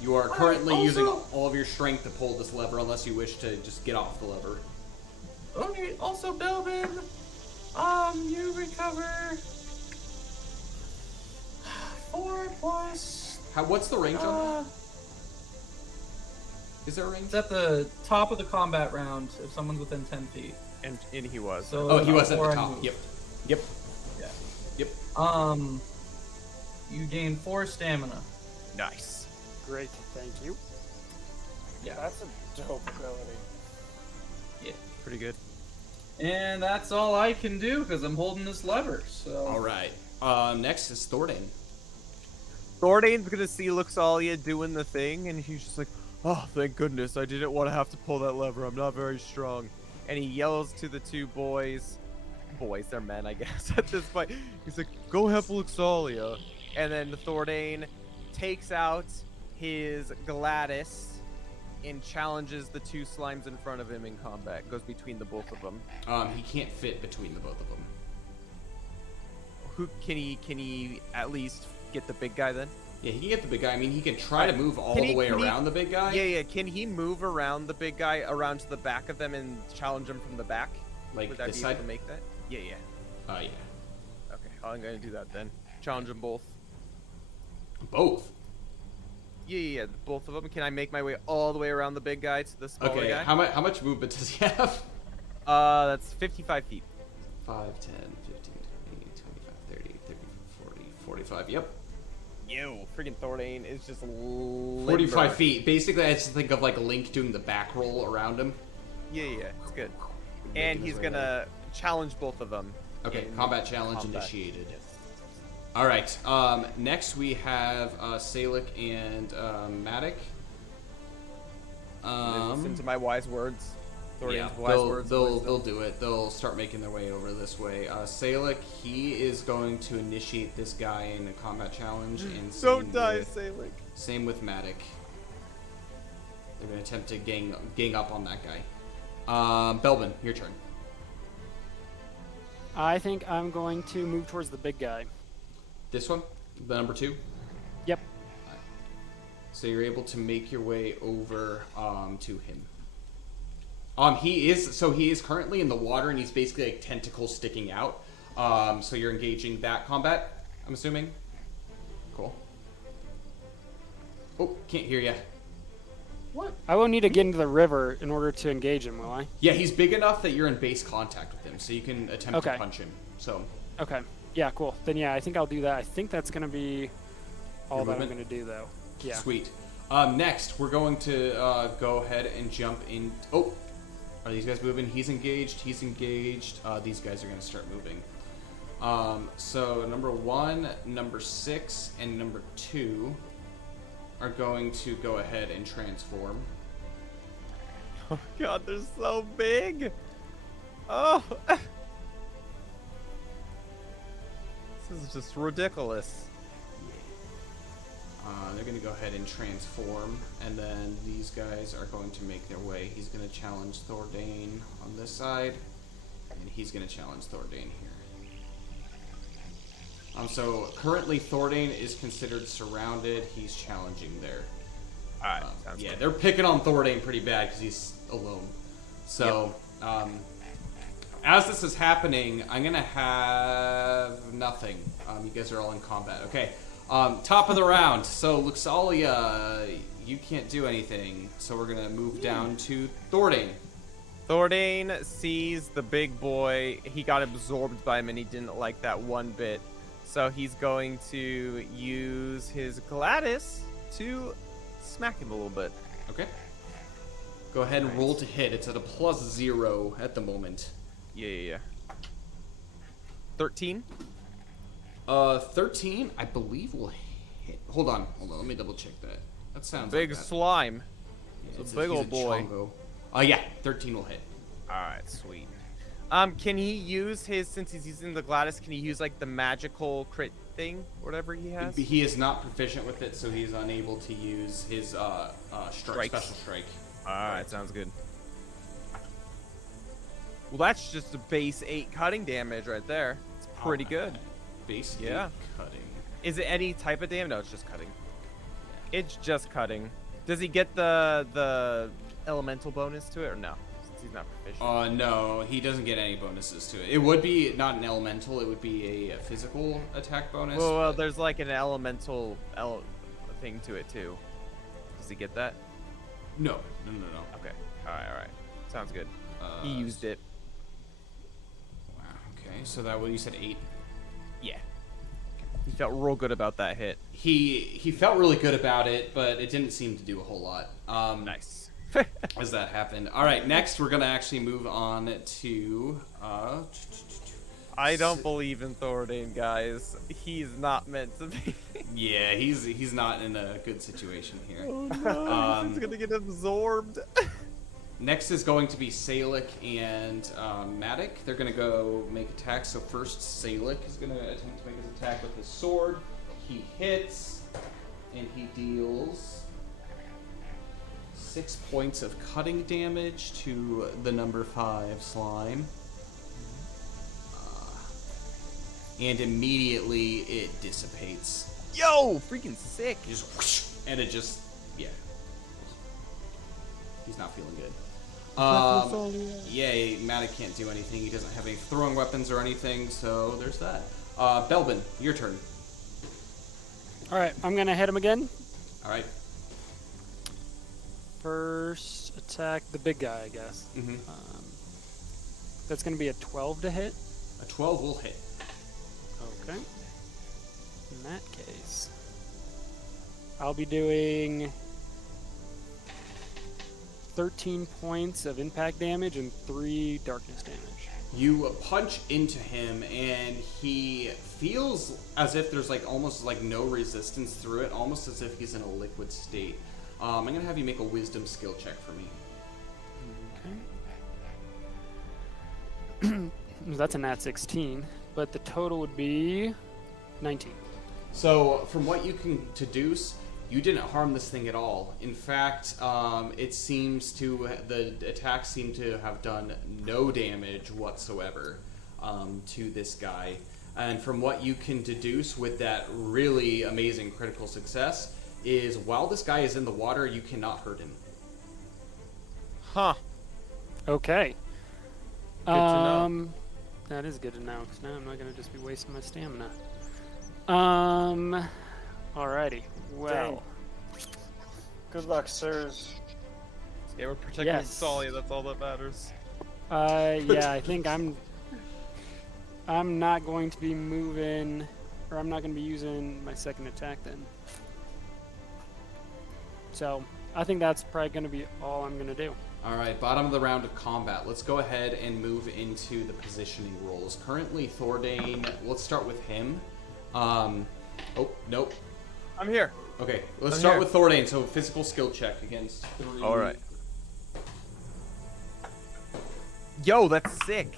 You are currently using all of your strength to pull this lever, unless you wish to just get off the lever. Okay. Also, Belvin, you recover 4 plus. What's the range on that? Is there a range? It's at the top of the combat round if someone's within 10 feet. And he was. So Oh, he was at the before I top. move. Yep. Yeah. Yep. You gain 4 stamina. Nice. Great, thank you. Yeah. That's a dope ability. Pretty good. And that's all I can do because I'm holding this lever. So. All right. Next is Thordain. Thordain's gonna see Luxalia doing the thing, and he's just like, "Oh, thank goodness! I didn't want to have to pull that lever. I'm not very strong." And he yells to the two boys. Boys, they're men, I guess. At this point, he's like, "Go help Luxalia." And then Thordain takes out his Gladys and challenges the two slimes in front of him in combat. Goes between the both of them. He can't fit between the both of them. Who can he at least get the big guy then? Yeah, he can get the big guy. I mean, he can try to move all Can the he- way can he- around the big guy. Yeah. Can he move around the big guy around to the back of them and challenge him from the back? Like Would I this be side. able to make that? Yeah. Yeah. Okay, I'm gonna do that then. Challenge them both. Both. Yeah, both of them. Can I make my way all the way around the big guy to the smaller Okay. guy? How much movement does he have? That's 55 feet. 5, 10, 15, 20, 25, 30, 30, 40, 45. Yep. Yo, freaking Thordain is just limber. 45 feet. Basically, I just think of like Link doing the back roll around him. Yeah, it's good. Making And his he's way gonna challenge both of them. Okay, in combat challenge combat. initiated. All right. Next we have Salic and Matic. Listen to my wise words. Thordain's Yeah, wise words. they'll do it. They'll start making their way over this way. Salic, he is going to initiate this guy in a combat challenge. And Don't die, Salic. Same with Matic. They're going to attempt to gang up on that guy. Belvin, your turn. I think I'm going to move towards the big guy. This one, the number 2. Yep. So you're able to make your way over to him. He is currently in the water, and he's basically like tentacles sticking out. So you're engaging that combat, I'm assuming. Cool. Oh, can't hear ya. What? I won't need to get into the river in order to engage him, will I? Yeah, he's big enough that you're in base contact with him, so you can attempt to Okay. punch him. So Okay. Yeah, cool. Then yeah, I think I'll do that. I think that's gonna be all Your that I'm movement? gonna do, though. Yeah. sweet. Next, we're going to go ahead and jump in. Oh, are these guys moving? He's engaged. He's engaged. These guys are going to start moving. So number 1, number 6, and number 2 are going to go ahead and transform. Oh god, they're so big. Oh. This is just ridiculous. They're going to go ahead and transform, and then these guys are going to make their way. He's going to challenge Thordain on this side, and he's going to challenge Thordain here. So currently Thordain is considered surrounded. He's challenging there. Alright, sounds Yeah, good. they're picking on Thordain pretty bad because he's alone. So, as this is happening, I'm gonna have nothing. You guys are all in combat. Okay. Top of the round. So Luxalia, you can't do anything. So we're gonna move down to Thordane. Thordane sees the big boy. He got absorbed by him and he didn't like that one bit. So he's going to use his Gladys to smack him a little bit. Okay. Go ahead and roll to hit. It's at a +0 at the moment. Yeah. 13? 13, I believe will hit. Hold on. Let me double check that. That sounds Big like that. slime. Yeah, It's a big old boy. chongo. Yeah, 13 will hit. Alright, sweet. Can he use his, since he's using the Gladys, can he use like the magical crit thing, whatever he has? He is not proficient with it, so he's unable to use his Strikes. special strike. Alright, sounds good. Well, that's just a base 8 cutting damage right there. It's pretty good. Base Yeah. 8 cutting. Is it any type of damage? No, it's just cutting. It's just cutting. Does he get the elemental bonus to it or no? Since he's not proficient. No, he doesn't get any bonuses to it. It would be not an elemental, it would be a physical attack bonus. Well, but- there's like an elemental thing to it too. Does he get that? No. Okay. Alright. Sounds good. He Uh, used it. Wow, okay, so that what you said 8. Yeah. He felt real good about that hit. He felt really good about it, but it didn't seem to do a whole lot. Nice. As that happened. All right, next we're gonna actually move on to. I don't believe in Thordane, guys. He's not meant to be. Yeah, he's not in a good situation here. Oh no, he's gonna get absorbed. Next is going to be Salic and Matic. They're gonna go make attacks. So first, Salic is gonna attempt to make his attack with his sword. He hits, and he deals 6 points of cutting damage to the number 5 slime. And immediately it dissipates. Yo, freaking sick. Just whoosh, and it just, yeah. He's not feeling good. Yeah, Matic can't do anything. He doesn't have any throwing weapons or anything, so there's that. Belbin, your turn. All right, I'm gonna hit him again. All right. First attack, the big guy, I guess. Mm-hmm. That's gonna be a 12 to hit. A 12 will hit. Okay. In that case, I'll be doing 13 points of impact damage and 3 darkness damage. You punch into him, and he feels as if there's like almost like no resistance through it, almost as if he's in a liquid state. I'm gonna have you make a wisdom skill check for me. Okay. That's a nat 16, but the total would be 19. So, from what you can deduce, you didn't harm this thing at all. In fact, it seems to the attacks seem to have done no damage whatsoever to this guy. And from what you can deduce with that really amazing critical success is while this guy is in the water, you cannot hurt him. Huh. Okay. Good to know. That is good to know, because now I'm not going to just be wasting my stamina. Alrighty. Well. Good luck, sirs. Yeah, we're protecting Yes. Sully, that's all that matters. Yeah, I think I'm not going to be moving, or I'm not going to be using my second attack then. So, I think that's probably going to be all I'm going to do. All right, bottom of the round of combat. Let's go ahead and move into the positioning roles. Currently, Thordane, let's start with him. Oh, nope. I'm here. Okay, let's I'm start here. with Thordane. So, physical skill check against 3. All right. Yo, that's sick.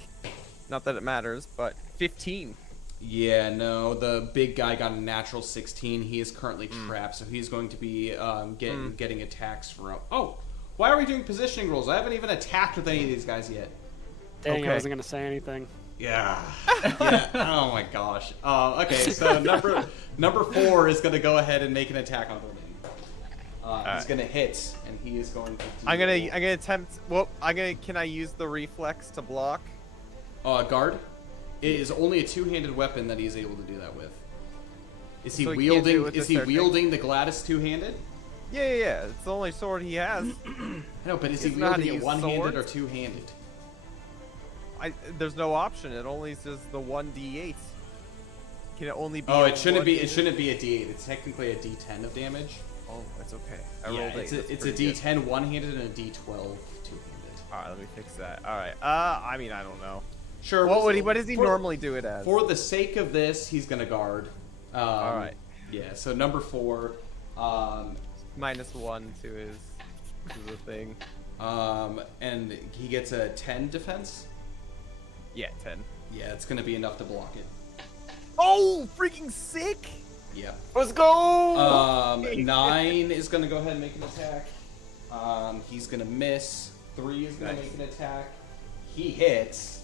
Not that it matters, but 15. Yeah, no, the big guy got a natural 16. He is currently trapped, so he's going to be getting attacks from. Oh, why are we doing positioning rolls? I haven't even attacked with any of these guys yet. Dang, Okay. I wasn't going to say anything. Yeah. Yeah. Oh my gosh. Okay, so number 4 is going to go ahead and make an attack on Thordane. He's going to hit, and he is going to. I'm gonna attempt. Well, can I use the reflex to block? Guard. It is only a two-handed weapon that he's able to do that with. Is he So he can't do it wielding? with Is the he third thing? wielding the Gladys two-handed? Yeah. It's the only sword he has. I know, but is he Doesn't know how to wielding it use one-handed or swords? two-handed? There's no option. It only says the 1d8. Can it only be? Oh, a it shouldn't be. It one-handed- shouldn't be a D8. It's technically a D10 of damage. Oh, it's okay. I Yeah, rolled 8. it's That's a pretty good. D10 one-handed and a D12 two-handed. All right, let me fix that. All right. I mean, I don't know. Sure. What does he normally do it as? For the sake of this, he's gonna guard. All right. Yeah. So number 4. -1 to his the thing. And he gets a 10 defense. Yeah, 10. Yeah, it's gonna be enough to block it. Oh, freaking sick! Yeah. Let's go! 9 is gonna go ahead and make an attack. He's gonna miss. 3 is gonna Nice. make an attack. He hits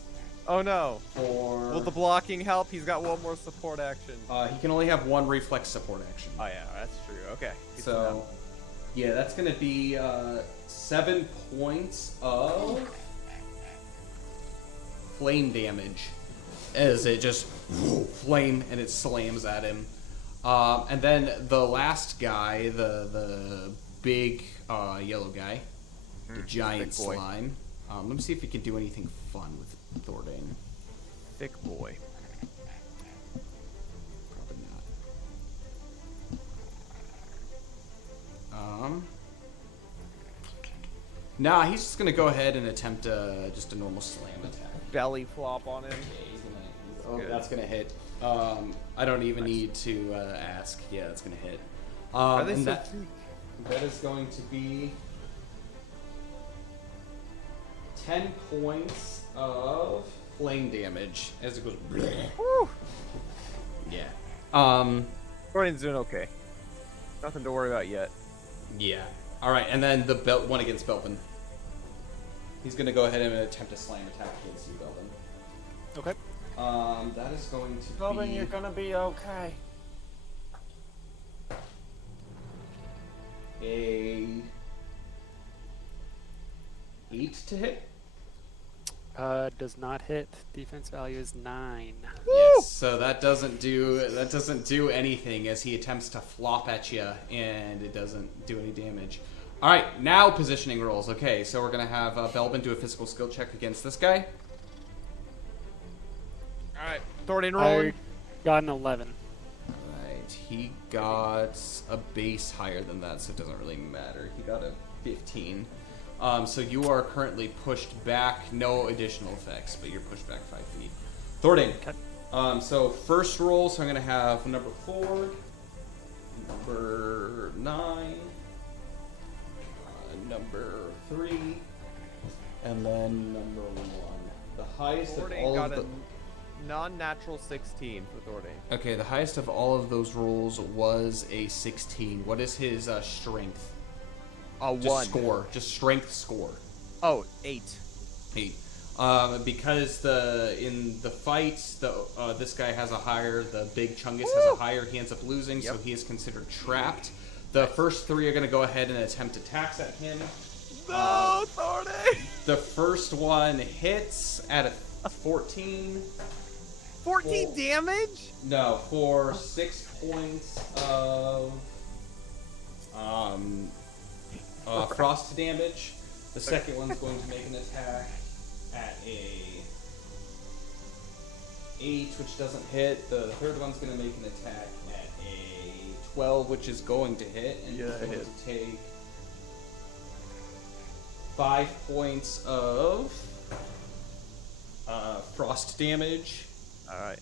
Oh no. for. Will the blocking help? He's got one more support action. He can only have 1 reflex support action. Oh yeah, that's true. Okay. Good to So, know. yeah, that's gonna be 7 points of flame damage as it just flame and it slams at him. And then the last guy, the big yellow guy, the giant big boy. slime. Let me see if he can do anything fun with Thordain. Thick boy. Probably not. Nah, he's just gonna go ahead and attempt just a normal slam attack. Belly flop on him. Yeah, Good. that's gonna hit. I don't even need to ask. Yeah, that's gonna hit. Are they and so that, cheap? that is going to be 10 points of flame damage as it goes. Woo! Yeah. Gordon's doing okay. Nothing to worry about yet. Yeah. All right, and then the one against Belvin. He's gonna go ahead and attempt a slam attack against you, Belvin. Okay. That is going to Robin, be you're gonna be okay. a 8 to hit. Does not hit. Defense value is 9. Yes. So that doesn't do anything as he attempts to flop at you, and it doesn't do any damage. All right, now positioning rolls. Okay, so we're gonna have Belvin do a physical skill check against this guy. All right. Thornton rolling. I got an 11. Right, he got a base higher than that, so it doesn't really matter. He got a 15. So you are currently pushed back, no additional effects, but you're pushed back 5 feet. Thornton. Okay. So first roll, so I'm gonna have number 4, number 9, number 3, and then number 1. The highest of Thornton all got of a the. non-natural 16 for Thornton. Okay, the highest of all of those rolls was a 16. What is his strength? Just 1. score. Just strength score. Oh, 8. 8. Because in the fights, this guy has a higher, the big Chungus has a higher, he ends up losing, so Yep. he is considered trapped. The first 3 are going to go ahead and attempt attacks at him. No, Thornton! The first one hits at a 14. 14 Oh. damage? No, for 6 points of frost damage. The second one's going to make an attack at a 8, which doesn't hit. The third one's going to make an attack at a 12, which is going to hit. And Yeah, he's it going hit. to take 5 points of frost damage. Alright.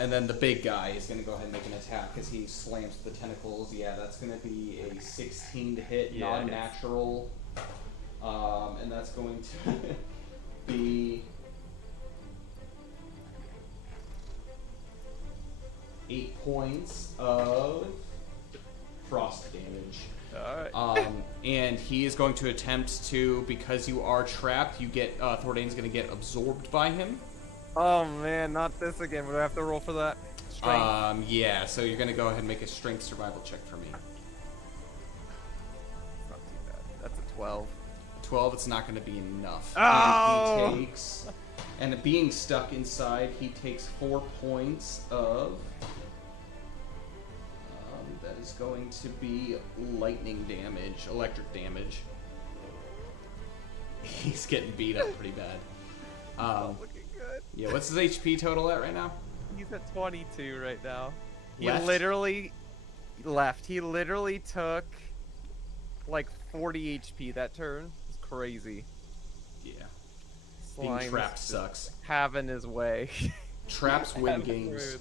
And then the big guy is going to go ahead and make an attack as he slams the tentacles. Yeah, that's going to be a 16 to hit, Yeah, it hits. non-natural. And that's going to be 8 points of frost damage. Alright. And he is going to attempt to, because you are trapped, you get Thordain's going to get absorbed by him. Oh man, not this again. Would I have to roll for that? Strength. Yeah, so you're going to go ahead and make a strength survival check for me. Not too bad. That's a 12. 12, it's not going to be enough. Oh! And he takes And being stuck inside, he takes 4 points of... that is going to be lightning damage, electric damage. He's getting beat up pretty bad. Looking good. Yeah, what's his HP total at right now? He's at 22 right now. Left? He literally left. He literally took like 40 HP that turn. It's crazy. Yeah. Being Slime's trapped just sucks. having his way. Traps win Having games.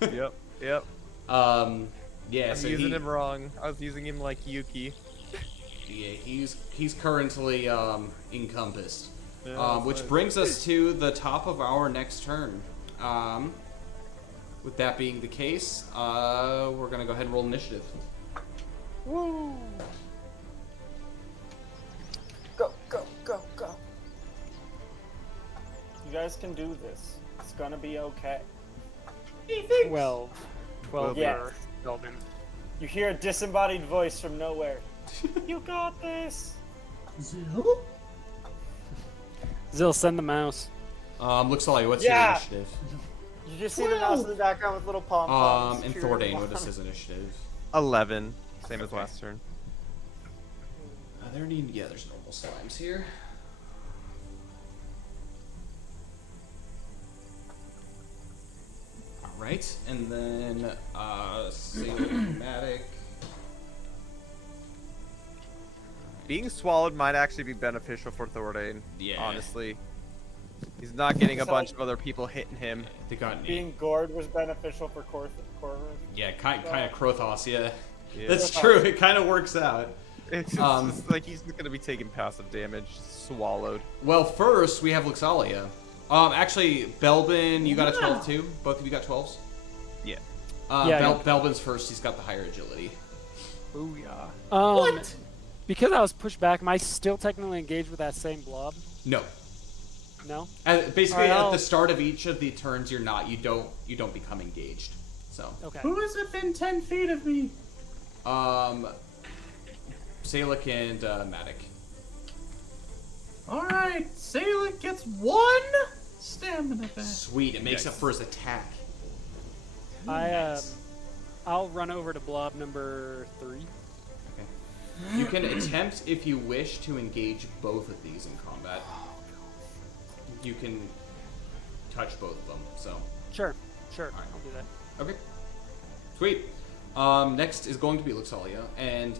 Yep. Yep. Yeah, I'm so using him wrong. I was using him like Yuki. Yeah, he's currently encompassed. Yeah, Which nice. brings us to the top of our next turn. With that being the case, we're gonna go ahead and roll initiative. Woo! Go, go, go, go. You guys can do this. It's gonna be okay. 12. 12 Yes. for Belbin. You hear a disembodied voice from nowhere. You got this. Zill? Zill, send the mouse. Luxalia, what's Yeah. your initiative? You just see the mouse in the background with little pom poms. And Thordane, what is his initiative? 11. Same as last turn. There's normal slimes here. Alright, and then, Matic. Being swallowed might actually be beneficial for Thordane. Yeah. Honestly. He's not getting a So, bunch of other people hitting him. They got Being gored was beneficial for yeah, kind of Krothos, yeah. Yeah. That's true, it kind of works out. It's just like he's going to be taking passive damage. Swallowed. Well, first, we have Luxalia. Actually, Belbin, you got a 12 too? Both of you got 12s? Yeah. Yeah, Belbin's first, he's got the higher agility. Booyah. What? Because I was pushed back, am I still technically engaged with that same blob? No. No? Basically, Alright, at the start of each of the turns, you don't become engaged. So, Okay. Who is within 10 feet of me? Salic and Matic. Alright, Salic gets 1 stamina back. Sweet, it makes up for his attack. I'll run over to blob number 3. Okay. You can attempt, if you wish, to engage both of these in combat. You can touch both of them, so. Sure. Alright. I'll do that. Okay. Sweet. Next is going to be Luxalia, and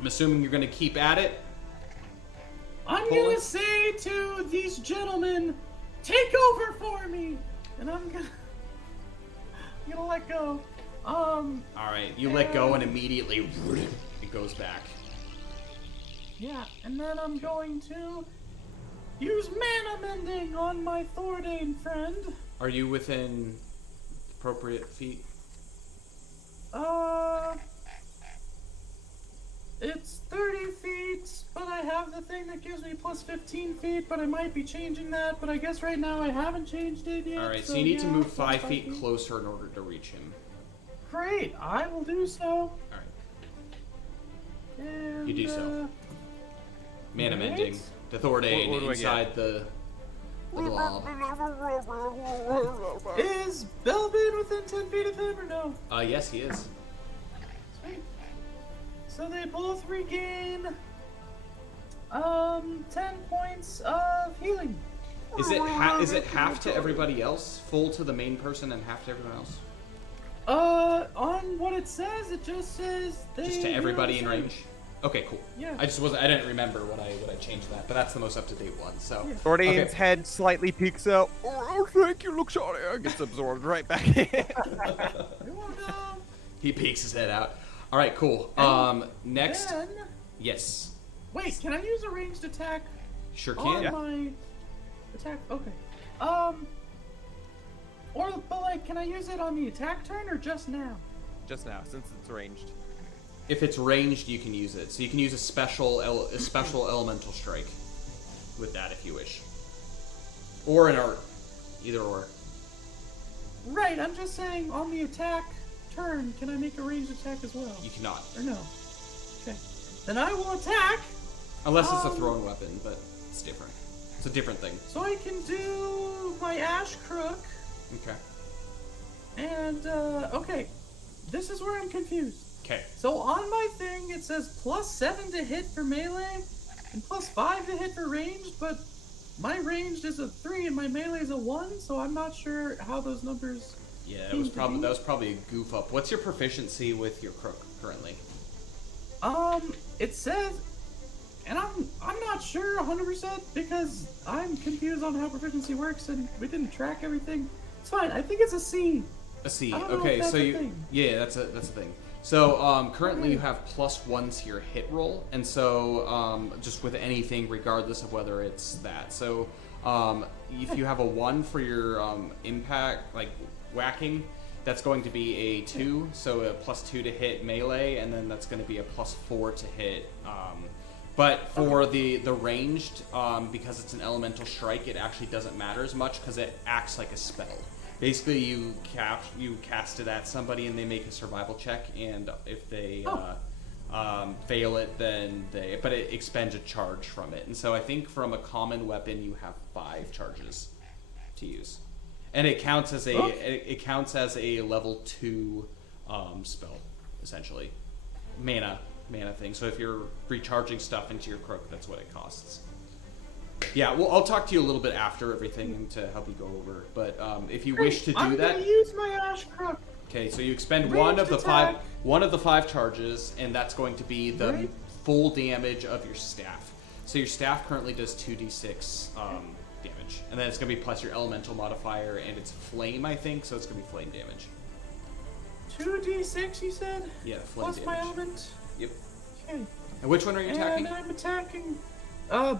I'm assuming you're going to keep at it. I'm Pull gonna it. say to these gentlemen, take over for me! And I'm gonna let go. Alright, you let go and immediately it goes back. Yeah, and then I'm going to use mana mending on my Thordane friend. Are you within appropriate feet? It's 30 feet, but I have the thing that gives me plus 15 feet, but I might be changing that, but I guess right now I haven't changed it yet. Alright, so you need to yeah, move plus 5 feet closer in order to reach him. Great, I will do so. Alright, And, you do so. Mana Right. mending. To Thordane What do I inside get? the blob. Is Belbin within 10 feet of him or no? Yes, he is. Sweet. So they both regain 10 points of healing. Is it half to everybody else? Full to the main person and half to everyone else? On what it says, it just says they Just to everybody in heal range? Okay, cool. Yeah. I didn't remember what I changed that, but that's the most up-to-date one, so. Yeah. Thordane's Okay. head slightly peeks out. Oh, thank you, Luxalia. Gets absorbed right back in. You won't know. He peeks his head out. Alright, cool. Next. Then, Yes. wait, can I use a ranged attack Sure on can. my attack? Okay. But like, can I use it on the attack turn or just now? Just now, since it's ranged. If it's ranged, you can use it. So you can use a special elemental strike with that if you wish. Or an art. Either or. Right, I'm just saying on the attack turn, can I make a ranged attack as well? You cannot. Or no? Okay. Then I will attack. Unless it's a thrown weapon, but it's different. It's a different thing. So I can do my Ash Crook, Okay. and okay, this is where I'm confused. Okay. So on my thing it says +7 to hit for melee, and +5 to hit for ranged, but my ranged is a 3 and my melee is a 1, so I'm not sure how those numbers. Yeah, that was probably a goof up. What's your proficiency with your crook currently? It says, and I'm not sure 100% because I'm confused on how proficiency works and we didn't track everything. It's fine. I think it's a C. A C. I don't know Okay, if that's so a you thing. yeah, that's a thing. So currently Okay. you have +1 to your hit roll, and so just with anything, regardless of whether it's that. So if you have a 1 for your impact, like whacking, that's going to be a 2, so a +2 to hit melee, and then that's going to be a +4 to hit. But for the ranged, because it's an elemental strike, it actually doesn't matter as much because it acts like a spell. Basically, you cast it at somebody and they make a survival check, and if they fail it, then but it expends a charge from it. And so I think from a common weapon you have 5 charges to use, and it counts as a level 2 spell, essentially, mana thing. So if you're recharging stuff into your crook, that's what it costs. Yeah, well, I'll talk to you a little bit after everything to help you go over. But if you wish to do I'm that, gonna use my Ash Crook. okay. So you expend Ranged one of the attack. five charges, and that's going to be the Right. full damage of your staff. So your staff currently does 2d6 damage, and then it's gonna be plus your elemental modifier, and it's flame, I think. So it's gonna be flame damage. 2d6, you said? Yeah, flame Plus damage. my element? Yep. Okay. And which one are you attacking? And I'm attacking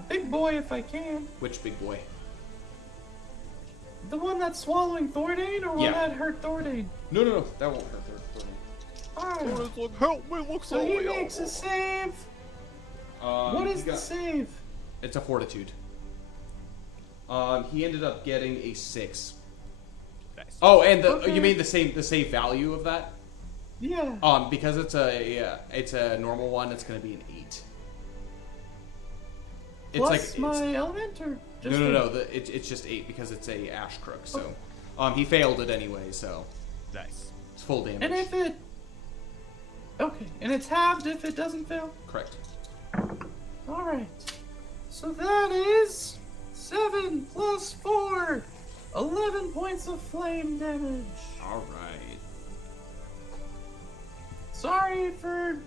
big boy if I can. Which big boy? The one that's swallowing Thordane, or will Yeah. that hurt Thordane? No, that won't hurt. Alright. Help me, look So he makes a save. What is the save? It's a fortitude. He ended up getting a 6. Nice. Oh, and Okay. you mean the same value of that? Yeah. Because it's a normal one, it's going to be an 8. It's Plus like my element, or just no. It's just 8 because it's a ash crook. So, he failed it anyway. So, Nice. it's full damage. And if it. Okay, and it's halved if it doesn't fail? Correct. Alright. So that is 7 plus 4. 11 points of flame damage. All right. Sorry for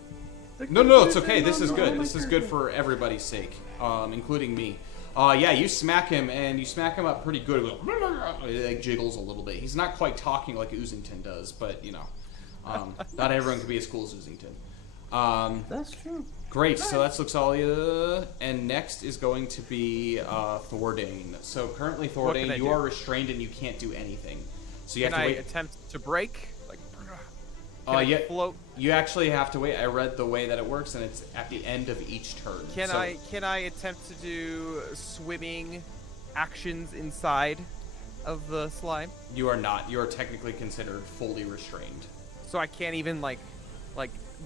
the No, it's okay. confusion This is on good. my This is good character. for everybody's sake, including me. Yeah, you smack him, and you smack him up pretty good. It like jiggles a little bit. He's not quite talking like Oozington does, but not everyone can be as cool as Oozington. That's true. Great. So that's Luxalia, and next is going to be Thordane. So currently, can Thordane, I you do? are restrained and you can't do anything. So you Can have to I wait. attempt to break? Like, can I Yeah, float? you actually have to wait. I read the way that it works, and it's at the end of each turn. Can So- I attempt to do swimming actions inside of the slime? You are not. You are technically considered fully restrained. So I can't even like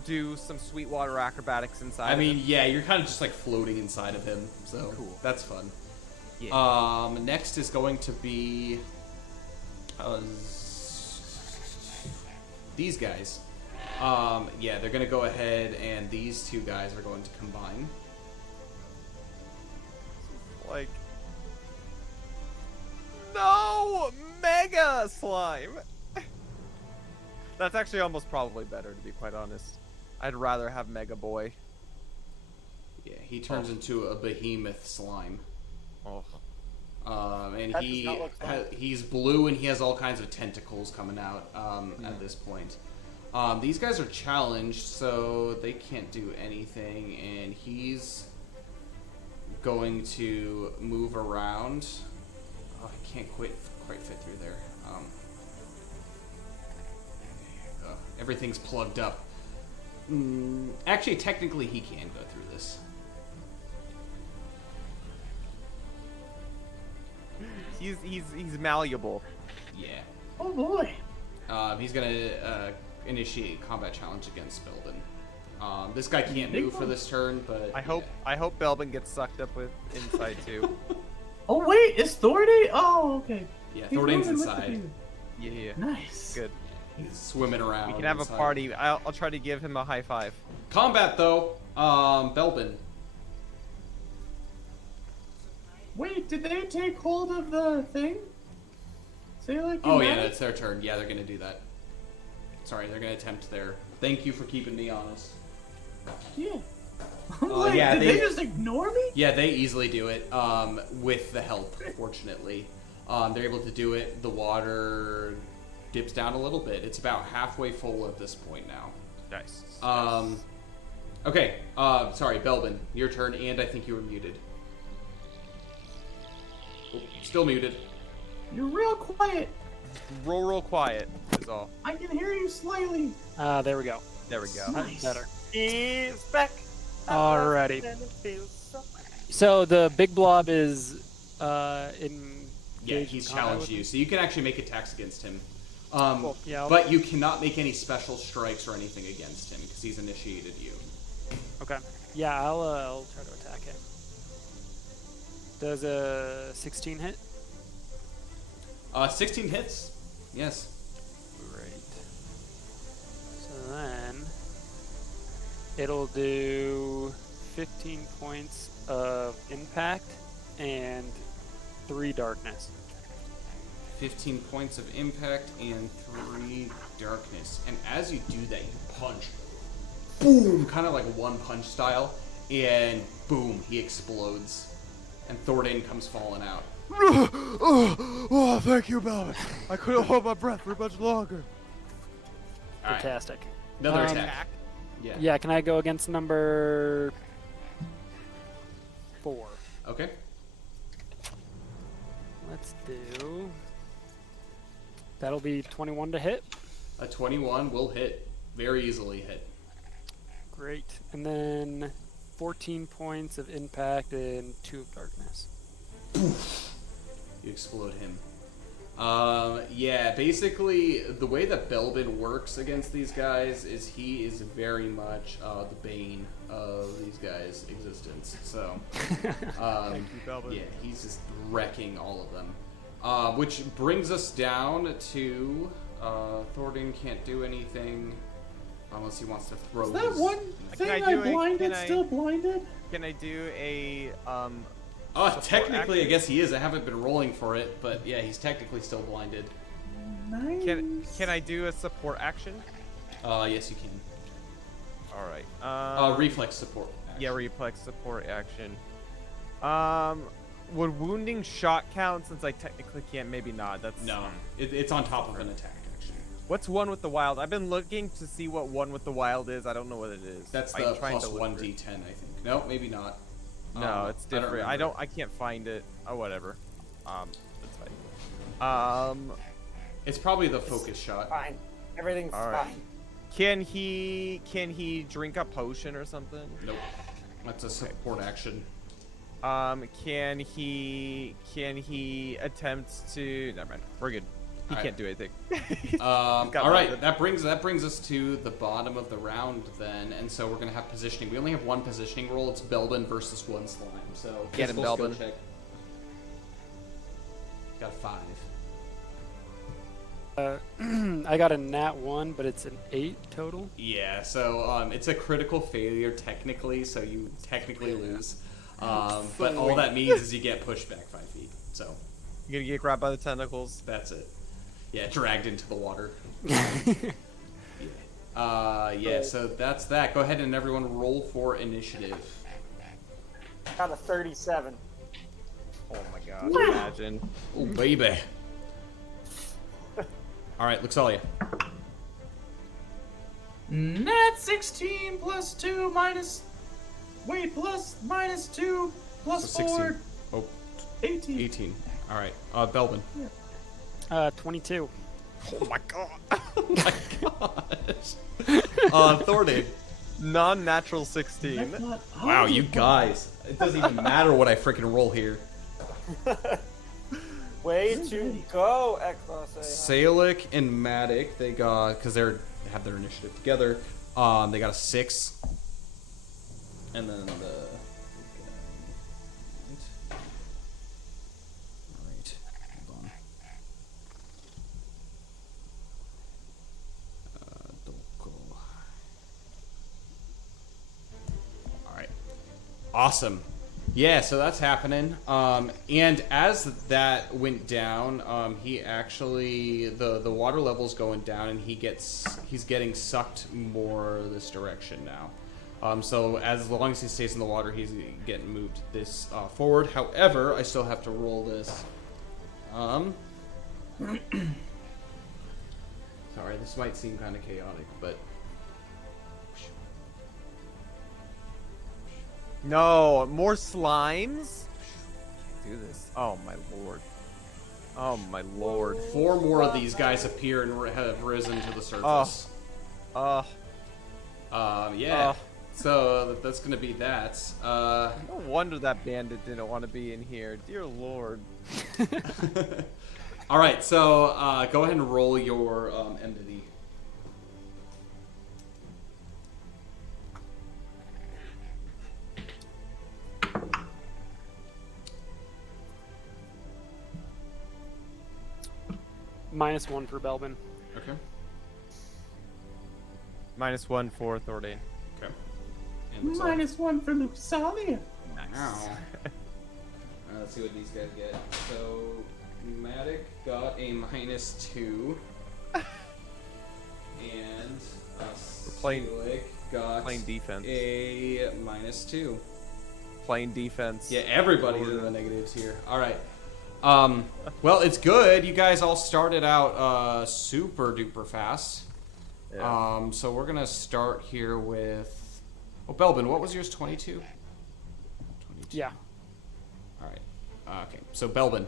do some sweetwater acrobatics inside. I of mean, it? yeah, you're kind of just like floating inside of him, so Cool. that's fun. Yeah. Next is going to be these guys. Yeah, they're gonna go ahead, and these two guys are going to combine. Like, no, mega slime. That's actually almost probably better, to be quite honest. I'd rather have Mega Boy. Yeah, he turns into a behemoth slime. Oh. And That does not look fun. he's blue, and he has all kinds of tentacles coming out at this point. These guys are challenged, so they can't do anything, and he's going to move around. Oh, I can't quite fit through there. Everything's plugged up. Actually, technically, he can go through this. He's malleable. Yeah. Oh boy. He's gonna initiate combat challenge against Belden. This guy can't Big move for one. this turn, but I hope Belbin gets sucked up with inside too. Oh wait, is Thorday? Oh, okay. Yeah, He's Thordain's moving with the inside. dude. Yeah. Nice. Good. He's swimming around. We can have a inside. party. I'll try to give him a high five. Combat though, Belbin. Wait, did they take hold of the thing? Say like. Oh yeah, it's their turn. Yeah, they're gonna do that. Sorry, they're gonna attempt their. Thank you for keeping me honest. Yeah. I'm like, yeah, did they- they just ignore me? Yeah, they easily do it. With the help, fortunately, they're able to do it. The water dips down a little bit. It's about halfway full at this point now. Nice. Okay. Sorry, Belbin, your turn, and I think you were muted. Oh, still muted. You're real quiet. Real quiet is all. I can hear you slightly. There we go. There we go. Nice. Better. He's back. Alrighty. And it feels so- So the big blob is in. Yeah, he's challenged you, so you can actually make attacks against him. Cool. Yeah, I'll- But you cannot make any special strikes or anything against him because he's initiated you. Okay. Yeah, I'll try to attack him. Does a 16 hit? 16 hits. Yes. Great. So then it'll do 15 points of impact and 3 darkness. 15 points of impact and 3 darkness. And as you do that, you punch. Boom! Kind of like one punch style. And boom, he explodes. And Thordain comes falling out. Oh, thank you, Belvin. I couldn't hold my breath for much longer. All right. Fantastic. Another Um, attack. Yeah. Yeah, can I go against number 4? Okay. Let's do. That'll be 21 to hit. A 21 will hit. Very easily hit. Great. And then 14 points of impact and 2 of darkness. You explode him. Yeah, basically, the way that Belbin works against these guys is he is very much the bane of these guys' existence. So, Thank you, Belvin. yeah, he's just wrecking all of them. Which brings us down to Thordain can't do anything unless he wants to throw Is that his... one Can thing I I do a- blinded can I- still blinded? Can I do a technically, I action? guess he is. I haven't been rolling for it, but yeah, he's technically still blinded. Nice. Can I do a support action? Yes, you can. All right. Reflex support. Yeah, reflex support action. Would wounding shot count since I technically can't? Maybe not. That's No, it's on top of an attack, actually. What's one with the wild? I've been looking to see what one with the wild is. I don't know what it is. That's I'm the trying plus to look for it. 1d10, I think. No, maybe not. No, it's I don't different. I remember. don't. I can't find it. Oh, whatever. That's fine. It's probably the focus shot. Fine. Everything's All right. fine. Can he drink a potion or something? Nope. That's a support action. Can he attempt to? Never mind. We're good. He All can't do anything. All Got right, it. that brings us to the bottom of the round then, and so we're gonna have positioning. We only have one positioning roll. It's Belbin versus one slime. So Get him, physical skill Belbin. check. Got 5. I got a nat 1, but it's an 8 total. Yeah, so it's a critical failure technically, so you technically lose. But all that means is you get pushed back 5 feet. So You're gonna get grabbed by the tentacles. that's it. Yeah, dragged into the water. So that's that. Go ahead and everyone roll for initiative. Got a 37. Oh my god! Imagine. Oh baby. All right, Luxalia. Nat 16 plus 2 minus. Wait, plus minus 2 plus So 4. 16. Oh, 18. 18. All right, Belbin. 22. Oh my god! Oh my gosh. Thordain. Non-natural 16. That's not Wow, you possible. guys. It doesn't even matter what I freaking roll here. Way to go, Eclaas Eeas. Salic and Matic, they got, because they have their initiative together, they got a 6. And then Awesome. Yeah, so that's happening. And as that went down, he actually the water level's going down, and he's getting sucked more this direction now. So as long as he stays in the water, he's getting moved this forward. However, I still have to roll this. Sorry, this might seem kind of chaotic, but No, more slimes? Do this. Oh my lord. Oh my lord. 4 more of these guys appear and have risen to the surface. Yeah. So that's gonna be that. No wonder that bandit didn't want to be in here. Dear lord. All right. So go ahead and roll your entity. -1 for Belbin. Okay. -1 for Thordain. Okay. And Luxalia. -1 for Luxalia. Wow. Let's see what these guys get. So, Matic got a -2. And Selig got playing defense. a -2. Playing defense. Yeah, everybody's in the negatives here. All right. Well, it's good. You guys all started out super duper fast. Yeah. So we're gonna start here with. Oh, Belbin, what was yours? 22. 22. Yeah. All right. Okay. So Belbin.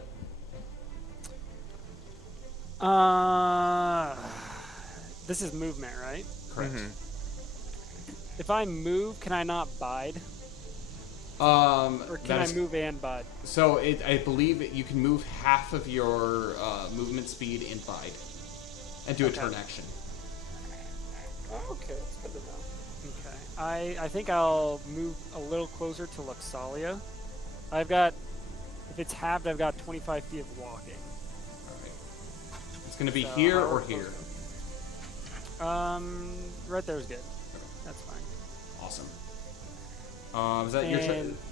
This is movement, right? Correct. If I move, can I not bide? Or can I move and bide? So I believe you can move half of your movement speed in bide, and do a turn action. Oh, okay, that's good to know. Okay. I think I'll move a little closer to Luxalia. I've got, if it's halved, I've got 25 feet of walking. All right. It's gonna be So here I'll or go here. Right there is good. That's fine. Awesome. Is that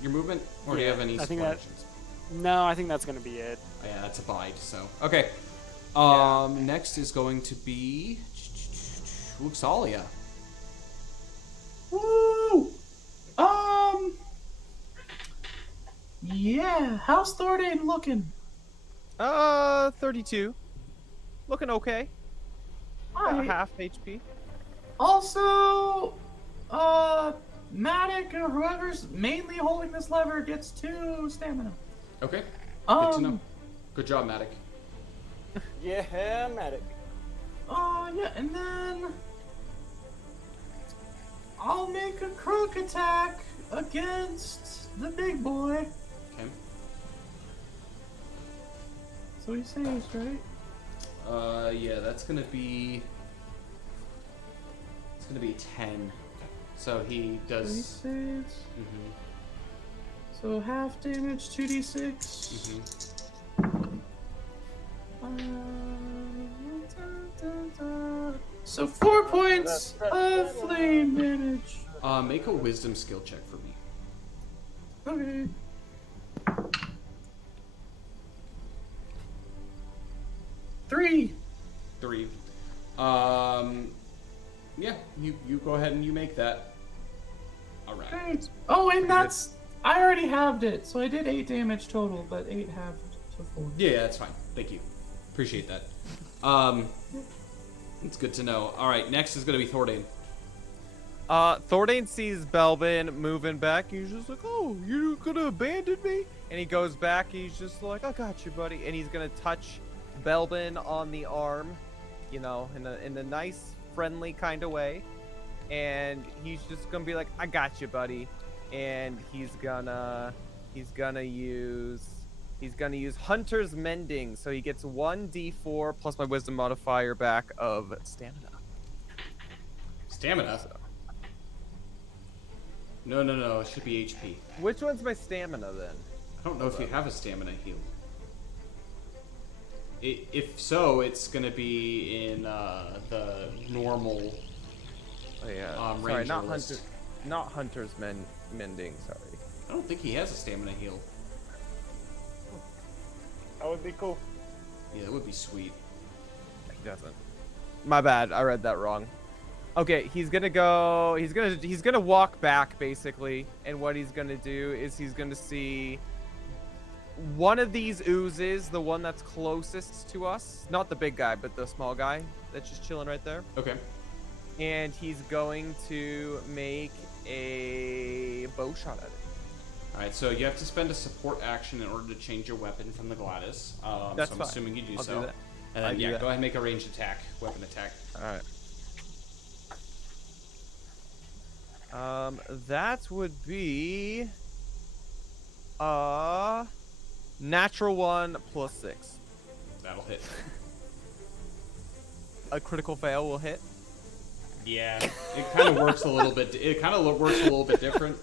your movement, or do you Yeah, have any I think support that- actions? No, I think that's gonna be it. Oh, yeah, that's a bide. So okay. Next is going to be Luxalia. Woo! Yeah, how's Thordain looking? 32. Looking okay. About Alright. half HP. Also, Matic or whoever's mainly holding this lever gets 2 stamina. Okay. Good to know. Um, Good job, Matic. Yeah, Matic. Yeah, and then I'll make a crook attack against the big boy. Okay. So he saves, right? Yeah, that's gonna be. It's gonna be 10. So he So he does. saves. Mhm. So half damage, 2d6. Mhm. So 4 points of flame damage. Make a wisdom skill check for me. Okay. Three. 3. Yeah, you go ahead and you make that. All right. Thanks. Oh, and that's I already halved it, so I did 8 damage total, but 8 halved to 4. Yeah, that's fine. Thank you. Appreciate that. It's good to know. All right, next is gonna be Thordain. Thordain sees Belbin moving back. He's just like, "Oh, you're gonna abandon me?" And he goes back. He's just like, "I got you, buddy." And he's gonna touch Belbin on the arm, you know, in a nice, friendly kind of way. And he's just gonna be like, "I got you, buddy." And he's gonna use Hunter's Mending, so he gets 1d4 plus my Wisdom modifier back of stamina. Stamina. No. It should be HP. Which one's my stamina then? I don't know if you have a stamina heal. If so, it's gonna be in the normal. Oh yeah. Ranger Sorry, not list. Hunter, not Hunter's Mending. Sorry. I don't think he has a stamina heal. That would be cool. Yeah, that would be sweet. He doesn't. My bad. I read that wrong. Okay, he's gonna go. He's gonna walk back basically, and what he's gonna do is he's gonna see one of these oozes, the one that's closest to us, not the big guy, but the small guy that's just chilling right there. Okay. And he's going to make a bow shot at it. Alright, so you have to spend a support action in order to change your weapon from the Gladys. That's so I'm fine. assuming you do I'll so. do that. And I'll then, do yeah, that. go ahead and make a ranged attack, weapon attack. Alright. That would be natural 1 plus 6. That'll hit. A critical fail will hit. Yeah, it kind of works a little bit. It kind of works a little bit different.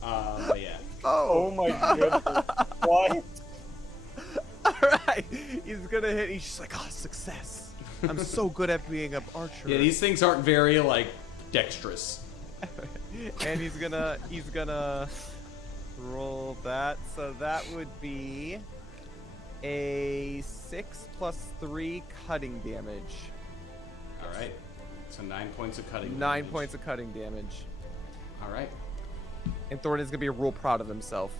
But yeah. Oh my goodness. What? Alright. He's gonna hit. He's just like, oh, success. I'm so good at being an archer. Yeah, these things aren't very like dexterous. And he's gonna roll that. So that would be a 6 plus 3 cutting damage. All right. So 9 points of cutting. 9 damage. points of cutting damage. All right. And Thornton's gonna be real proud of himself.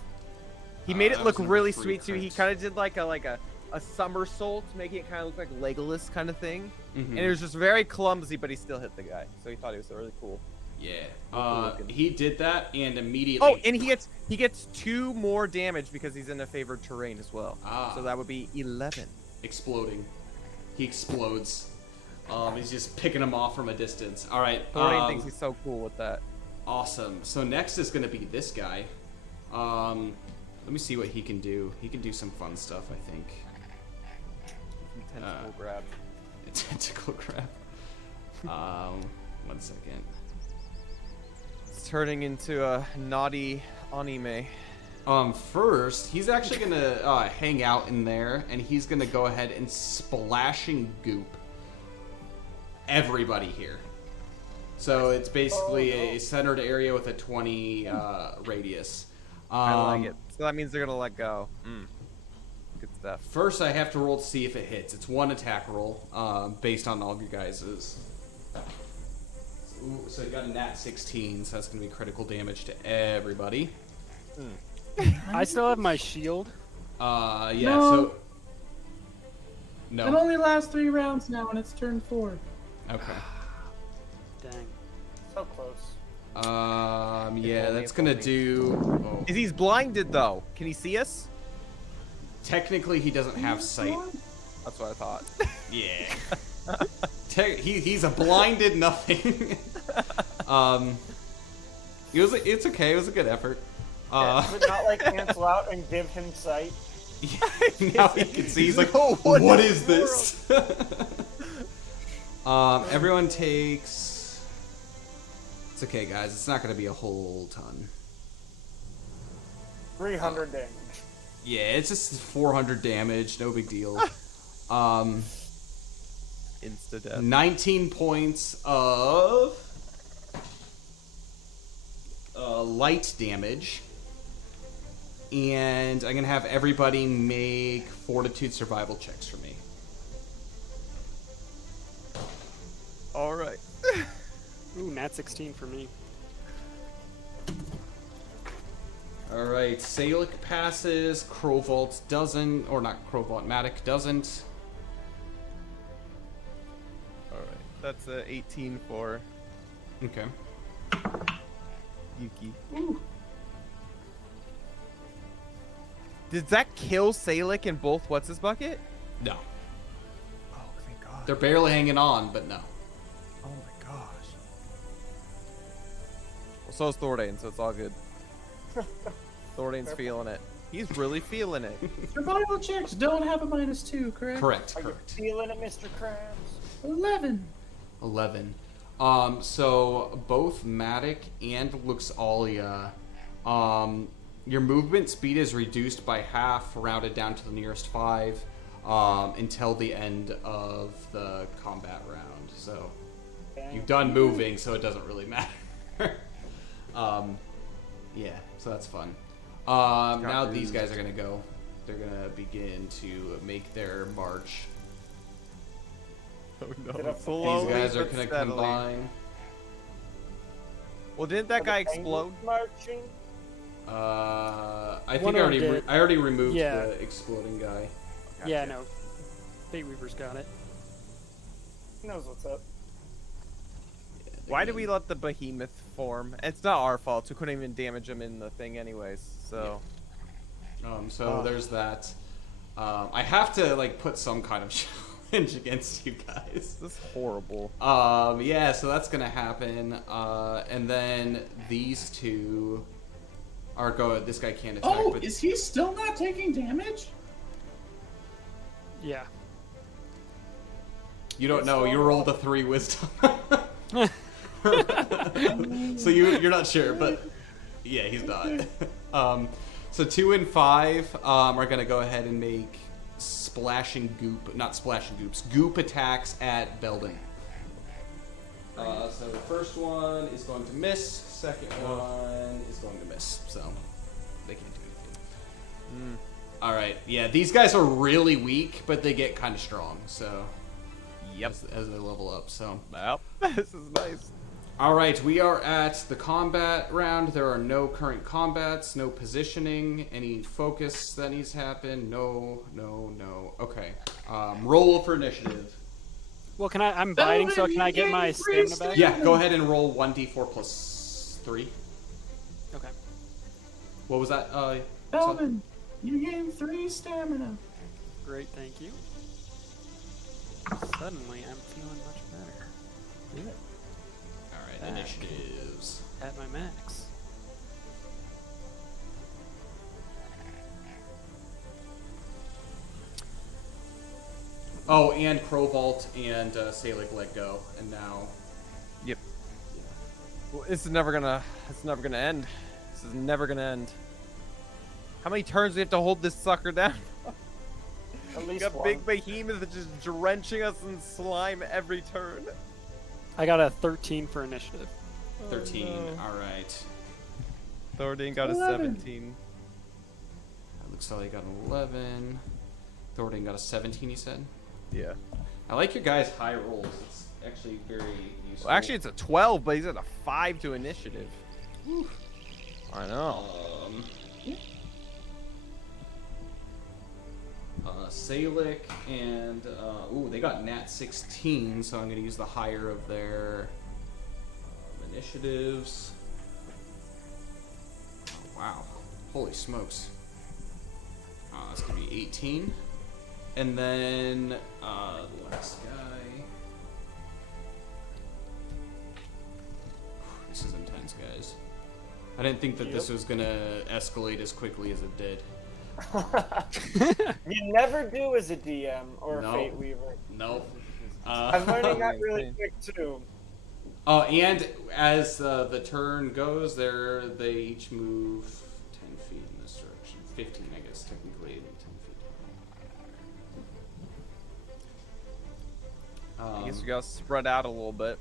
He made it that look was number really 3 sweet too. He crit. kind of did like a somersault, making it kind of look like Legolas kind of thing. Mhm. And it was just very clumsy, but he still hit the guy. So he thought he was really cool. Yeah. cool looking. He did that and immediately. Oh, and he gets 2 more damage because he's in a favored terrain as well. Ah. So that would be 11. Exploding. He explodes. He's just picking him off from a distance. All right. Thornton thinks he's so cool with that. Awesome. So next is going to be this guy. Let me see what he can do. He can do some fun stuff, I think. Tentacle grab. Tentacle grab. 1 second. It's turning into a naughty anime. First, he's actually gonna hang out in there, and he's gonna go ahead and splashing goop everybody here. So it's basically a centered area with a 20 radius. I like it. So that means they're gonna let go. Good stuff. First, I have to roll to see if it hits. It's 1 attack roll, based on all of you guys's. Ooh, so you got a nat 16, so that's gonna be critical damage to everybody. I still have my shield. Yeah. No. So It no. only lasts 3 rounds now, and it's turn 4. Okay. Dang. So close. Yeah, only, that's if gonna only. do. Oh. Is he's blinded though? Can he see us? Technically, he doesn't have sight. That's what I thought. Yeah. He's a blinded nothing. It's okay. It was a good effort. Would not like cancel out and give him sight. Yeah, now he can see. He's like, Oh, what is this? Everyone takes. It's okay, guys. It's not gonna be a whole ton. 300 damage. Yeah, it's just 400 damage. No big deal. Insta death. 19 points of light damage. And I'm going to have everybody make fortitude survival checks for me. All right. Ooh, nat 16 for me. All right, Salic passes, Crowvault doesn't, or not Crowvault, Matic doesn't. All right. That's a 18 for Okay. Yuki. Did that kill Salic in both What's His Bucket? No. Oh, thank God. They're barely hanging on, but no. Oh my gosh. Well, so is Thordane, so it's all good. Thordane's feeling it. He's really feeling it. Survival checks don't have a -2, correct? Correct, Are you correct. feeling it, Mr. Krabs? 11. 11. So both Matic and Luxalia, your movement speed is reduced by half, rounded down to the nearest 5, until the end of the combat round. So you've done moving, so it doesn't really matter. Yeah, so that's fun. Now moved. these guys are gonna go. They're gonna begin to make their march. Oh Is it no! a- Slowly These guys are but gonna steadily. combine. Well, didn't that Are guy the penguins explode? Marching. I One think of them did. I already removed Yeah. the exploding guy. Yeah, no. Fate Weaver's got it. He knows what's up. Why did we let the behemoth form? It's not our fault. We couldn't even damage him in the thing anyways. So. So there's that. I have to like put some kind of challenge against you guys. This is horrible. Yeah, so that's gonna happen. And then these two are going. This guy can't attack. Oh, but is he still not taking damage? Yeah. you don't know. You rolled a 3 wisdom. So you're not sure, but yeah, he's not. So 2 and 5 are gonna go ahead and make goop attacks at Belden. So the first one is going to miss. Second one is going to miss. So they can't do anything. All right, yeah, these guys are really weak, but they get kind of strong. So Yep. as they level up. So. Well, this is nice. All right, we are at the combat round. There are no current combats, no positioning, any focus that needs to happen. No. Okay. Roll for initiative. Well, I'm biting, so can I get my stamina back? Yeah, go ahead and roll 1d4 plus 3. Okay. What was that? Belvin, you gain 3 stamina. Great, thank you. Suddenly, I'm feeling much better. Good. All right, Back. initiatives. At my max. Oh, and Crowvault and Salic let go, and now. Yep. Well, it's never gonna end. This is never gonna end. How many turns do we have to hold this sucker down? At We least got one. big behemoth just drenching us in slime every turn. I got a 13 for initiative. 13. no. All right. Thordine got a 11. 17. Looks like he got an 11. Thordine got a 17, he said. Yeah. I like your guys' high rolls. It's actually very useful. Well, actually, it's a 12, but he's at a 5 to initiative. I know. Salic and they got nat 16, so I'm gonna use the higher of their initiatives. Oh, wow, holy smokes! That's gonna be 18, and then the last guy. This is intense, guys. I didn't think that this was gonna escalate as quickly as it did. You never do as a DM or a No. Fate Weaver. Nope. I'm learning that really quick too. Oh, and as the turn goes, they each move 10 feet in this direction. 15, I guess, technically. 10 feet. I guess we gotta spread out a little bit.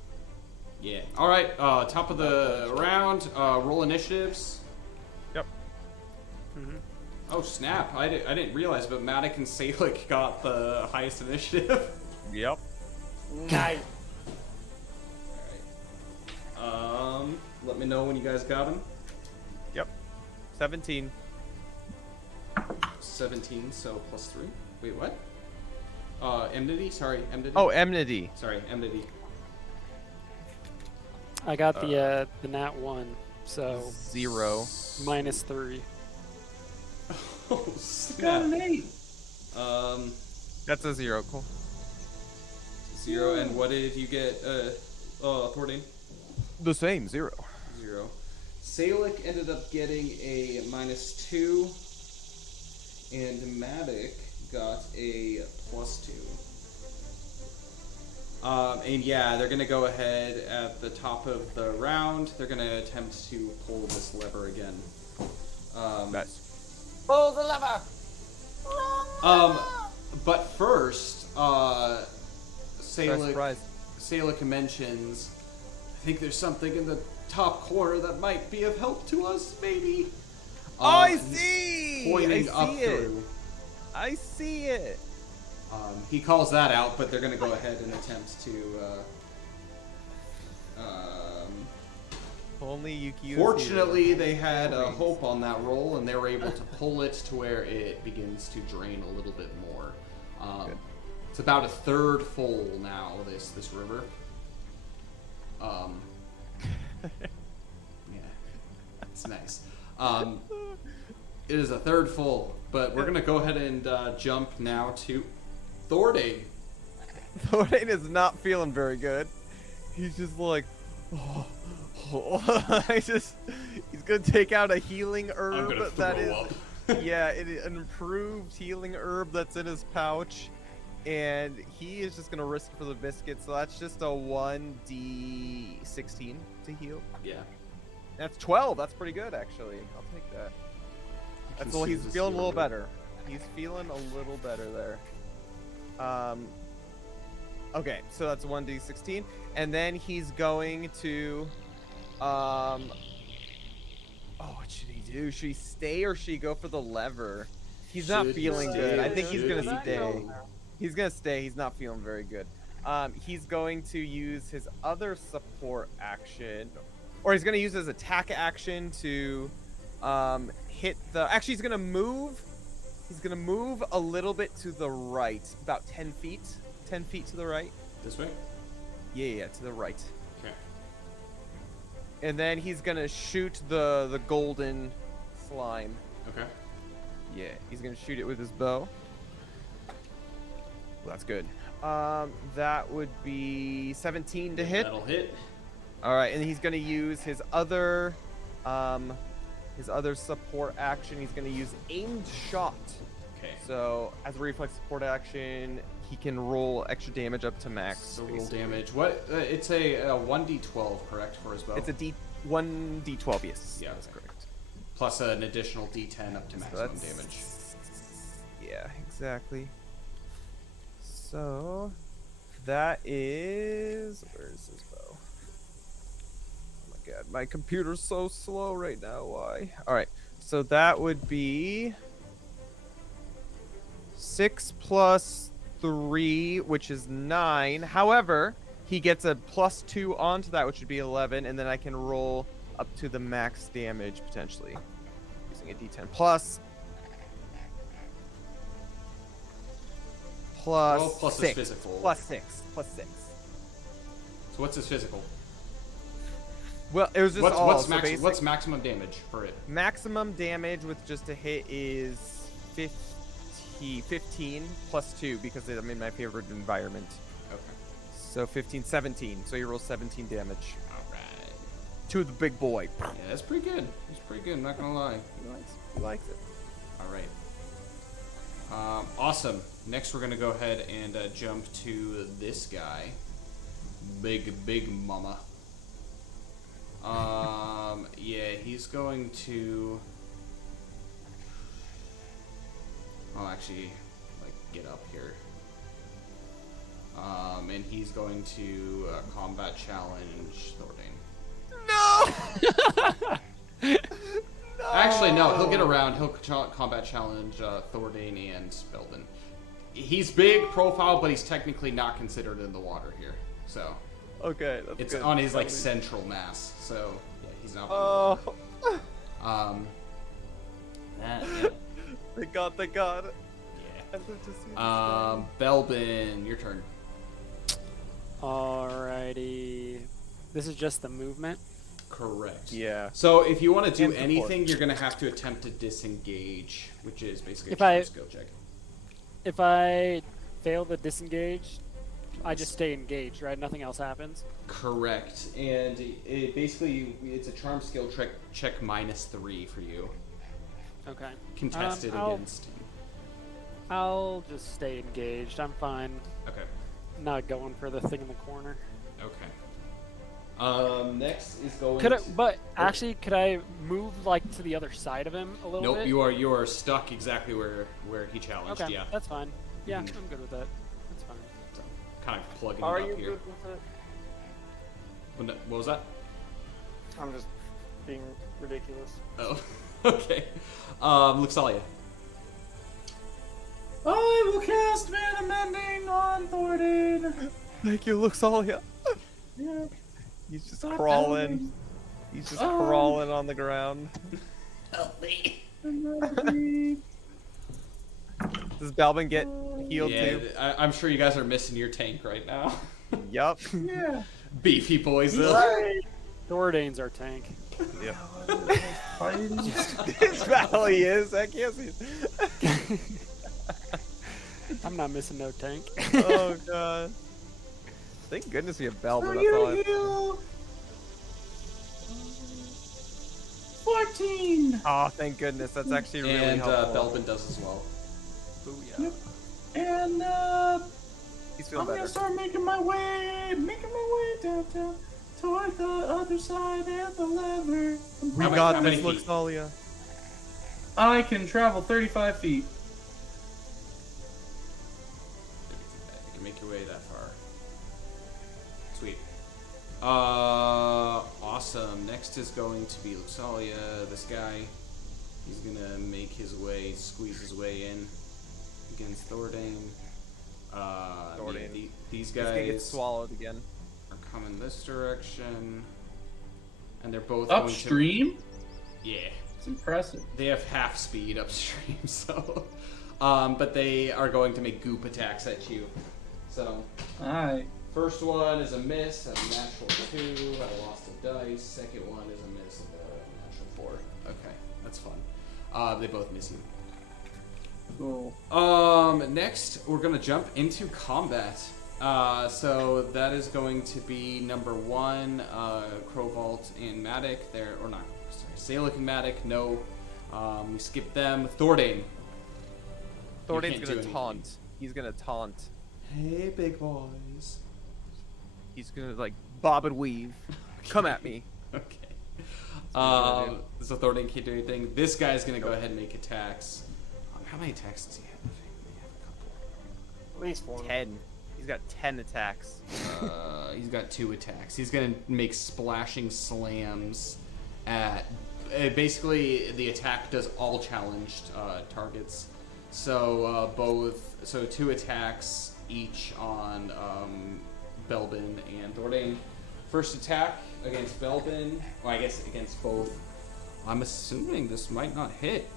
Yeah. All right. Top of the round. Roll initiatives. Yep. Oh snap! I didn't realize, but Matic and Salic got the highest initiative. Yep. Nice. Let me know when you guys got them. Yep. 17. 17, so plus 3. Wait, what? Enmity? Sorry, enmity. Oh, enmity. Sorry, enmity. I got the nat 1, so 0. -3. Oh Got snap. an 8. That's a 0. Cool. 0, and what did you get, Thordine? The same, 0. 0. Salic ended up getting a -2, and Matic got a +2. And yeah, they're gonna go ahead at the top of the round. They're gonna attempt to pull this lever again. Nice. Pull the lever. But first, Surprise. Salic mentions, I think there's something in the top corner that might be of help to us, maybe. Oh, I he's see! Pointing I up see it. through. I see it. He calls that out, but they're going to go ahead and attempt to. Only Yuki. Fortunately, they had a hope on that roll, and they were able to pull it to where it begins to drain a little bit more. It's about a third full now. This river. Yeah, it's nice. It is a third full, but we're gonna go ahead and jump now to Thordane. Thordane is not feeling very good. He's just like, he's gonna take out a healing herb I'm gonna that throw is, up. yeah, an improved healing herb that's in his pouch, and he is just gonna risk for the biscuit. So that's just a 1d16 to heal. Yeah. That's 12. That's pretty good, actually. I'll take that. That's well, he's feeling a little better. He's feeling a little better there. Okay, so that's 1d16, and then he's going to, oh, what should he do? Should he stay or should he go for the lever? He's not feeling good. I think he's gonna stay. He's gonna stay. He's not feeling very good. He's going to use his other support action, or he's gonna use his attack action to, hit the. Actually, he's gonna move. He's gonna move a little bit to the right, about 10 feet. 10 feet to the right. This way? Yeah, to the right. Okay. And then he's gonna shoot the golden slime. Okay. Yeah, he's gonna shoot it with his bow. Well, that's good. That would be 17 to hit. That'll hit. All right, and he's gonna use his other support action. He's gonna use aimed shot. Okay. So as a reflex support action, he can roll extra damage up to max. So roll basically. damage. What? It's a 1d12, correct, for his bow? It's a 1d12, yes. Yeah, That's okay. correct. Plus an additional d10 up to maximum damage. Yeah, exactly. So that is, where's his bow? Oh my god, my computer's so slow right now. Why? All right, so that would be 6 plus 3, which is 9. However, he gets a +2 onto that, which would be 11, and then I can roll up to the max damage potentially using a d10 plus Well, plus his 6. physical. Plus 6. So what's his physical? Well, it was just all. What's so what's maximum damage for it? maximum damage with just a hit is 15 plus 2 because I'm in my favorite environment. Okay. So 15, 17. So he rolls 17 damage All right. to the big boy. Yeah, that's pretty good. That's pretty good. I'm not gonna lie. He likes it. All right. Awesome. Next, we're gonna go ahead and jump to this guy, big mama. Yeah, he's going to. I'll actually get up here. And he's going to combat challenge Thordane. No. Actually, no. He'll get around. He'll combat challenge Thordane and Belden. He's big profile, but he's technically not considered in the water here. So Okay, that's it's good. on his central mass. So yeah, he's not. Oh. Yeah. Thank God. Thank God. Yeah. I live to see this day. Belbin, your turn. Alrighty. This is just the movement. Correct. Yeah. So if you want to do And support. anything, you're gonna have to attempt to disengage, which is basically If a I- skill check. If I fail the disengage, I just stay engaged, right? Nothing else happens. Correct. And it basically it's a charm skill check -3 for you. Okay. Contested I'll- against. I'll just stay engaged. I'm fine. Okay. Not going for the thing in the corner. Okay. Next is going. Could I? to- But actually, could I move to the other side of him a little Nope. bit? You are stuck exactly where he challenged. Okay, Yeah. that's fine. Yeah, Mhm. I'm good with that. That's fine. So, kind of plugging Are it you up here. good with it? What was that? I'm just being ridiculous. Oh. Okay. Luxalia. I will cast Mana Mending on Thordain. Thank you, Luxalia. Yeah. He's just Stop crawling. helping. He's just crawling on the ground. Help me. Does Balvin get healed Yeah, too? I'm sure you guys are missing your tank right now. Yup. Yeah. Beefy boys, though. Right. Thordain's our tank. Yep. Fighting. His valley is. I can't see it. I'm not missing no tank. Oh god. Thank goodness we have Balvin. For That's all you I... heal. 14. Oh, thank goodness. That's actually really And helpful. Belvin does as well. Booyah. Yep. And He's feeling I'm better. gonna start making my way downtown toward the other side and the lever. We How got many this, feet? Luxalia. I can travel 35 feet. You can make your way that far. Sweet. Awesome. Next is going to be Luxalia. This guy, he's gonna make his way, squeeze his way in against Thordain. Thordain. Yeah, these He's gonna get guys swallowed again. are coming this direction, and they're both going to- Upstream? yeah. It's impressive. They have half speed upstream, so. But they are going to make goop attacks at you. So, Alright. first one is a miss, a natural 2. I lost a dice. Second one is a miss, a natural 4. Okay, that's fun. They both miss you. Cool. Next, we're gonna jump into combat. So that is going to be number 1, Crowvault and Matic. Salic and Matic. No, we skipped them. Thordain. Thordain's can't do gonna anything. taunt. He's gonna taunt. Hey, big boys. He's gonna like bob and weave. Come at me. Okay. what he's gonna So Thordain can't do anything. This guy's gonna go ahead and make attacks. How many attacks does he have? He have a couple. At least one. 10. He's got 10 attacks. He's got 2 attacks. He's gonna make splashing slams at. Basically, the attack does all challenged targets. So 2 attacks each on Belbin and Thordain. First attack against Belbin. Well, I guess against both. I'm assuming this might not hit.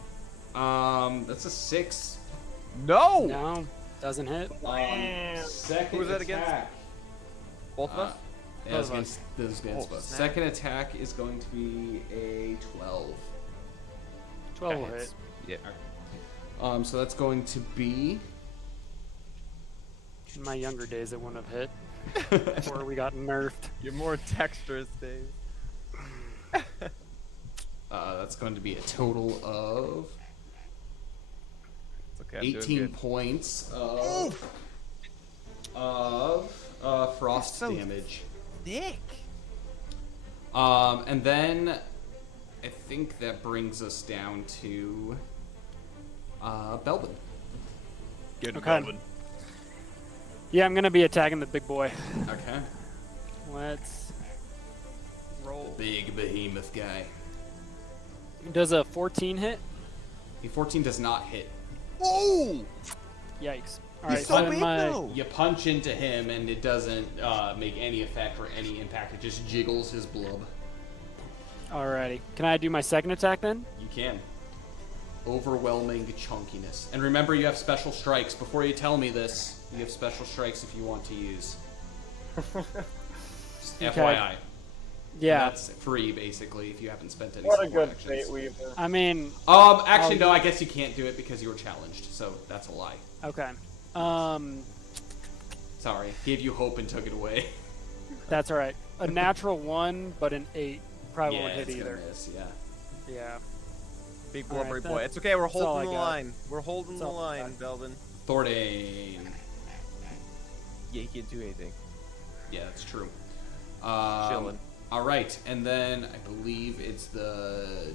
That's a 6. No. No, doesn't hit. Second Who was that against? attack. Both of us. Yeah, this is against Oh, both. snap. Second attack is going to be a 12. 12 will hits. hit. Yeah. So that's going to be. In my younger days, it wouldn't have hit. Before we got nerfed. You're more dexterous, Dave. That's going to be a total of It's okay. I'm doing 18 good. points of frost so damage. Thick. And then I think that brings us down to Belbin. Good. Okay. Yeah, I'm gonna be attacking the big boy. Okay. Let's roll. Big behemoth guy. Does a 14 hit? A 14 does not hit. Oh! Yikes. He's Alright, so then big my though. You punch into him and it doesn't make any effect or any impact. It just jiggles his blub. Alrighty. Can I do my second attack then? You can. Overwhelming chunkiness. And remember, you have special strikes. Before you tell me this, you have special strikes if you want to use. Just Okay. FYI. Yeah. That's free, basically, if you haven't spent any What a support good actions. fate we've I mean, Actually, no, I guess you can't do it because you were challenged, so that's a lie. okay. Sorry. Gave you hope and took it away. That's alright. A natural 1, but an 8 probably yeah, won't hit it's either. gonna miss, yeah. Yeah. Big Alright, blubbery that- boy. It's okay. We're that's all holding the I got. line. We're holding That's the all I line, Belvin. Thordain. Yeah, he can't do anything. Yeah, that's true. Chilling. All right, and then I believe it's the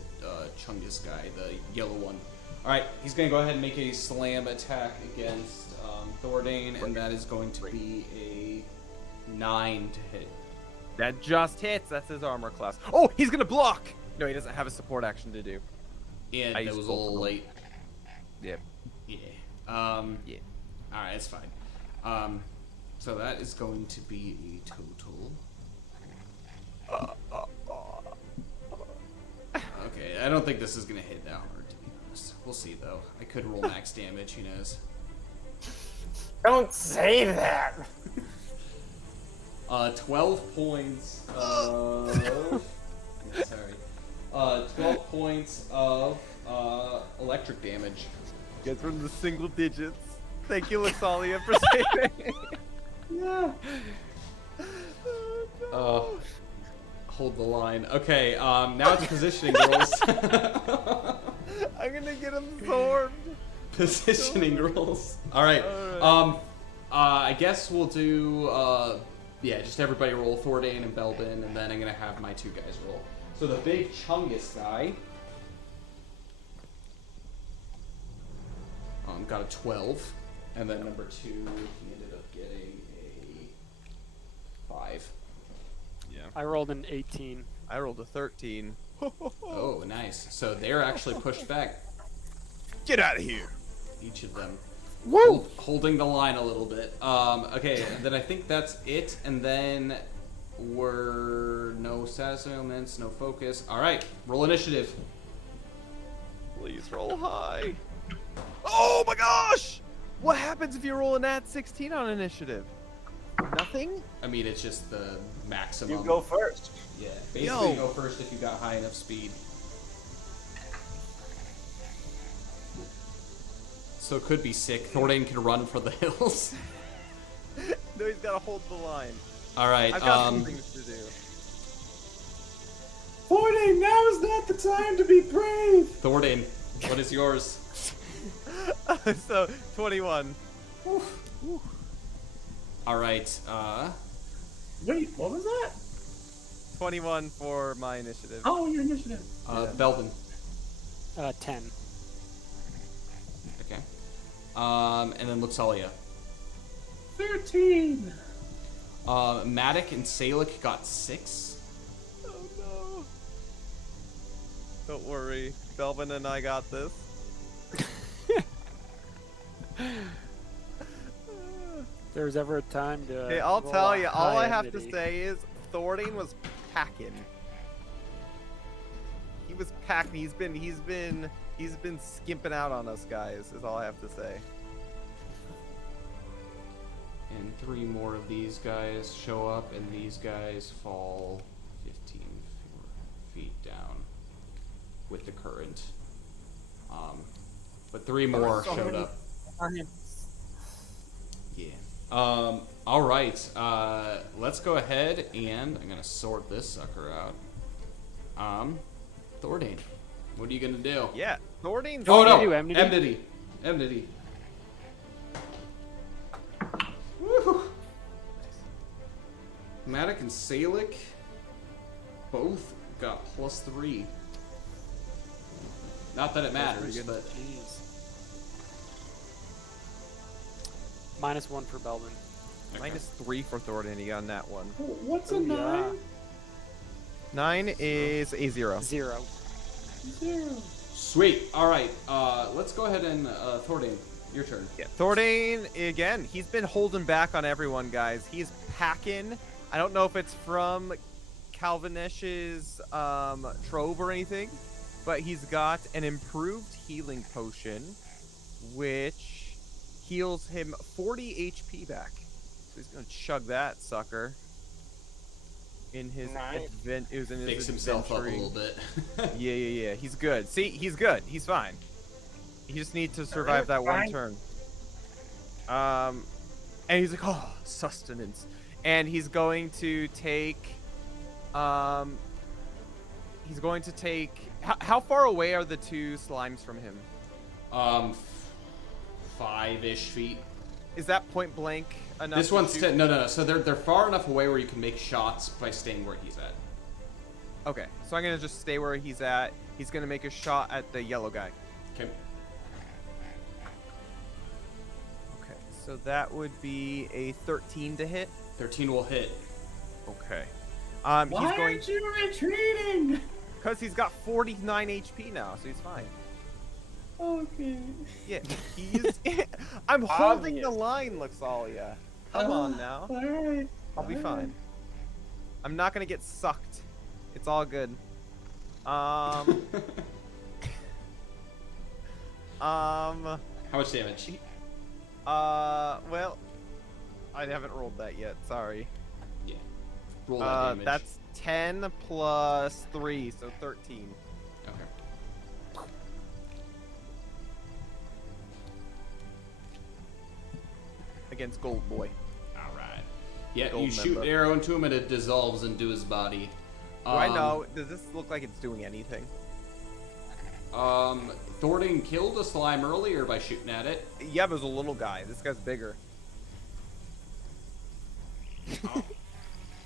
Chungus guy, the yellow one. All right, he's gonna go ahead and make a slam attack against Thordain, and that is going to be a 9 to hit. That just hits. That's his armor class. Oh, he's gonna block. No, he doesn't have a support action to do. And I it used was a both of little them. late. Yep. Yeah. Yeah. All right, it's fine. So that is going to be a total. Okay, I don't think this is gonna hit that hard, to be honest. We'll see though. I could roll max damage. Who knows? Don't say that. 12 points of. Sorry. 12 points of electric damage. You guys were in the single digits. Thank you, Lasalia, for saving. Yeah. Hold the line. Okay, now it's positioning rules. I'm gonna get absorbed. Positioning rules. All right. I guess we'll do. Yeah, just everybody roll Thordane and Belbin, and then I'm gonna have my two guys roll. So the big Chungus guy got a 12, and then number 2 he ended up getting a 5. Yeah. I rolled an 18. I rolled a 13. Oh, nice. So they're actually pushed back. Get out of here. Each of them. Woo! Holding the line a little bit. Okay, and then I think that's it, and then we're no status ailments, no focus. All right, roll initiative. Please roll high. Oh my gosh! What happens if you roll a nat 16 on initiative? Nothing? I mean, it's just the maximum. You go first. Yeah, basically Yo. you go first if you got high enough speed. So it could be sick. Thordane can run for the hills. No, he's gotta hold the line. All right. I've got some things to do. Thordane, now is not the time to be brave. Thordane, what is yours? So, 21. All right. Wait, what was that? 21 for my initiative. Oh, your initiative. Belvin. 10. Okay. And then Luxalia. 13. Matic and Salic got 6. Oh no. Don't worry. Belvin and I got this. If there's ever a time to. Hey, I'll roll tell a you, all high I have to enmity. say is Thordane was packing. He was packing. He's been skimping out on us guys, is all I have to say. And 3 more of these guys show up, and these guys fall 15 feet down with the current. But 3 more showed up. Yeah. All right. Let's go ahead and I'm gonna sort this sucker out. Thordane, what are you gonna do? Yeah, Thordane's Oh no! do enmity? Enmity. Woo! Matic and Salic both got +3. Not that it matters, but Jeez. -1 for Belvin. okay. -3 for Thordane. He got on that one. What's a Oh, yeah. 9? 9 is a 0. 0. 0. Sweet. All right. Let's go ahead and Thordane, your turn. Yeah, Thordane, again, he's been holding back on everyone, guys. He's packing. I don't know if it's from Calvinish's trove or anything, but he's got an improved healing potion, which heals him 40 HP back. So he's going to chug that sucker. In his Nice. it was in his Fix himself up a inventory. little bit. Yeah. He's good. See, he's good. He's fine. He just needs to survive that one turn. And he's like, oh, sustenance. And he's going to take. He's going to take. How far away are the 2 slimes from him? 5-ish feet. Is that point blank enough? This to one's shoot? no. So they're far enough away where you can make shots by staying where he's at. Okay, so I'm gonna just stay where he's at. He's gonna make a shot at the yellow guy. Okay. Okay, so that would be a 13 to hit. 13 will hit. Okay. Why He's going. aren't you retreating? Because he's got 49 HP now, so he's fine. Okay. Yeah, he's. I'm holding the Obvious. line, Luxalia. Come on now. Alright. I'll be fine. I'm not gonna get sucked. It's all good. How Um. much damage? Well, I haven't rolled that yet. Sorry. Yeah. Roll that damage. That's 10 plus 3, so 13. Okay. Against Gold Boy. All right. Yeah, Gold you shoot member. an arrow into him and it dissolves into his body. Do I know? Does this look like it's doing anything? Thornton killed a slime earlier by shooting at it. Yeah, but it was a little guy. This guy's bigger.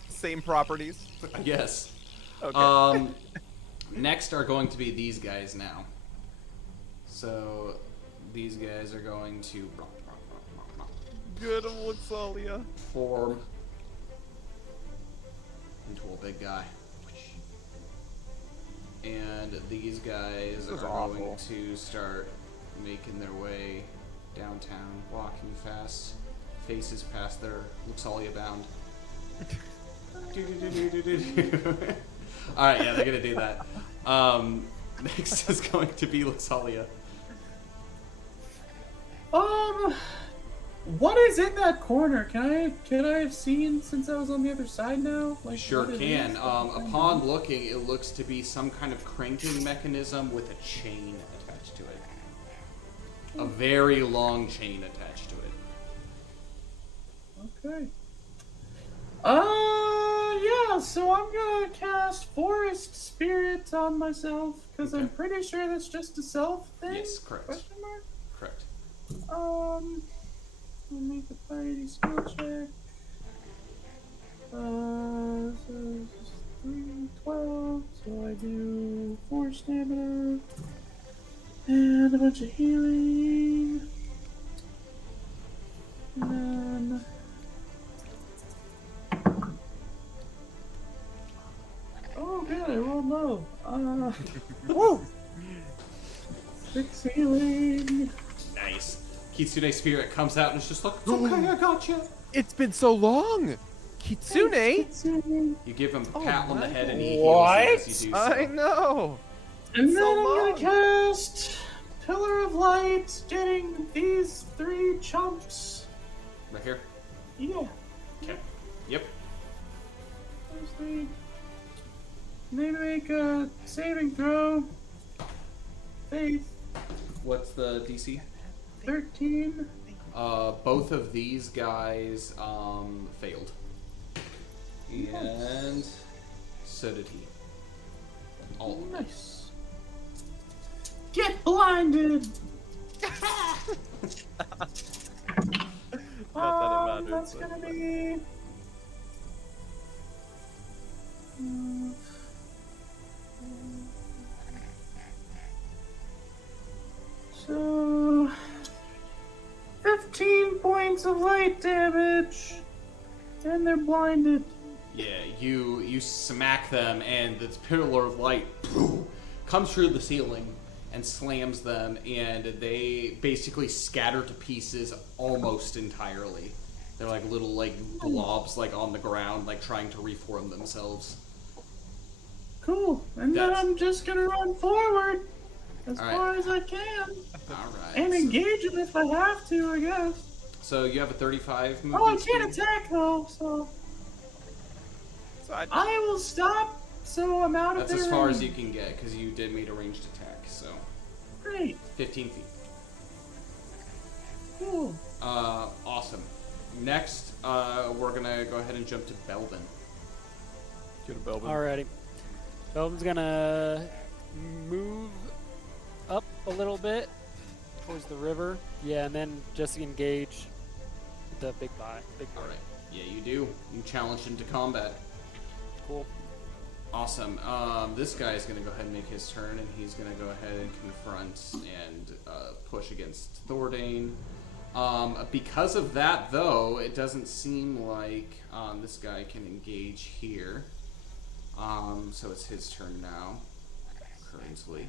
Same properties. I guess. Okay. Next are going to be these guys now. So these guys are going to Good old Luxalia. form into a big guy. And these guys This is are going awful. to start making their way downtown, walking fast, faces past their Luxalia bound. Alright, yeah, they're gonna do that. Next is going to be Luxalia. What is in that corner? Can I have seen since I was on the other side now? Like Sure what it can. is? Upon looking, it looks to be some kind of cranking mechanism with a chain attached to it. A very long chain attached to it. Okay. Yeah, so I'm gonna cast Forest Spirit on myself, because I'm Okay. pretty sure that's just a self thing? Yes, correct. Question mark? Correct. I'll make a piety skill check. So it's just 3, 12, so I do 4 stamina, and a bunch of healing, and then... Oh, good, I rolled low. Woo! 6 healing. Nice. Kitsune Spirit comes out and is just like, it's okay, I gotcha. It's been so long. Kitsune. Kitsune. You give him a Oh pat on the my head and he What? heals you as you do so. I know. And then So I'm long. gonna cast Pillar of Light, getting these 3 chumps. Right here? Yeah, Okay. Yep. those 3. And they make a saving throw. Faith, What's the DC? 13. Both of these guys failed. And so did he. All of them. Nice. Get blinded! Not that it matters. That's but- gonna be... So... 15 points of light damage! And they're blinded. Yeah, you smack them, and this pillar of light comes through the ceiling and slams them, and they basically scatter to pieces almost entirely. They're like little like blobs like on the ground, like trying to reform themselves. Cool. And then That's- I'm just gonna run forward as Alright. far as I can. All right. And engage them if I have to, I guess. So you have a 35 movement Oh, I can't speed? attack though, so So I, I will stop. So I'm out of That's their as far as range. you can get, because you did meet a ranged attack, so Great, 15 feet. cool. Awesome. Next, we're gonna go ahead and jump to Belvin. Get a Belvin. Alrighty. Belvin's gonna move up a little bit towards the river. Yeah, and then just engage the big boy. All right. Yeah, you do. You challenged him to combat. Cool. Awesome. This guy is going to go ahead and make his turn, and he's going to go ahead and confront and push against Thordane. Because of that, though, it doesn't seem like this guy can engage here. So it's his turn now. currently.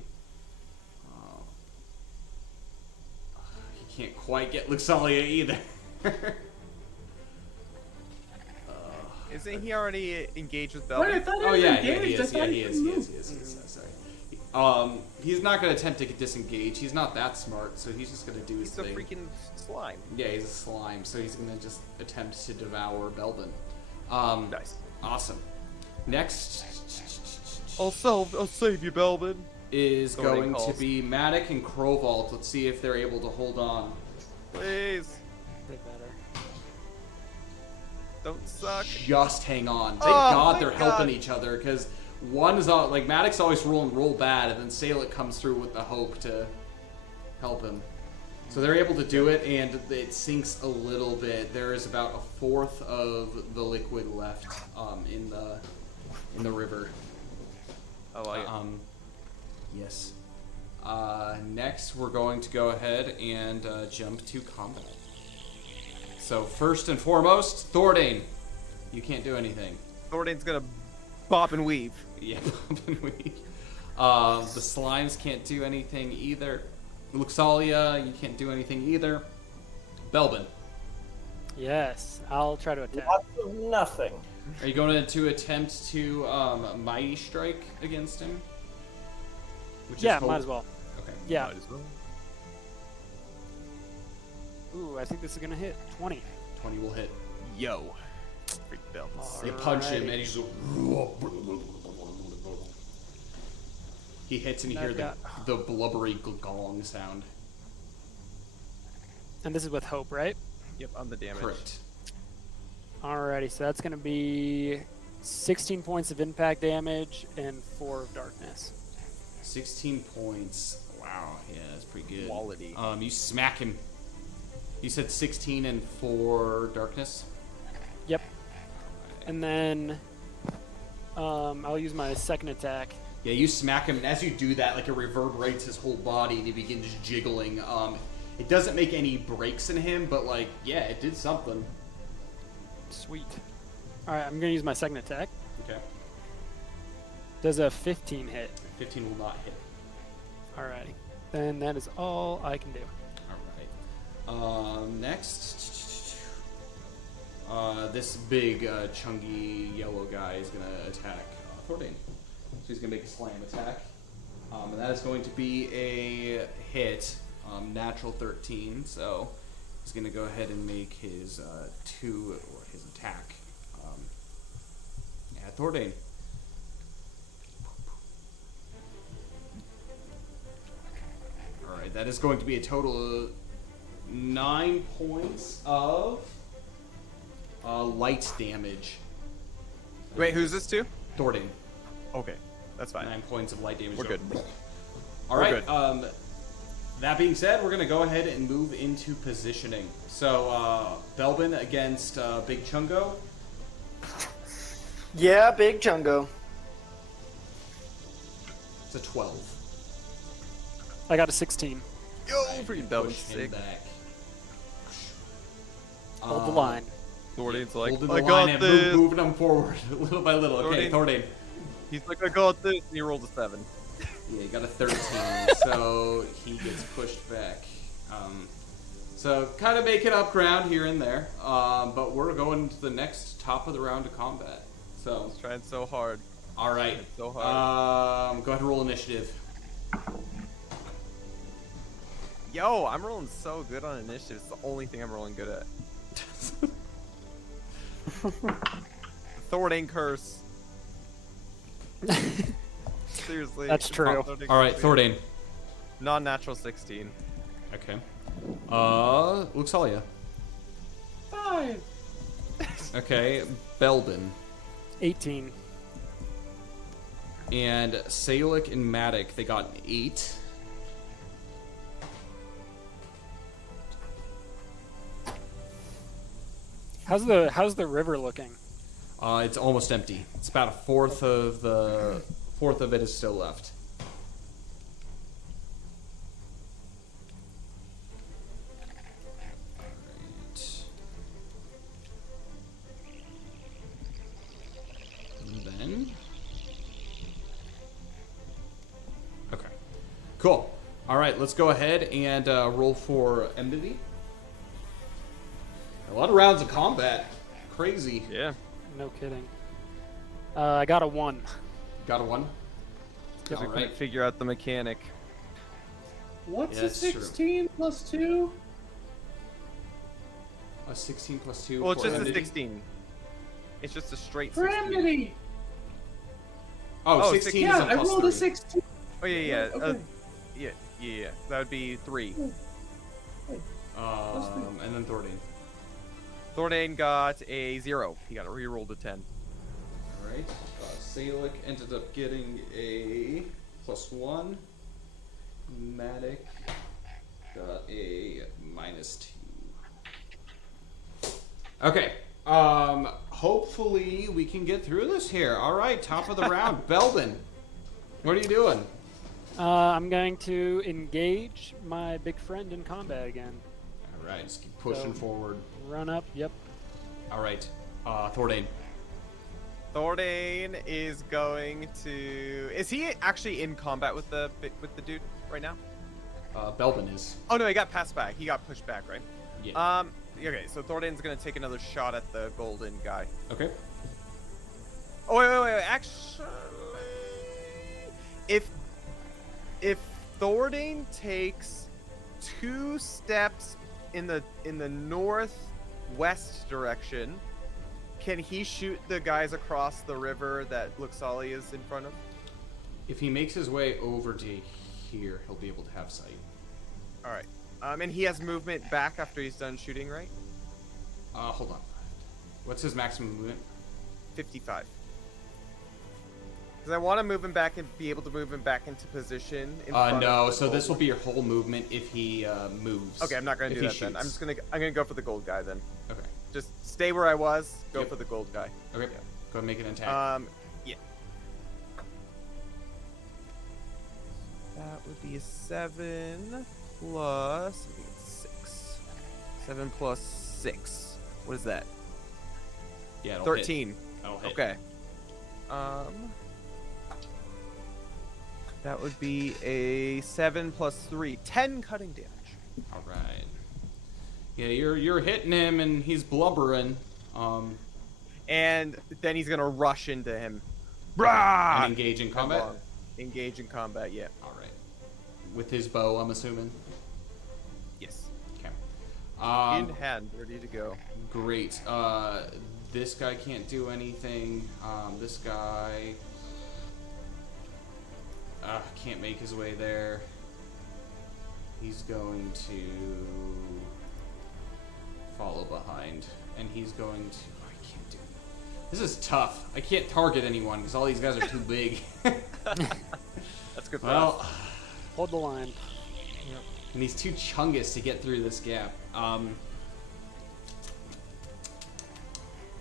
He can't quite get Luxalia either. Isn't he already engaged with Wait, I Belvin? thought he Oh was yeah, engaged. he I is. thought He couldn't move. is. Sorry. He's not going to attempt to disengage. He's not that smart, so he's just going to do his He's a thing. freaking slime. Yeah, he's a slime, so he's going to just attempt to devour Belbin. Nice. Awesome. Next I'll save you, Belvin. is Thorny going calls. to be Matic and Crowvault. Let's see if they're able to hold on. Please. They better. Don't suck. Just hang on. Thank Oh, God thank they're God. helping each other, because one is like Maddox always roll bad, and then Salek comes through with the hope to help him. So they're able to do it, and it sinks a little bit. There is about a fourth of the liquid left in the river. I like it. Yes. Next, we're going to go ahead and jump to combat. So first and foremost, Thordane, you can't do anything. Thordane's gonna bop and weave. Yeah, the slimes can't do anything either. Luxalia, you can't do anything either. Belbin, Yes, I'll try to attack. Lots of nothing. are you going to attempt to Mighty Strike against him? Which Yeah, is hope? might as well. Okay. Yeah. Might as well. Ooh, I think this is gonna hit 20. 20 will hit. Yo. Freak Belvin. You punch him, Alrighty. and he's just... He hits, and you hear the blubbery gong sound. And this is with hope, right? Yep, on the damage. Correct. Alrighty, so that's gonna be 16 points of impact damage and 4 of darkness. 16 points. Wow, yeah, that's pretty good. Quality. You smack him. You said 16 and 4 darkness? Yep. And then I'll use my second attack. Yeah, you smack him, and as you do that, like, it reverberates his whole body, and he begins jiggling. It doesn't make any breaks in him, but, like, yeah, it did something. Sweet. Alright, I'm gonna use my second attack. Okay. Does a 15 hit? 15 will not hit. Alrighty. Then that is all I can do. Alright. Next. This big, chunky yellow guy is going to attack Thordane. So he's going to make a slam attack. And that is going to be a hit. Natural 13. So he's going to go ahead and make his his attack. At Thordane. Alright, that is going to be a total of 9 points of light damage. Wait, who's this to? Thordane. Okay, that's fine. 9 points of light damage. We're good. Alright, good. that being said, we're going to go ahead and move into positioning. So, Belbin against Big Chungo. Yeah, Big Chungo. It's a 12. I got a 16. Yo, freaking Belvin's Push him sick. back. Hold the line. Thordane's like, Holding the I line got and this. moving them forward little by little. Okay, Thordane. He's like, I got this. And he rolled a 7. Yeah, he got a 13, so he gets pushed back. So kind of making up ground here and there, but we're going to the next top of the round of combat. So, He's trying so hard. all right, So hard. go ahead and roll initiative. Yo, I'm rolling so good on initiative. It's the only thing I'm rolling good at. Thordane curse. Seriously. That's it's true. not Thordane All right, curse. Thordane. Non-natural 16. Okay. Luxalia. 5. Okay, Belbin. 18. And Salek and Matic, they got an 8. How's the river looking? It's almost empty. It's about a fourth of it is still left. Alright. And then Cool. All right, let's go ahead and roll for enmity. A lot of rounds of combat. Crazy. Yeah. No kidding. I got a 1. Got a 1? Because we All couldn't right. figure out the mechanic. What's Yeah, a that's true. 16 plus 2? A 16 plus 2. Well, it's for just a enmity? 16. It's just a straight For 16. enmity! Oh, Oh, 16 is Yeah, a I plus rolled 3. a 16. Oh, yeah. Okay. Yeah. That would be 3. And then Thordain. Thordain got a 0. He got re-rolled a 10. Alright. Salic ended up getting a +1. Matic got a -2. Okay. Hopefully we can get through this here. Alright, top of the round. Belbin, what are you doing? I'm going to engage my big friend in combat again. Alright, just keep pushing So- forward. Run up. Yep. Alright. Thordain. Thordain is going to... Is he actually in combat with the dude right now? Belbin is. Oh, no, he got passed back. He got pushed back, right? Yeah. Okay, so Thordain's going to take another shot at the golden guy. Okay. Oh, wait. Actually... If Thordain takes 2 steps in the northwest direction, can he shoot the guys across the river that Luxali is in front of? If he makes his way over to here, he'll be able to have sight. All right. And he has movement back after he's done shooting, right? Hold on. What's his maximum movement? 55. Because I want to move him back and be able to move him back into position. In front No. of the So this will gold. be your whole movement if he moves. Okay, I'm not gonna If do he that then. I'm shoots. just gonna go for the gold guy then. Okay. Just stay where I was. Go Yep. for the gold guy. Okay. Go ahead and make an attack. Yeah. That would be a 7 plus I think it's 6. 7 plus 6. What is that? Yeah. It'll 13. Hit. That'll hit. Okay. That would be a 7 plus 3. 10 cutting damage. All right. Yeah, you're hitting him and he's blubbering. And then he's gonna rush into him. And engage in combat. Headlong. Engage in combat, yeah. All right. With his bow, I'm assuming. Yes. Okay. In hand, ready to go. Great. This guy can't do anything. This guy can't make his way there. He's going to follow behind, and he's going to. Oh, I can't do. This is tough. I can't target anyone because all these guys are too big. That's good for us. Well, Hold the line. and these 2 chungus to get through this gap.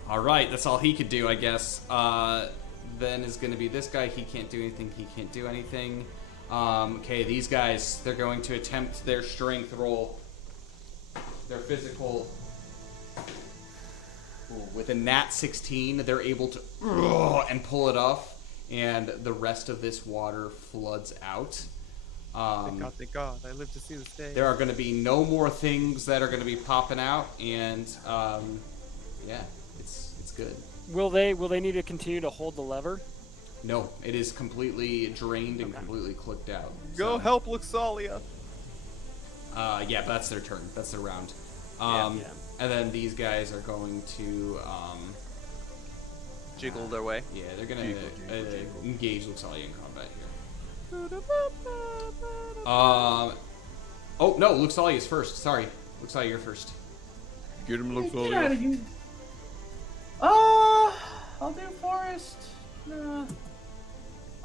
All right, that's all he could do, I guess. Then is going to be this guy. He can't do anything. He can't do anything. Okay, these guys, they're going to attempt their strength roll. Their physical. Ooh, with a nat 16, they're able to and pull it off, and the rest of this water floods out. Thank God, I live to see this day. There are going to be no more things that are going to be popping out, and yeah, it's good. Will they need to continue to hold the lever? No, it is completely drained and completely clicked out. Go So, help Luxalia. Yeah, but that's their turn. That's their round. Yeah. And then these guys are going to Jiggle their way. yeah, they're gonna engage Luxalia in combat here. Oh no, Luxalia's first. Sorry, Luxalia, you're first. Get him, Get out of here. I'll do forest. Nah,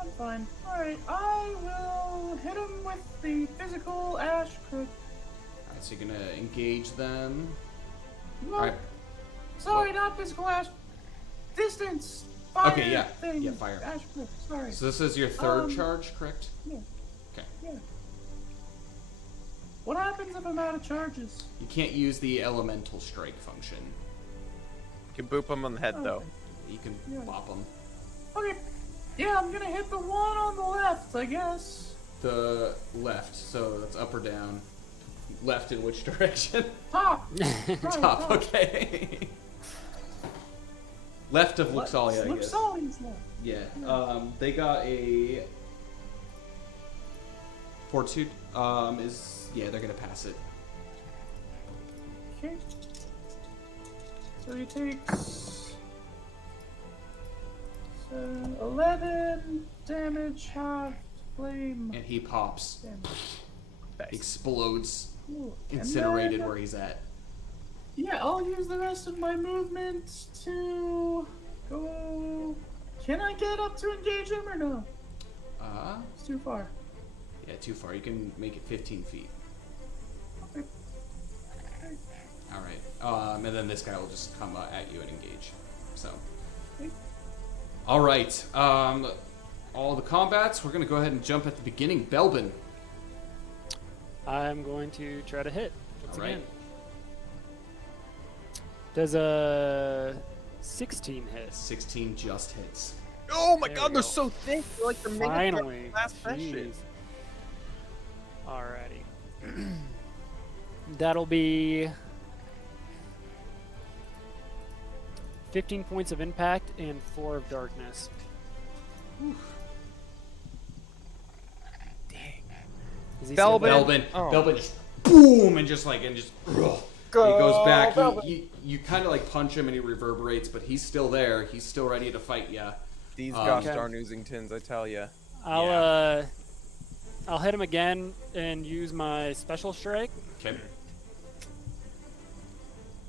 I'm fine. Alright, I will hit him with the physical ash crit. All right, so you're gonna engage them. No, All right. sorry, not physical ash. Distance. Fire Okay, yeah. thing. Yeah, fire. Ash crit. Sorry. So this is your third Um, charge, correct? Yeah. Okay. Yeah. What happens if I'm out of charges? You can't use the elemental strike function. You can boop him on the head though. You can bop them. Okay. Yeah, I'm gonna hit the one on the left, I guess. The left, so that's up or down. Left in which direction? Top. Right, Top, okay. Left of Luxalia, I guess. Luxalia's left. Yeah. They got a Fortitude. They're gonna pass it. Okay. So he takes 11 damage, half flame And he pops. damage. Explodes. Cool. And Incinerated then- where he's at. Yeah, I'll use the rest of my movement to go. Can I get up to engage him or no? It's too far. Yeah, too far. You can make it 15 feet. Okay. Alright. And then this guy will just come at you and engage. So. Okay. Alright. All the combats, we're gonna go ahead and jump at the beginning. Belbin. I'm going to try to hit once Alright. again. Does a 16 hit? 16 just hits. Oh my There god, we they're go. so thick. They're like the mega Finally. last session. Jeez. Alrighty. That'll be 15 points of impact and 4 of darkness. Dang. Is he Belbin. still Belbin. Oh. Belbin just boom and just ugh. He goes back. Belbin. You kind of like punch him and he reverberates, but he's still there. He's still ready to fight ya. These Okay. gosh darn oozingtons, I tell ya. I'll hit him again and use my special strike. Okay.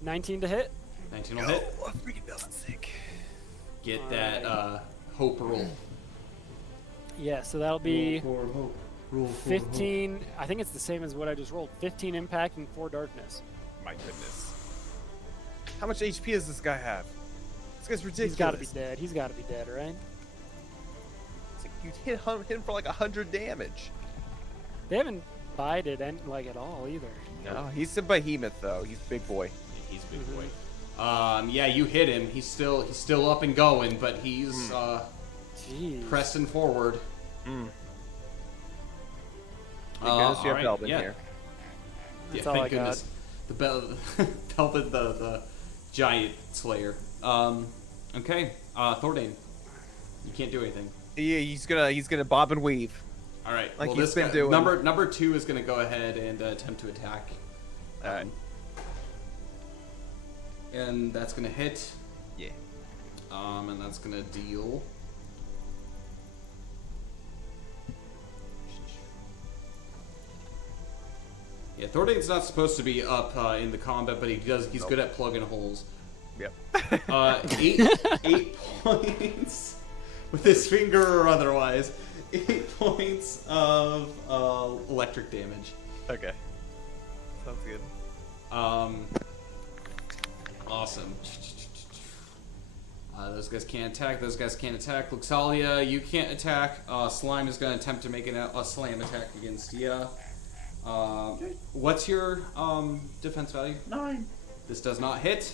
19 to hit. 19 will hit. Oh, freaking Belbin's sick. Get that hope roll. Yeah, so that'll be Roll for hope. Roll for 15. I think it's the same as what I just rolled. 15 impact and 4 darkness. My goodness. How much HP does this guy have? This guy's ridiculous. He's got to be dead. He's got to be dead, right? It's like you hit him for like 100 damage. They haven't bided at all either. No, he's a behemoth though. He's big boy. Yeah, he's a big boy. Yeah, you hit him. He's still up and going, but he's Jeez. pressing forward. Thank goodness you have alright, Belbin yeah. here. That's Yeah, all thank I got. goodness. The Belbin, the giant slayer. Okay, Thordain. You can't do anything. Yeah, he's gonna bob and weave. All right. Like well, he's this been guy, doing. Number 2 is going to go ahead and attempt to attack. Alright. And that's going to hit. Yeah. And that's going to deal. Yeah, Thordain's not supposed to be up in the combat, but he's good at plugging holes. Yep. 8 points with his finger or otherwise. 8 points of electric damage. Okay. Sounds good. Awesome. Those guys can't attack. Those guys can't attack. Luxalia, you can't attack. Slime is going to attempt to make a slam attack against you. What's your defense value? 9. This does not hit.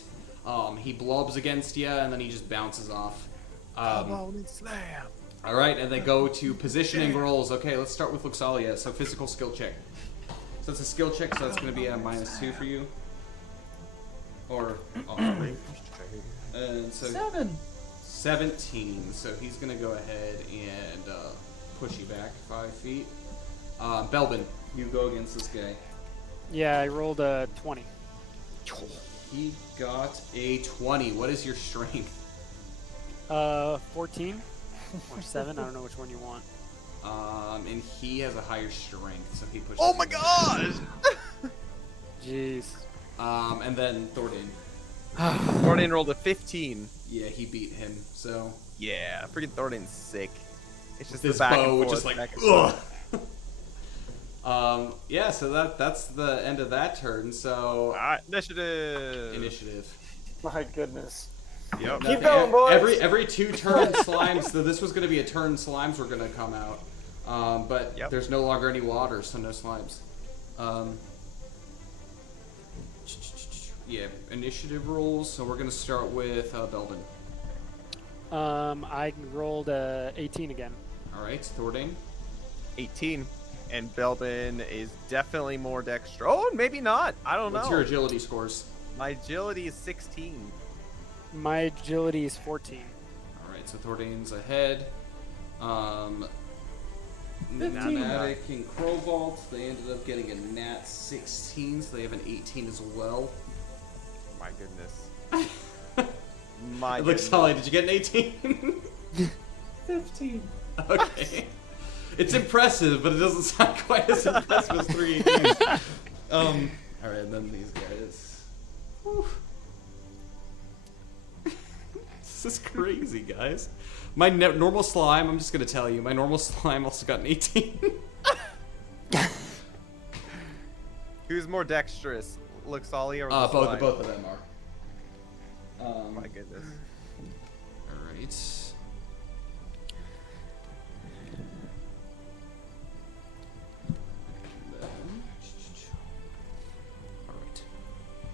He blobs against you, and then he just bounces off. Come on and slam. All right, and they go to positioning rolls. Okay, let's start with Luxalia. So physical skill check. So it's a skill check, so that's going to be a -2 for you. Or, and so 7. 17. So he's going to go ahead and push you back 5 feet. Belbin, you go against this guy. Yeah, I rolled a 20. He got a 20. What is your strength? 14 or 7. I don't know which one you want. And he has a higher strength, so he pushes. Oh my god! Jeez. And then Thordain. Thordain rolled a 15. Yeah, he beat him. So Yeah, freaking Thordain's sick. It's just this the back bow and forth, just like back and forth. ugh. Yeah, so that's the end of that turn. So Alright, initiative. initiative. My goodness. Yep. Keep going, boys. Every 2 turn slimes. So this was going to be a turn. Slimes were going to come out, but Yep. there's no longer any water, so no slimes. Yeah, initiative rules. So we're going to start with Belden. I rolled a 18 again. All right, Thordain. 18. And Belbin is definitely more dexterous. Oh, maybe not. I don't What's know. your agility scores? My agility is 16. My agility is 14. All right, so Thordain's ahead. 15. Matic and Crowvault, they ended up getting a nat 16, so they have an 18 as well. My goodness. My Look, goodness. Solly, did you get an 18? 15. Okay. It's impressive, but it doesn't sound quite as impressive as 3 18s. Alright, and then these guys. Whew. This is crazy, guys. My normal slime, I'm just gonna tell you, my normal slime also got an 18. Who's more dexterous? Luxalia or the both slime? of them are. Oh my goodness. Alright. Alright.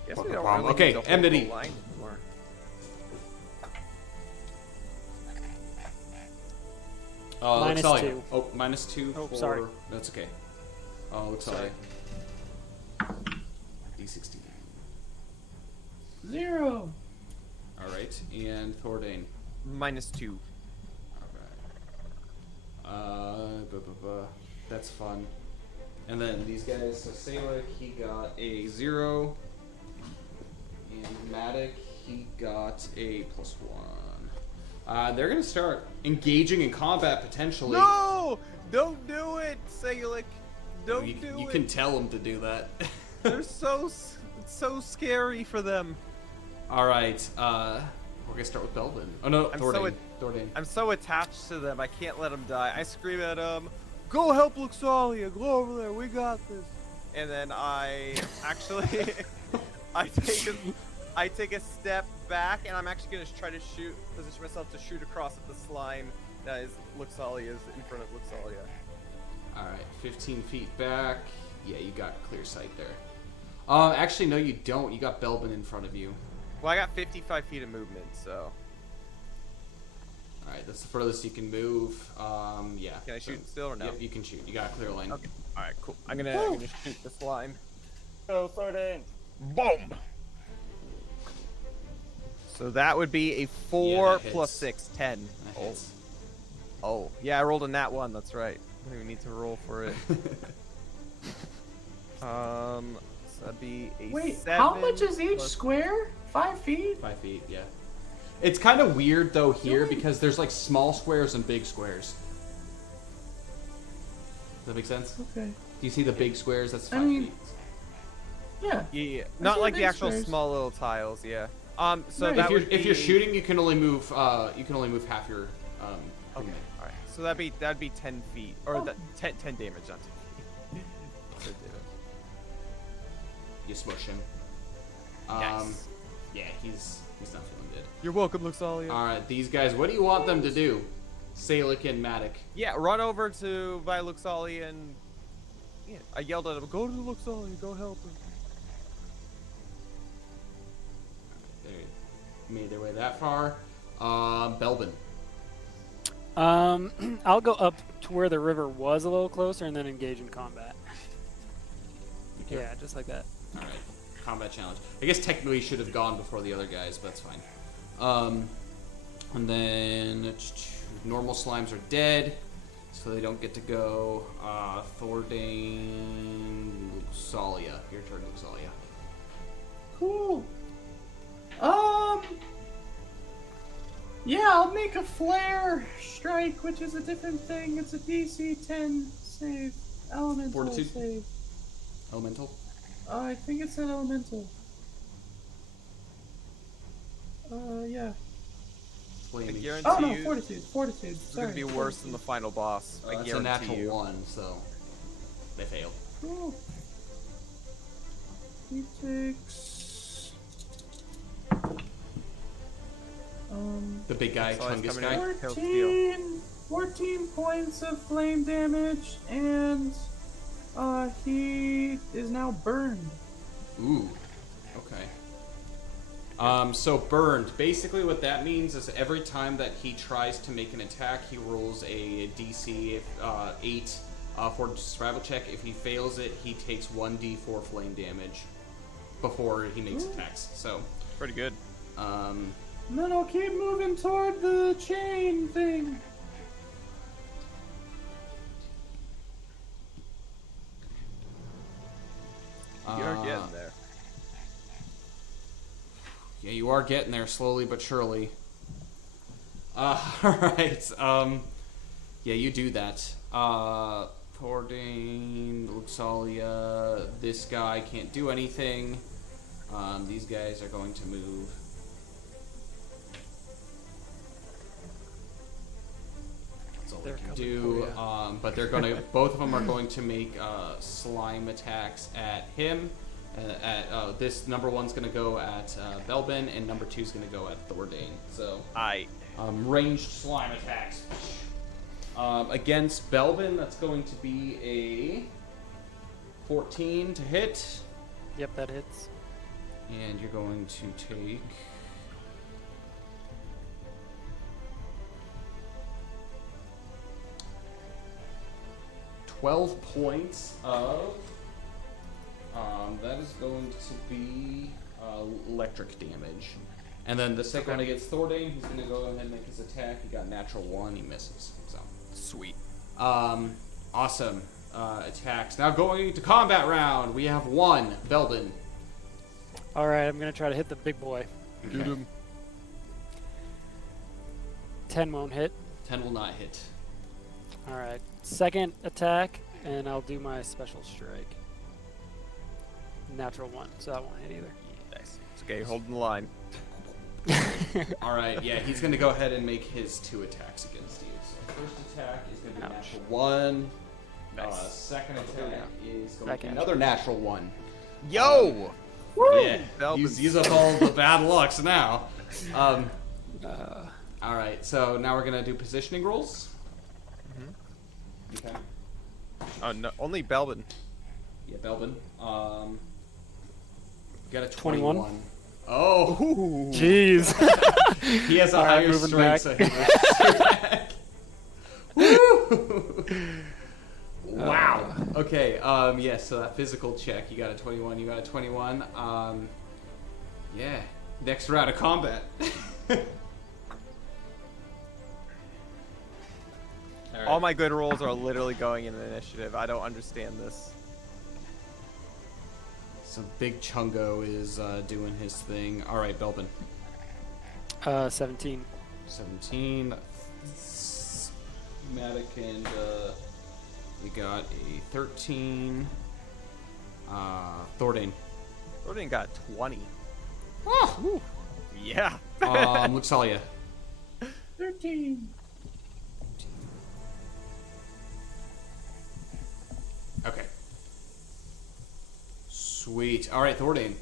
Guess we don't really Okay, need to hold enmity. the line anymore. Minus Luxalia. 2. Oh, -2 Oh, for... sorry. That's okay. Luxalia. Sorry. D16. 0. Alright, and Thordain. -2. Alright. That's fun. And then these guys, so Salek, he got a 0. And Matic, he got a +1. They're gonna start engaging in combat potentially. No! Don't do it, Salic. Don't you, do you it. can tell them to do that. They're it's so scary for them. Alright, we're gonna start with Belvin. Oh no, I'm Thordain. Thordain. I'm so attached to them. I can't let them die. I scream at them, "Go help Luxalia! Go over there. We got this." And then I actually, I take a step back, and I'm actually gonna try to position myself to shoot across at the slime that is Luxalia's in front of Luxalia. Alright, 15 feet back. Yeah, you got clear sight there. Actually, no, you don't. You got Belbin in front of you. Well, I got 55 feet of movement, so. Alright, that's the furthest you can move. Yeah. Can I shoot still or no? Yep, you can shoot. You got a clear line. Okay. All right, cool. I'm gonna shoot the slime. Go, Thordain. Boom. So that would be a 4 that plus hits. 6, 10. That Oh. hits. Oh, yeah, I rolled a nat 1. That's right. I don't even need to roll for it. So that'd be a Wait, 7 how much is each plus- square? 5 feet? 5 feet, yeah. It's kind of weird though here Really? because there's like small squares and big squares. Does that make sense? Okay. Do you see the big squares? That's 5 I mean- feet. Yeah. Yeah, I not see like the the big actual squares. small little tiles. Yeah. So Right. that If you're would be- shooting, you can only move. You can only move half your. Okay. All right. So that'd be 10 feet, or Oh. 10 damage, not 10 feet. So do it. You smush him. Nice. Yeah, he's not feeling good. You're welcome, Luxalia. All right, these guys. What do you want them to do? Salic and Matic. Yeah, run over to by Luxalia and yeah, I yelled at him, "Go to Luxalia, go help her." They made their way that far. Belbin. I'll go up to where the river was a little closer and then engage in combat. Okay. Yeah, just like that. All right. Combat challenge. I guess technically you should have gone before the other guys, but that's fine. And then normal slimes are dead, so they don't get to go. Thordain, Luxalia. Your turn, Luxalia. Cool. Yeah, I'll make a flare strike, which is a different thing. It's a DC 10 save. Elemental Fortitude? save. Elemental. I think it's an elemental. Yeah. I Flaming. guarantee Oh no, you fortitude. Fortitude. it's Sorry. gonna be worse than the final boss. I That's a guarantee natural you. 1, so they failed. Cool. He takes. The big guy, That's always Chungus coming guy. in. He'll steal. 14 points of flame damage, and he is now burned. Ooh. Okay. So burned. Basically what that means is every time that he tries to make an attack, he rolls a DC 8 for survival check. If he fails it, he takes 1d4 flame damage before he makes attacks. So, Pretty good. And then I'll keep moving toward the chain thing. You're getting there. Yeah, you are getting there slowly but surely. Alright, yeah, you do that. Thordane, Luxalia, this guy can't do anything. These guys are going to move. That's all they They're can coming do. for But they're gonna, both of them are going to make slime attacks at him. This number one's gonna go at Belbin, and number two's gonna go at Thordane. So, ranged slime attacks. Against Belbin, that's going to be a 14 to hit, Yep, that hits. and you're going to take 12 points of. That is going to be electric damage. And then the second one against Thordane, he's going to go ahead and make his attack. He got natural 1, he misses. So Sweet. awesome attacks. Now going to combat round, we have 1 Belbin. All right, I'm gonna try to hit the big boy. Shoot him. 10 won't hit. 10 will not hit. All right, second attack, and I'll do my special strike. Natural 1, so that won't hit either. Nice. It's okay, holding the line. All right, yeah, he's going to go ahead and make his 2 attacks against you. So first attack is going to be Ouch. natural 1. Nice. Second attack is going to Back be at another natural 1. Yo! Yeah, Belbin's- use up all the bad lucks now. Uh, All right, so now we're going to do positioning rolls. Okay. Oh, no, only Belbin. Yeah, Belbin. Got a 21. 21. Oh, Jeez. he has a All right, higher moving strength, back. so he moves back. Woo! Wow. Okay. Yeah. So that physical check, you got a 21. You got a 21. Yeah. Next round of combat. All my good rolls are literally going in initiative. I don't understand this. So Big Chungo is doing his thing. All right, Belbin. 17. 17. Matic and we got a 13. Thordane. Thordane got 20. Oh! Yeah. Luxalia. 13. Okay. Sweet. All right, Thordane.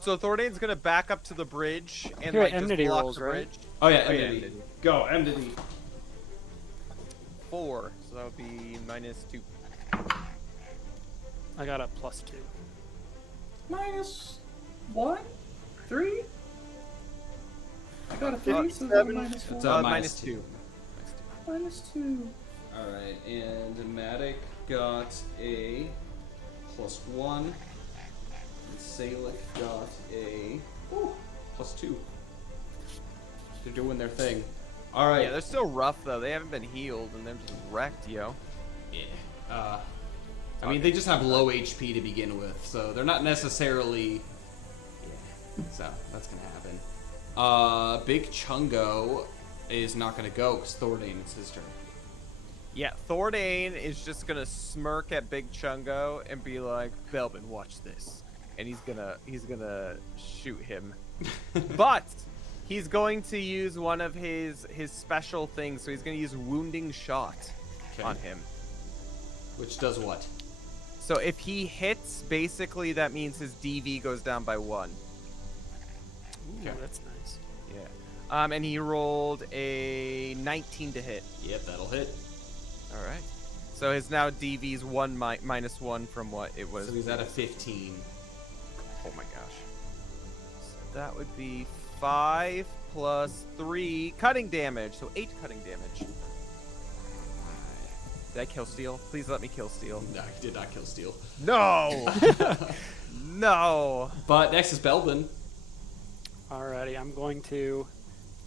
So Thordane's gonna back up to the bridge and Here, like just enmity block rolls, the right? bridge. Oh yeah, Oh, yeah, enmity. enmity. Go, enmity. 4, so that would be -2. I got a +2. -1? 3? I got a 3, so that's -1. It's minus -2. -2. All right, and Matic got a +1. And Salic got a +2. They're doing their thing. All right. Yeah, they're still rough though. They haven't been healed and they're just wrecked, yo. Yeah. I mean, they just have low HP to begin with, so they're not necessarily. Yeah. So that's gonna happen. Big Chungo is not gonna go because Thordane, it's his turn. Yeah, Thordane is just gonna smirk at Big Chungo and be like, "Belbin, watch this," and he's gonna shoot him. But he's going to use one of his special things, so he's gonna use Wounding Shot on him. Which does what? So if he hits, basically that means his DV goes down by 1. Ooh, Okay. that's nice. Yeah. And he rolled a 19 to hit. Yep, that'll hit. All right. So his now DV's minus 1 from what it was. So he's at a 15. Oh my gosh. So that would be 5 plus 3 cutting damage. So 8 cutting damage. Did I kill Steel? Please let me kill Steel. No, he did not kill Steel. No! No! But next is Belbin. Alrighty, I'm going to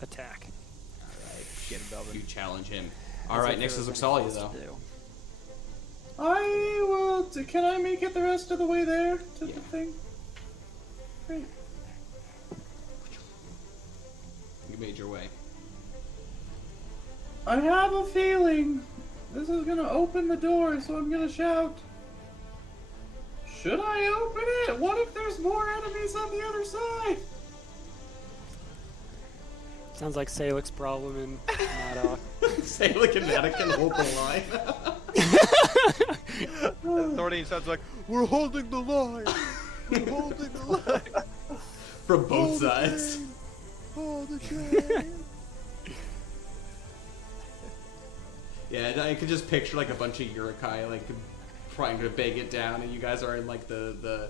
attack. Get him, Belvin. You challenge him. As All right, if next there is was Uxalia, anything though. else to do. I will. Can I make it the rest of the way there to Yeah. the thing? Great. You made your way. I have a feeling this is gonna open the door, so I'm gonna shout. Should I open it? What if there's more enemies on the other side? Sounds like Salix's problem in Madoc. Say like an Anakin hold the line. Thorny sounds like, we're holding the line! We're holding the line! From both sides. Hold the train! Yeah, and I could just picture like a bunch of Urukai like trying to bang it down, and you guys are in like the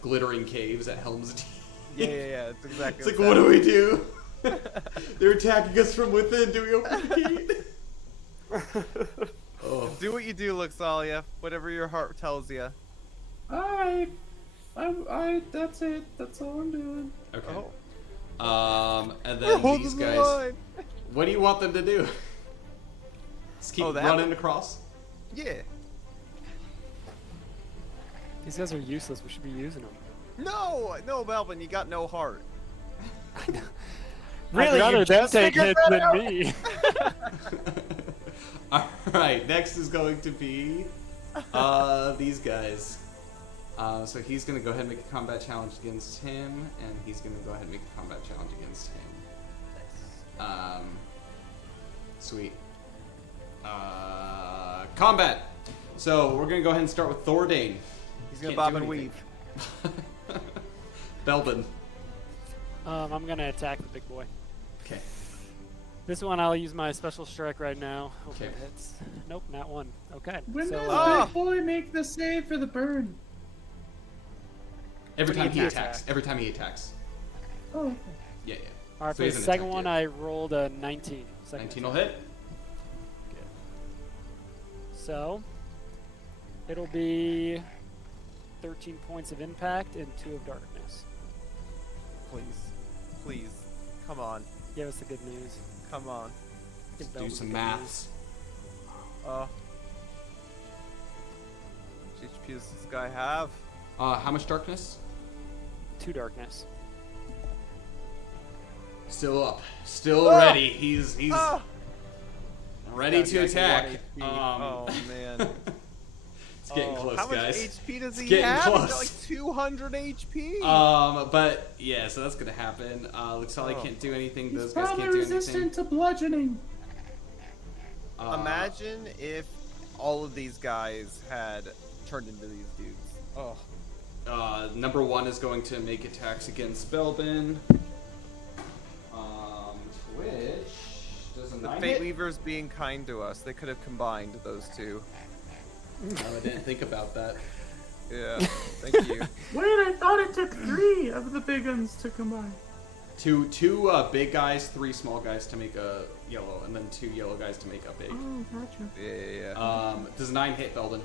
glittering caves at Helm's Deep. Yeah, it's exactly It's like, what do we do? They're attacking us from within. Do we open the gate? Oh. Do what you do, Luxalia. Whatever your heart tells you. Alright. That's it. That's all I'm doing. Okay. Oh. And We're then holding these the guys. line! What do you want them to do? Just keep Oh, that running one? across. Yeah. These guys are useless. We should be using them. No, Belvin, you got no heart. I'd rather you them just take figured hits that than out? me. All right. Next is going to be these guys. So he's gonna go ahead and make a combat challenge against him, and he's gonna go ahead and make a combat challenge against him. Sweet. Combat. So we're gonna go ahead and start with Thordane. He's gonna Can't bob do and anything. weave. Belbin. I'm gonna attack the big boy. Okay. This one I'll use my special strike right now. Hope Okay. it hits. Nope, not one. Okay. When so, does Big Boy make the save for the burn? Every When time he he attacks. attacks. Every time he attacks. Oh, okay. Yeah. all right, so for he the hasn't second attacked one, yet. I rolled a 19. Second 19 will attack. hit. So, it'll be 13 points of impact and 2 of darkness. Please. Come on. Give us the good news. Come on. Give Do Belvin the some good maths. How much HP does this guy have? How much darkness? news. 2 darkness. Still up. Still ready. He's Ah! ready This to guy's got attack. 1 HP. Oh man. It's getting close, How much guys. HP does he getting have? close. He's got like 200 HP. But yeah, so that's gonna happen. Luxalia Oh. can't do anything. He's Those guys probably can't do resistant anything. to bludgeoning. Imagine if all of these guys had turned into these dudes. Oh. Number 1 is going to make attacks against Belbin. Which does a The 9 Fate hit? Weavers being kind to us, they could have combined those two. I didn't think about that. Yeah, thank you. Wait, I thought it took 3 of the big guns to combine. Two big guys, 3 small guys to make a yellow, and then 2 yellow guys to make a big. Oh, gotcha. Yeah. Does 9 hit Belden?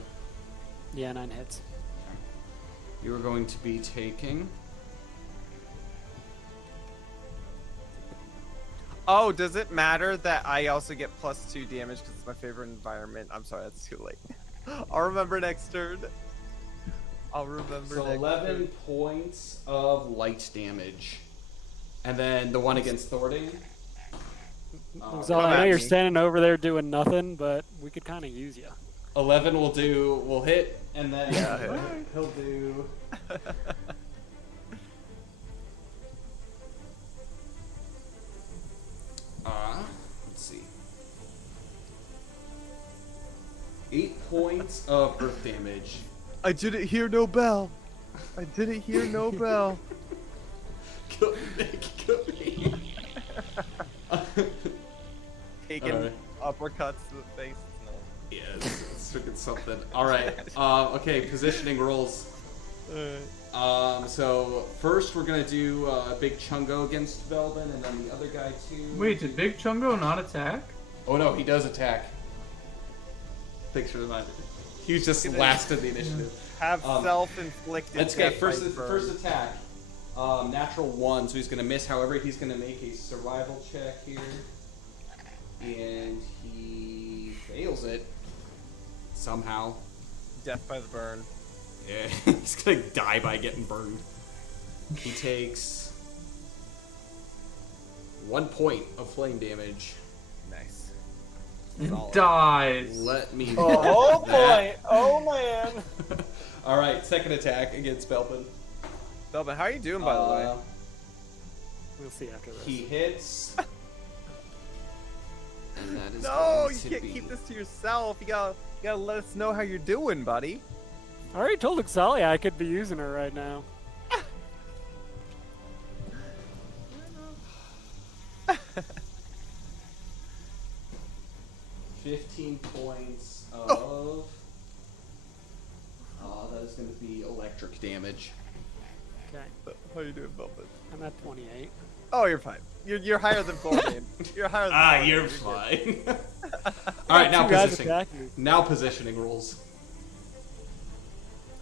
Yeah, 9 hits. You are going to be taking. Oh, does it matter that I also get +2 damage because it's my favorite environment? I'm sorry, that's too late. I'll remember next turn. I'll remember So next 11 turn. points of light damage. And then the one against Thording. So I know at you're me. standing over there doing nothing, but we could kind of use you. 11 will hit, and then Yeah. he'll do. Let's see. 8 points of earth damage. I didn't hear no bell. I didn't hear no bell. Kill me, Nick, kill me. Taking Alright. uppercuts to the face. No. Yeah, it's freaking something. Alright, okay, positioning rolls. So first we're gonna do Big Chungo against Belvin, and then the other guy too. Wait, did Big Chungo not attack? Oh no, he does attack. Thanks for reminding me. He was just last in the initiative. Have Um, self-inflicted. Let's get death by first burn. attack. Natural 1, so he's gonna miss. However, he's gonna make a survival check here, and he fails it somehow. Death by the burn. Yeah, he's gonna die by getting burned. He takes 1 point of flame damage. Nice. And Solid. dies. Let me. Oh that. boy! Oh man! All right, second attack against Belpin. Belbin, how are you doing, by the way? We'll see after this. He hits. And that is No, going you to can't be- keep this to yourself. You gotta let us know how you're doing, buddy. I already told Eclaas I could be using her right now. 15 points of. That is going to be electric damage. Okay, How you doing, Belbin? I'm at 28. Oh, you're fine. You're higher than Thornton. You're higher than Thornton. You're fine. All right, now Two guys positioning. attacking me. Now positioning rules.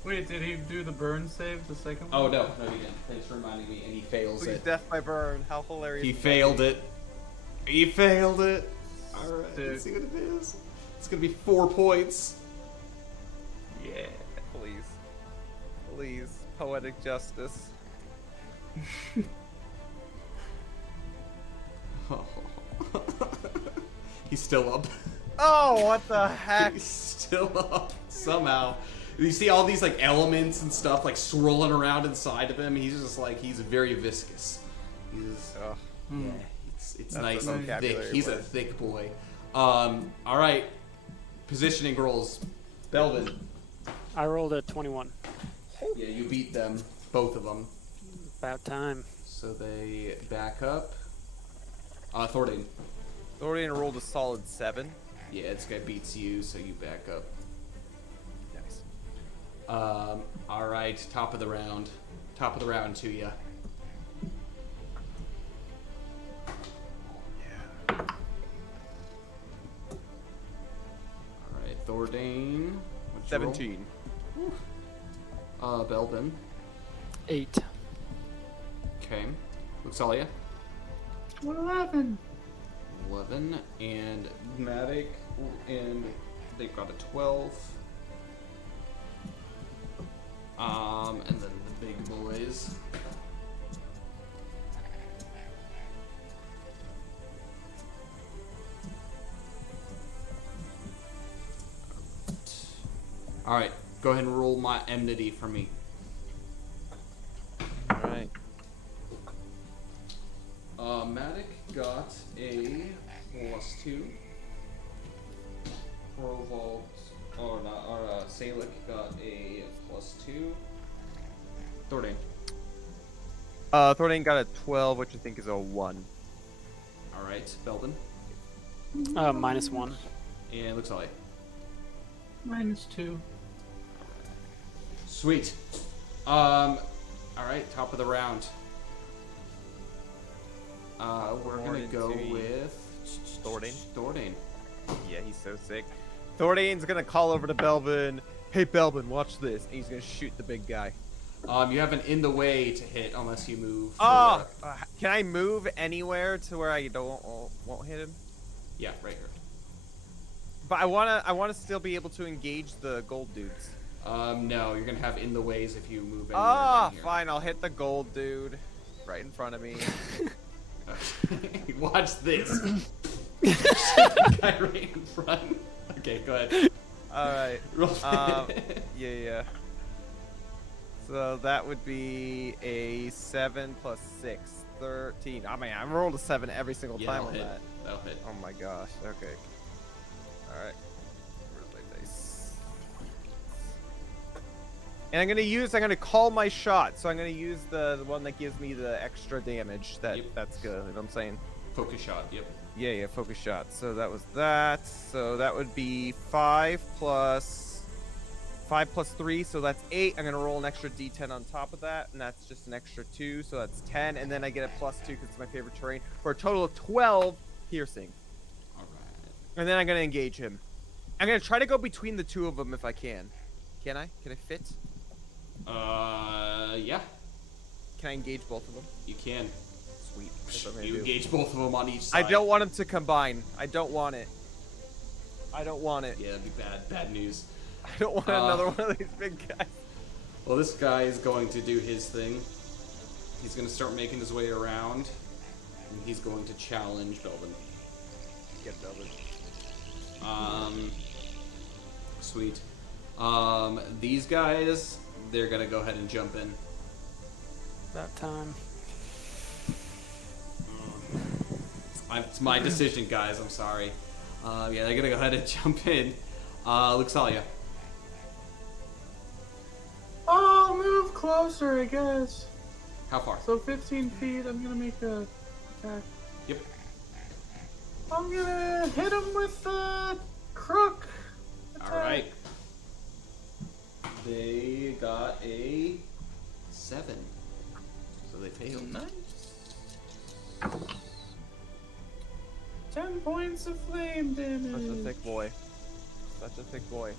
Wait, did he do the burn save the second one? Oh no, he didn't. Thanks for reminding me. And he fails Please, it. death by burn. How hilarious. He would that failed be? it. He failed it. All right, Dude. let's see what it is. It's gonna be 4 points. Yeah. Please. Please. Poetic justice. He's still up. Oh, what the heck? He's still up somehow. You see all these like elements and stuff like swirling around inside of him. He's just like he's very viscous. He's Ugh. yeah, it's That's a nice and thick. vocabulary He's a word. thick boy. All right, positioning rolls. Belvin. I rolled a 21. Yeah, you beat them, both of them. About time. So they back up. Thornton. Thornton rolled a solid 7. Yeah, this guy beats you, so you back up. Nice. All right, top of the round. Top of the round to you. Yeah. All right, Thordain. What'd you roll? 17. Belvin. 8. Okay. Luxalia. 11. 11. And Matic. And they've got a 12. And then the big boys. All right. Go ahead and roll my enmity for me. Alright. Matic got a +2. Provalt, Salic got a +2. Thordain. Thornton got a 12, which I think is a 1. Alright, Belden. -1. And Luxalia. -2. Sweet. Alright, top of the round. We're gonna Morning go to you. with Thordain? Thordain. Yeah, he's so sick. Thornton's gonna call over to Belvin. Hey, Belvin, watch this. And he's gonna shoot the big guy. You have an in the way to hit unless you move. Oh! further. Can I move anywhere to where I won't hit him? Yeah, right here. But I wanna still be able to engage the gold dudes. No, you're gonna have in the ways if you move anywhere. Ah, down here. fine. I'll hit the gold dude right in front of me. Watch this. Guy right in front. Okay, go ahead. All right. Roll. Yeah. So that would be a 7 plus 6, 13. I mean, I rolled a 7 every single Yeah, time that'll on hit. that. That'll hit. Oh my gosh. Okay. All right. Where's my dice? And I'm gonna call my shot. So I'm gonna use the one that gives me the extra damage. That's good. You know what I'm saying? Focus shot. Yep. Yeah, focus shot. So that was that. So that would be 5 plus 3, so that's 8. I'm gonna roll an extra D10 on top of that, and that's just an extra 2, so that's 10. And then I get a +2 because it's my favorite terrain for a total of 12 piercing. All right. And then I'm gonna engage him. I'm gonna try to go between the two of them if I can. Can I? Can I fit? Yeah, Can I engage both of them? you can. Sweet. That's what I'm gonna You do. engage both of them on each I side. don't want them to combine. I don't want it. I don't want it. Yeah, that'd be bad news. I don't want another one of these big guys. Well, this guy is going to do his thing. He's going to start making his way around, and he's going to challenge Belvin. Get Belvin. Sweet. These guys, they're going to go ahead and jump in. About time. It's my decision, guys. I'm sorry. Yeah, they're going to go ahead and jump in. Luxalia. I'll move closer, I guess. How far? So 15 feet, I'm gonna make a attack. Yep. I'm gonna hit him with the crook. All right. They got a 7. So they failed. Nice. 10 points of flame damage. Such a thick boy. Such a thick boy.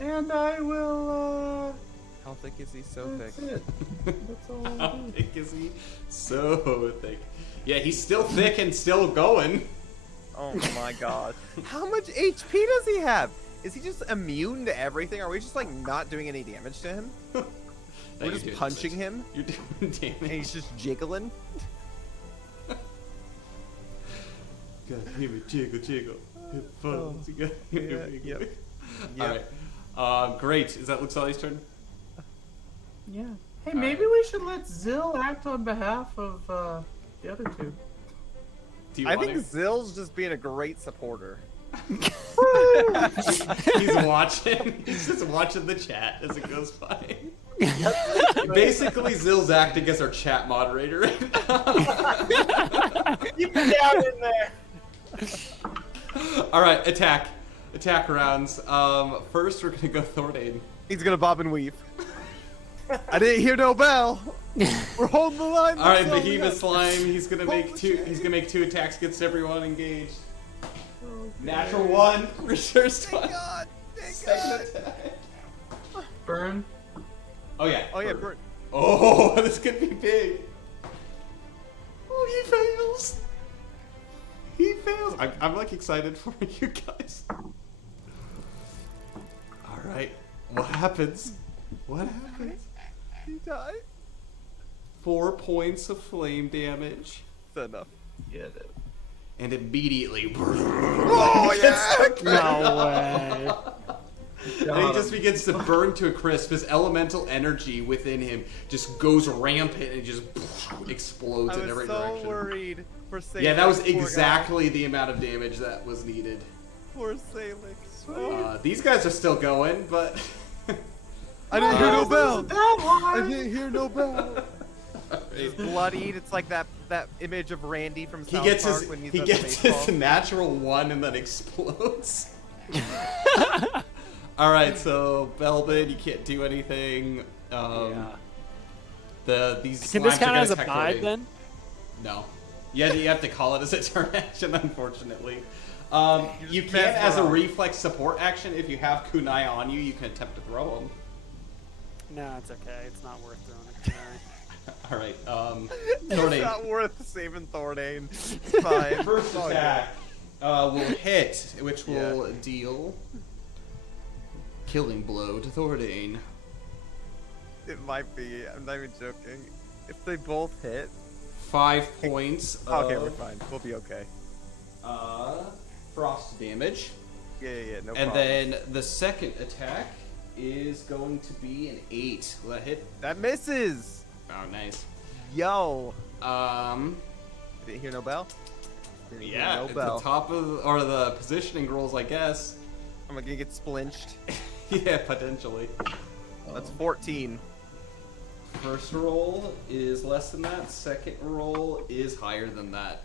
And I will, How thick is he? So that's thick. it. That's all How I'll do. thick is he? So thick. Yeah, he's still thick and still going. Oh my god. How much HP does he have? Is he just immune to everything? Are we just like not doing any damage to him? No, We're you're just doing punching damage. him You're doing and damage. he's just jiggling? God damn it, jiggle, jiggle. Oh, yeah, yep. Alright. Great. Is that Luxalia's turn? Yeah. Hey, maybe we should let Zill act on behalf of the other two. Do you I want think Zill's just being a great supporter. He's watching. He's just watching the chat as it goes by. Basically, Zill's acting as our chat moderator right now. Keep it down in there. All right, attack. Attack rounds. First, we're gonna go Thordane. He's gonna bob and weave. I didn't hear no bell. We're holding the line. All right, that's all we Behemoth got. Slime. He's gonna make Holy two. shit. He's gonna make 2 attacks against everyone engaged. Natural 1. Reserves Thank 1. God. Thank Second God. attack. Burn. Oh yeah. Oh yeah, burn. Bert. Oh, this could be big. Oh, he fails. He fails. I'm like excited for you guys. All right. What happens? What happens? He died. 4 points of flame damage, That's enough. Yeah. and immediately. Oh yeah. No way. And he just begins to burn to a crisp. His elemental energy within him just goes rampant and just explodes I in every was so direction. worried for Salix. Yeah, that was Poor guy. exactly the amount of damage that was needed. Poor Salix. These guys are still going, but I didn't hear no bell. That I one. didn't hear no bell. He's bloodied. It's like that image of Randy from he South gets Park his when he's he at gets baseball. his natural 1 and then explodes. All right, so Belvin, you can't do anything. Yeah. These Can this slimes are count gonna as a attack bide Thordane. then? No. Yeah, you have to call it as a turn action, unfortunately. You just can, as a mesmerized. reflex support action, if you have kunai on you, you can attempt to throw him. No, it's okay. It's not worth throwing a kunai. All right, It's Thordane. not worth saving Thordane. It's fine. First It's all attack will hit, which Yeah. will deal killing blow to Thordane. good. It might be. I'm not even joking. If they both hit. 5 points Okay, of we're fine. We'll be okay. frost damage. Yeah, no And problem. then the second attack is going to be an 8. Will that hit? That misses. Oh, nice. Yo. Um, Didn't hear no bell? Didn't hear yeah, no at the bell. top of, or the positioning rolls, I guess. I'm gonna get splinched. Yeah, potentially. That's 14. First roll is less than that. Second roll is higher than that.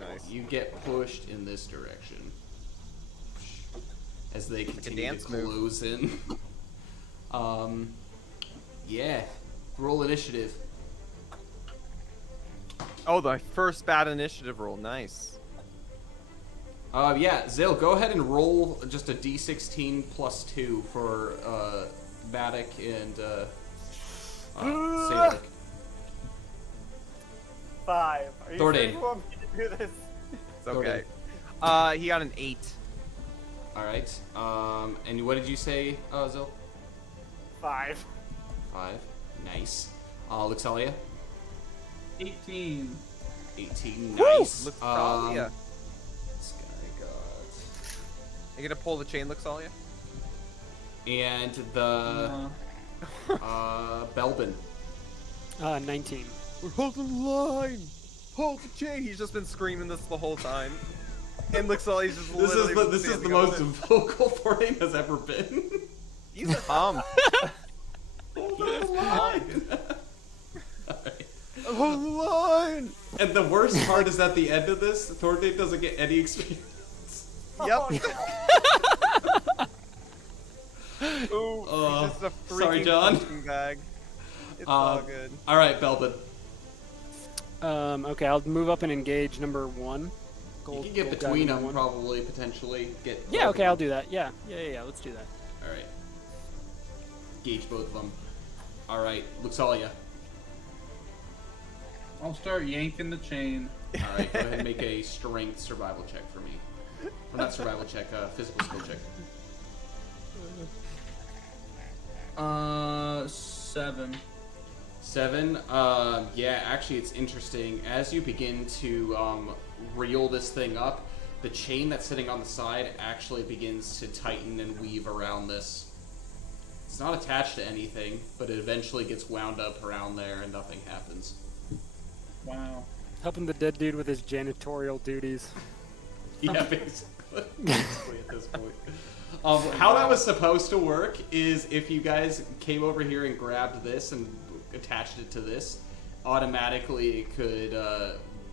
Nice. You get pushed in this direction as they continue to dance move. close in. Yeah. Roll initiative. Oh, the first bad initiative roll. Nice. Yeah, Zil, go ahead and roll just a d16 plus 2 for Matic and Salic. 5. Are you Thordain. sure you want me to do this? It's okay. He got an 8. All right. And what did you say, Zil? 5. 5. Nice. Luxalia? 18. 18. Woo! Nice. Luxalia. This guy got... You gonna pull the chain, Luxalia? And the Belbin. 19. We're holding the line. Hold the chain. He's just been screaming this the whole time. And Luxalia's just literally This is the standing most over it. vocal Thordain has ever been. He's a hum. Hold the line. Hold the line. And the worst part is at the end of this, Thordain doesn't get any experience. Yep. Oh, He's just a freaking sorry, John. punching bag. It's all good. All right, Belbin. Okay, I'll move up and engage number 1. You Gold, can get gold guy between number them, 1. probably, potentially. Yeah, okay, I'll do that. Yeah, let's do that. All right. Gauge both of them. All right, Luxalia. I'll start yanking the chain. All right, go ahead and make a strength survival check for me. Or not survival check, physical skill check. 7. 7. Yeah, actually, it's interesting. As you begin to reel this thing up, the chain that's sitting on the side actually begins to tighten and weave around this. It's not attached to anything, but it eventually gets wound up around there and nothing happens. Wow. Helping the dead dude with his janitorial duties. Yeah, basically at this point. How that was supposed to work is if you guys came over here and grabbed this and attached it to this, automatically it could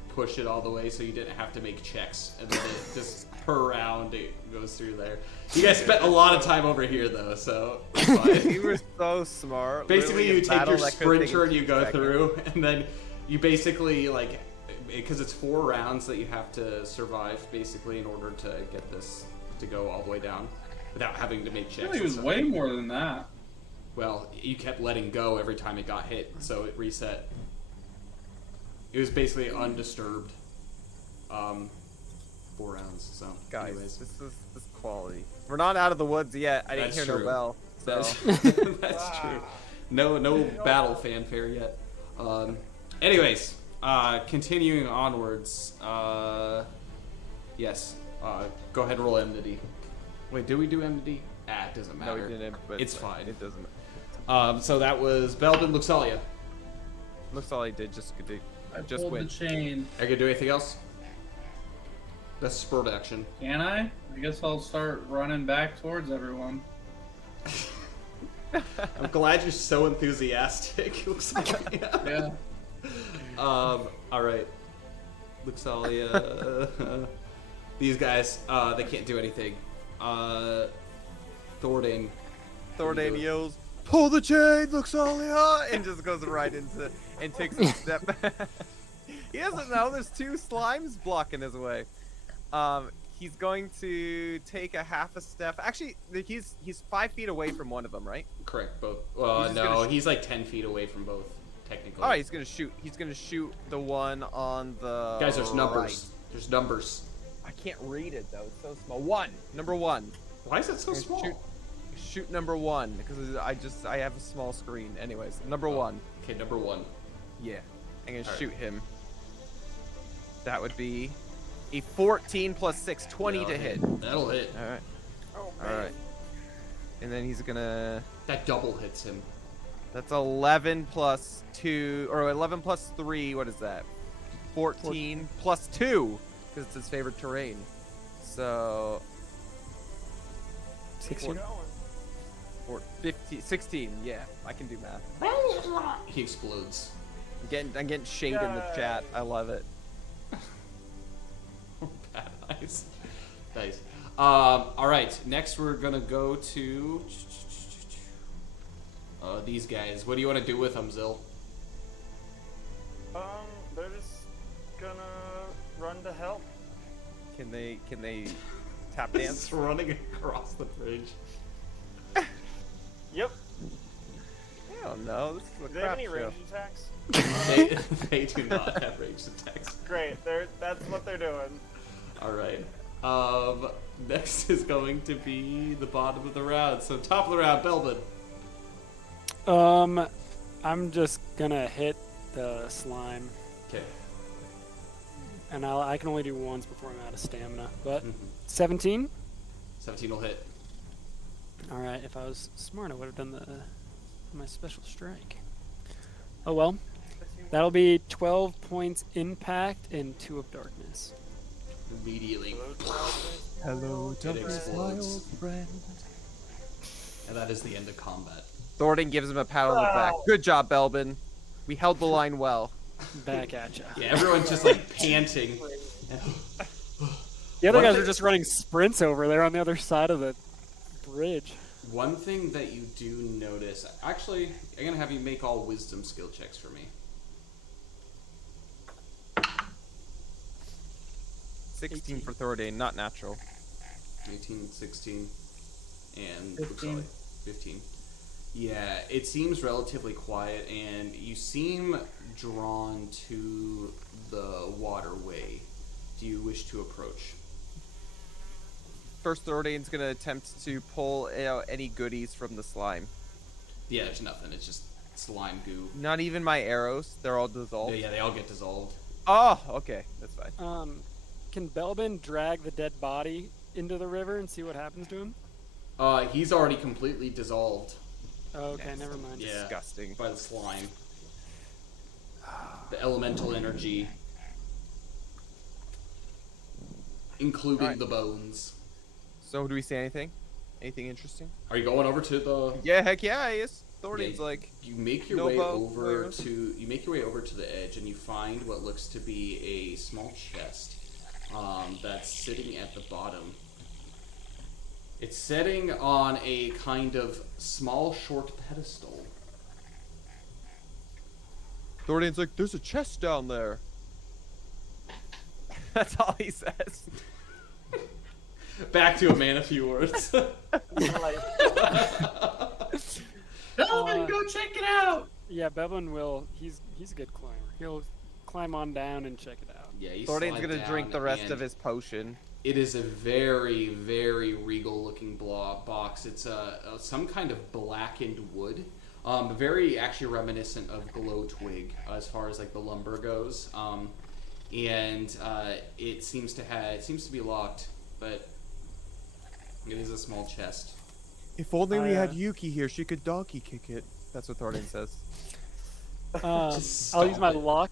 push it all the way so you didn't have to make checks. And then it just per round it goes through there. You guys spent a lot of time over here though, so it's fine. You were so smart. Basically, Literally you a take battle your that could've sprinter and taken you go 2 seconds. through, and then you basically, like, because it's 4 rounds that you have to survive, basically, in order to get this to go all the way down without having to make I checks. think it and was stuff. way more than that. Well, you kept letting go every time it got hit, so it reset. It was basically undisturbed. 4 rounds, so. Guys, anyways. this is quality. We're not out of the woods yet. I didn't That's hear true. no bell. So That's true. No battle fanfare yet. Anyways, continuing onwards. Yes. Go ahead and roll enmity. Wait, did we do enmity? It doesn't no, matter. we didn't. But It's fine. It doesn't. So that was Belbin, Luxalia. Looks all I did just I just pulled win. the chain. Are you gonna do anything else? That's spurt action. Can I? I guess I'll start running back towards everyone. I'm glad you're so enthusiastic, Luxalia. Yeah. All right, Luxalia. These guys, they can't do anything. Thordain. Thordain yells, "Pull the chain, Luxalia!" and just goes right into and takes a step back. He doesn't know there's 2 slimes blocking his way. He's going to take a half a step. Actually, he's 5 feet away from one of them, right? Correct, both. He's just No, gonna he's like 10 feet away from both, technically. Oh, he's gonna shoot. He's gonna shoot the one on the Guys, there's numbers. right. There's numbers. I can't read it though. It's so small. 1. Number 1. Why is it so I'm gonna small? Shoot number 1 because I have a small screen. Anyways, number 1. Okay, number 1. Yeah, I'm gonna Alright. shoot him. That would be a 14 plus 6, 20 That'll to hit. That'll hit. All right. Oh, All right. And then he's gonna. That double hits him. That's 11 plus 2, or 11 plus 3. What is that? 14 plus 2, because it's his favorite terrain. So 16. 16. Yeah, I can do math. He explodes. I'm getting shade in the chat. I love it. Bad eyes. Nice. All right. Next, we're gonna go to these guys. What do you want to do with them, Zil? They're just gonna run to help. Can they tap dance? It's running across the bridge. Yep. I don't know. This is a Do they have crap any show. range attacks? They do not have ranged attacks. Great. That's what they're doing. All right. Next is going to be the bottom of the round. So top of the round, Belvin. I'm just gonna hit the slime, Okay. and I can only do once before I'm out of stamina. But Mhm. 17. 17 will hit. All right. If I was smart, I would have done my special strike. Oh well. That'll be 12 points impact and 2 of darkness. Immediately. Hello, darkness, my old friend. And that is the end of combat. Thornton gives him a pat on the back. Good job, Belbin. We held the line well. Back at ya. Yeah, everyone's just like panting. The other One guys thing- are just running sprints over there on the other side of the bridge. One thing that you do notice, actually, I'm gonna have you make all wisdom skill checks for me. 16 for Thornton, not natural. 18, 16, and 15. 15. Yeah, it seems relatively quiet, and you seem drawn to the waterway. Do you wish to approach? First, Thornton's gonna attempt to pull out any goodies from the slime. Yeah, there's nothing. It's just slime goo. Not even my arrows. They're all dissolved. Yeah, they all get dissolved. Oh, okay. That's fine. Can Belbin drag the dead body into the river and see what happens to him? He's already completely dissolved. Oh, okay, never mind. Yeah. Disgusting. By the slime. The elemental energy. Including Alright. the bones. So, do we say anything? Anything interesting? Are you going over to the... Yeah, heck yeah, he is. Thornton's Yeah, like, You make your no way bow, over clear. to the edge, and you find what looks to be a small chest that's sitting at the bottom. It's sitting on a kind of small, short pedestal. Thornton's like, there's a chest down there. That's all he says. Back to a man of few words. Like, Belvin, go check it out. Yeah, Belbin will. He's a good climber. He'll climb on down and check it out. Yeah, you Thornton's slide gonna drink down, the rest and of his potion. It is a very, very regal-looking box. It's some kind of blackened wood, very actually reminiscent of glow twig as far as like the lumber goes. And it seems to be locked, but it is a small chest. If only we I, had Yuki here, she could donkey kick it. That's what Thornton says. Just I'll use my stomp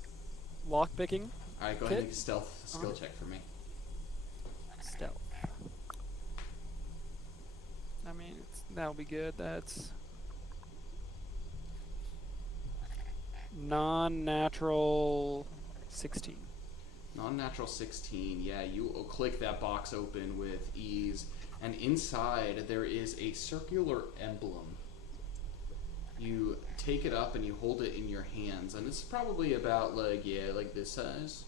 lock picking All right, go ahead and Kit? make a stealth skill Alright. check for me. stealth. I mean, that'll be good. That's non-natural 16. Non-natural 16. Yeah, you will click that box open with ease, and inside there is a circular emblem. You take it up and you hold it in your hands, and it's probably about like this size.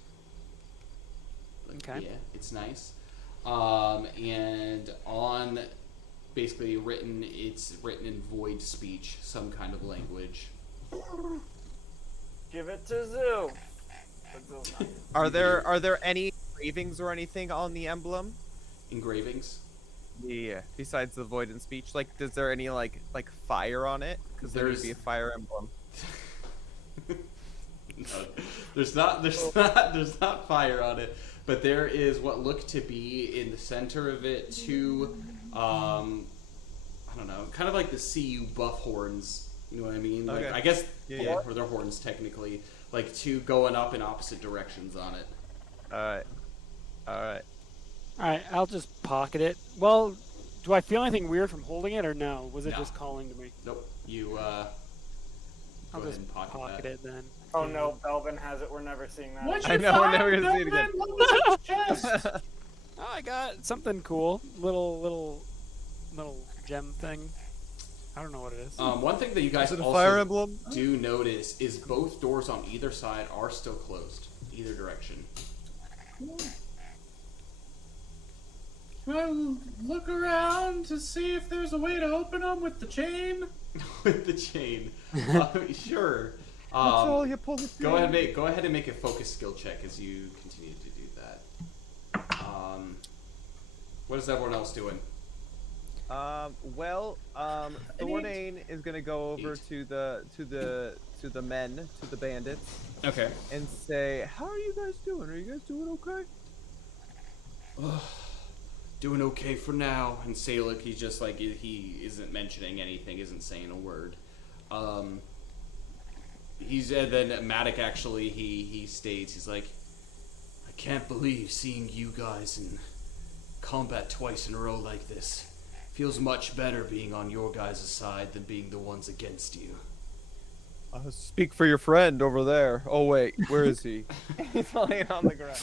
Okay. Yeah, it's nice. And on basically it's written in void speech, some kind of language. give it to Zoo. But Zoo's not here. Are there any engravings or anything on the emblem? Engravings. Yeah. Besides the void in speech, like, is there any like fire on it? Because there would There's- be a fire emblem. No, there's not fire on it, but there is what looked to be in the center of it two, I don't know, kind of like the CU buff horns. You know what I mean? Like, Okay. I guess Yeah. or they're horns technically, like two going up in opposite directions on it. All right. All right, I'll just pocket it. Well, do I feel anything weird from holding it, or no? Was it No. just calling to me? Nope. You I'll go ahead just and pocket that. it then. Oh no, Belvin has it. We're never seeing that. What'd I you know, we're find, never gonna see it again. Belvin? What was in the chest? Oh, I got something cool. Little gem thing. I don't know what it is. One thing that you guys Is it a also fire emblem? do notice is both doors on either side are still closed, either direction. Can I look around to see if there's a way to open them with the chain? With the chain. Sure. You pull the Go ahead and make a focus skill check as you continue to do that. What is everyone else doing? Thornane is gonna go over 8. to the bandits, Okay. and say, "How are you guys doing? Are you guys doing okay?" Doing okay for now. And Salic, he's just like, he isn't mentioning anything, isn't saying a word. Then Matic actually, he states, he's like, I can't believe seeing you guys in combat twice in a row like this. Feels much better being on your guys' side than being the ones against you. Speak for your friend over there. Oh wait, where is he? He's laying on the ground.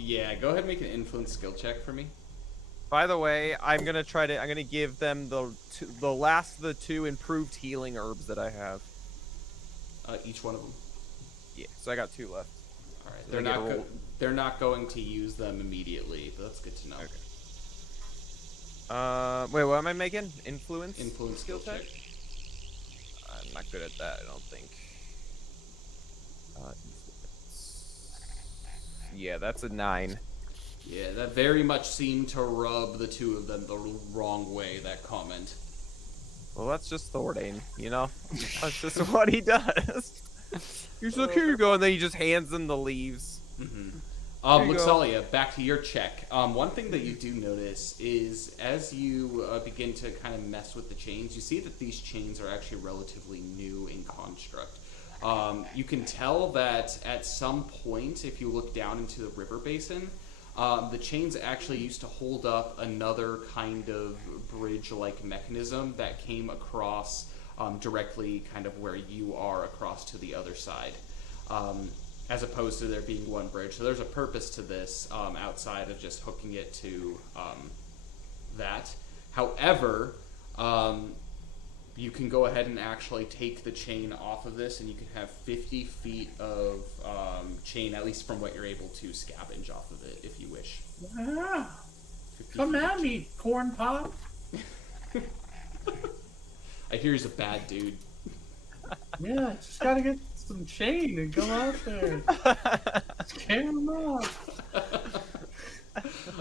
Yeah, go ahead and make an influence skill check for me. By the way, I'm gonna give them the last of the 2 improved healing herbs that I have. Each one of them. Yeah, so I got 2 left. All right, So they're not going to use them immediately, but that's good to know. Okay. Wait, what am I making? Influence? Influence skill check. I'm not good at that, I don't think. Yeah, that's a 9. Yeah, that very much seemed to rub the 2 of them the wrong way, that comment. Well, that's just Thordane, you know? That's just what he does. He's like, here you go, and then he just hands them the leaves. Mm-hmm. There you go. Luxalia, back to your check. One thing that you do notice is as you begin to kind of mess with the chains, you see that these chains are actually relatively new in construct. You can tell that at some point, if you look down into the river basin, the chains actually used to hold up another kind of bridge-like mechanism that came across directly kind of where you are across to the other side, as opposed to there being one bridge. So there's a purpose to this outside of just hooking it to that. However, you can go ahead and actually take the chain off of this, and you can have 50 feet of chain, at least from what you're able to scavenge off of it, if you wish. Wow. 50 Come feet. at me, corn pop. I hear he's a bad dude. Yeah, just gotta get some chain and go out there. Scare him off.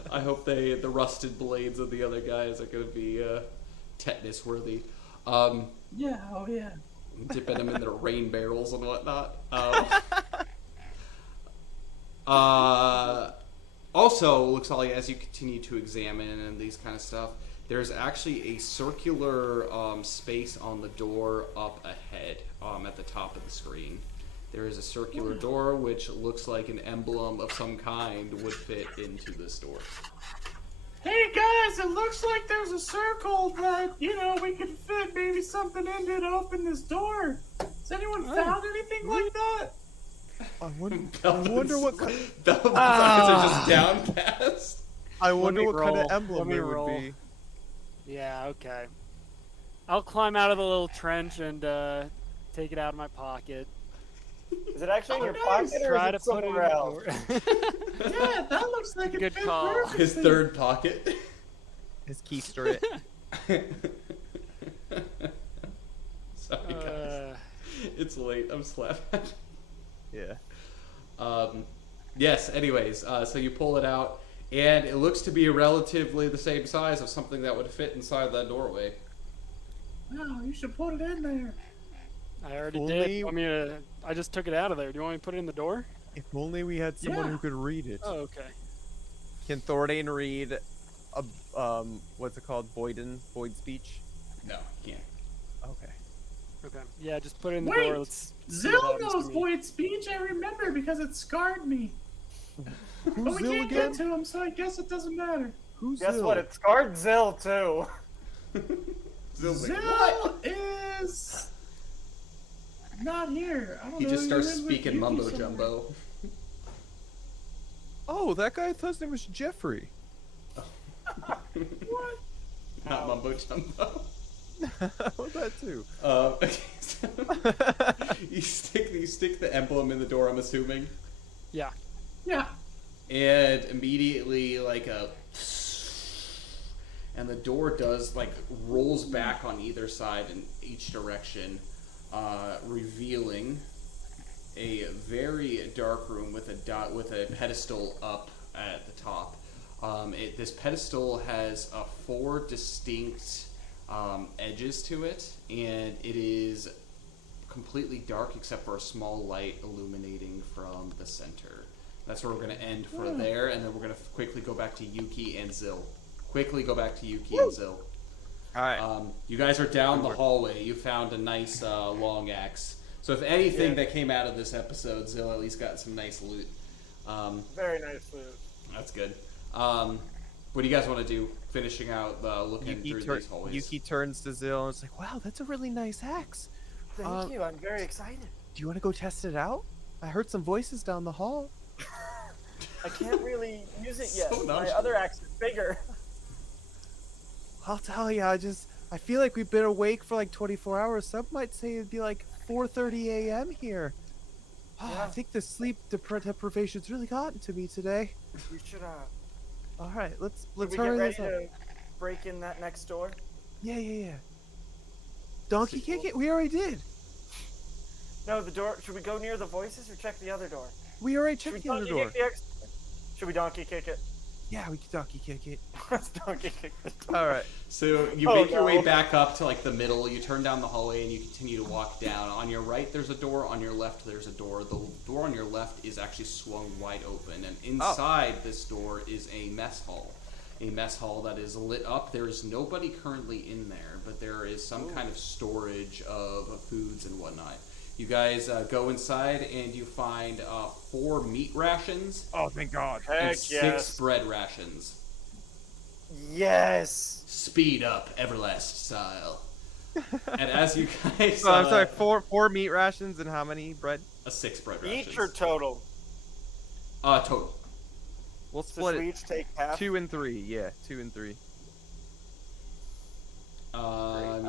I hope the rusted blades of the other guys are going to be tetanus worthy. Yeah, oh yeah. Dipping them in their rain barrels and whatnot. Also, looks like as you continue to examine and these kind of stuff, there's actually a circular space on the door up ahead at the top of the screen. There is a circular door which looks like an emblem of some kind would fit into this door. Hey guys, it looks like there's a circle that, we could fit maybe something into to open this door. Has anyone found anything like that? I wonder what kind Belvin's eyes are just downcast. I wonder what kind of roll. emblem Let me it would roll. be. Yeah, okay. I'll climb out of the little trench and take it out of my pocket. Is it actually in your nice. pocket or Try is to it put it in somewhere the else? door. Yeah, that looks like it Good fit call. perfectly. His third pocket. His keister it. Sorry guys. It's late. I'm slapping. Yeah. Yes, anyways, so you pull it out, and it looks to be relatively the same size of something that would fit inside that doorway. No, you should put it in there. I already Only- did. I just took it out of there. Do you want me to put it in the door? If only we had someone Yeah. who could read it. Oh, okay. Can Thordane read what's it called? Void speech? No, you can't. Okay. Okay. Yeah, just put it in the Wait, door. Let's see Zill what happens knows to me. void speech, I remember, because it scarred me. But Who's we Zill can't again? get to him, so I guess it doesn't matter. Who's Guess Zill? what? It scarred Zill too. Zill's like, Zill is not here. I don't He know. just He starts lives with speaking Yuki mumbo somewhere. jumbo. Oh, that guy I thought his name was Jeffrey. What? Not mumbo jumbo. that too. Okay, so you stick the emblem in the door, I'm assuming, Yeah. Yeah. and immediately like a and the door does rolls back on either side in each direction, revealing a very dark room with a pedestal up at the top. This pedestal has 4 distinct edges to it, and it is completely dark except for a small light illuminating from the center. That's where we're going to end for there, and then we're going to quickly go back to Yuki and Zil. All right. You guys are down the hallway. You found a nice long axe. So if anything that came out of this episode, Zil at least got some nice loot. Very nice loot. That's good. What do you guys want to do? Finishing out looking through these hallways. Yuki turns to Zil and is like, "Wow, that's a really nice axe. Thank you. I'm very excited. Do you want to go test it out? I heard some voices down the hall." I can't really use it yet. So My nonchalant. other axe is bigger. I'll tell you, I feel like we've been awake for 24 hours. Some might say it'd be 4:30 a.m. here. Yeah. I think the sleep deprivation's really gotten to me today. We should All right, let's should we get hurry ready this up. to break in that next door? Yeah. Donkey kick it? We already did. No, the door. Should we go near the voices or check the other door? We already Should we checked the other donkey door. kick the Should we donkey kick it? Yeah, we can donkey kick it. Let's donkey kick the door. All right. So you Oh, make your way no. back up to the middle. You turn down the hallway and you continue to walk down. On your right, there's a door. On your left, there's a door. The door on your left is actually swung wide open, and inside this door is a mess hall. A mess hall that is lit up. There is nobody currently in there, but there is some kind of storage of foods and whatnot. You guys go inside and you find 4 meat rations Oh, thank God. and Heck 6 yes. bread rations. Yes. Speed up, Everlast style. And as you guys, So I'm sorry, four meat rations and how many bread? 6 bread rations. Each or total? Total. We'll So split should we it. each take half? 2 and 3. Yeah, 2 and 3.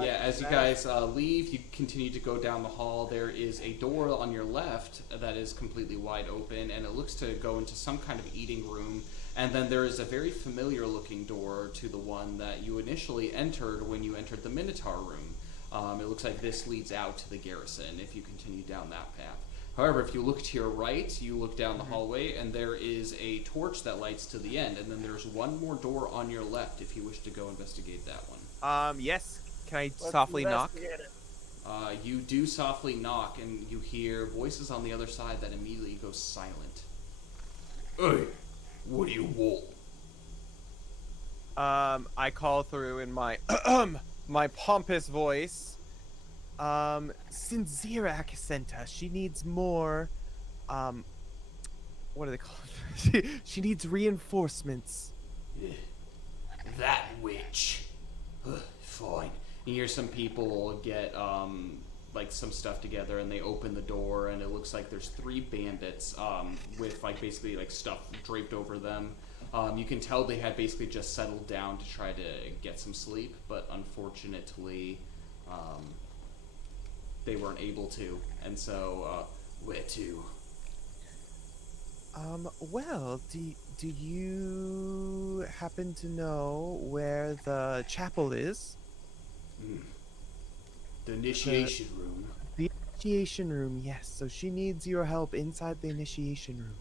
Yeah, as you guys leave, you continue to go down the hall. There is a door on your left that is completely wide open, and it looks to go into some kind of eating room. And then there is a very familiar looking door to the one that you initially entered when you entered the Minotaur room. It looks like this leads out to the garrison if you continue down that path. However, if you look to your right, you look down the hallway, and there is a torch that lights to the end. And then there's one more door on your left if you wish to go investigate that one. Yes. Can I Let's softly knock? investigate it. You do softly knock, and you hear voices on the other side that immediately go silent. Hey, what do you want? I call through in my my pompous voice. Since Zirak sent us, she needs more. What do they call it? She needs reinforcements. That witch. Fine. You hear some people get some stuff together, and they open the door, and it looks like there's 3 bandits with basically stuff draped over them. You can tell they had basically just settled down to try to get some sleep, but unfortunately they weren't able to. And so where to? Well, do you happen to know where the chapel is? The initiation room. The initiation room, yes. So she needs your help inside the initiation room.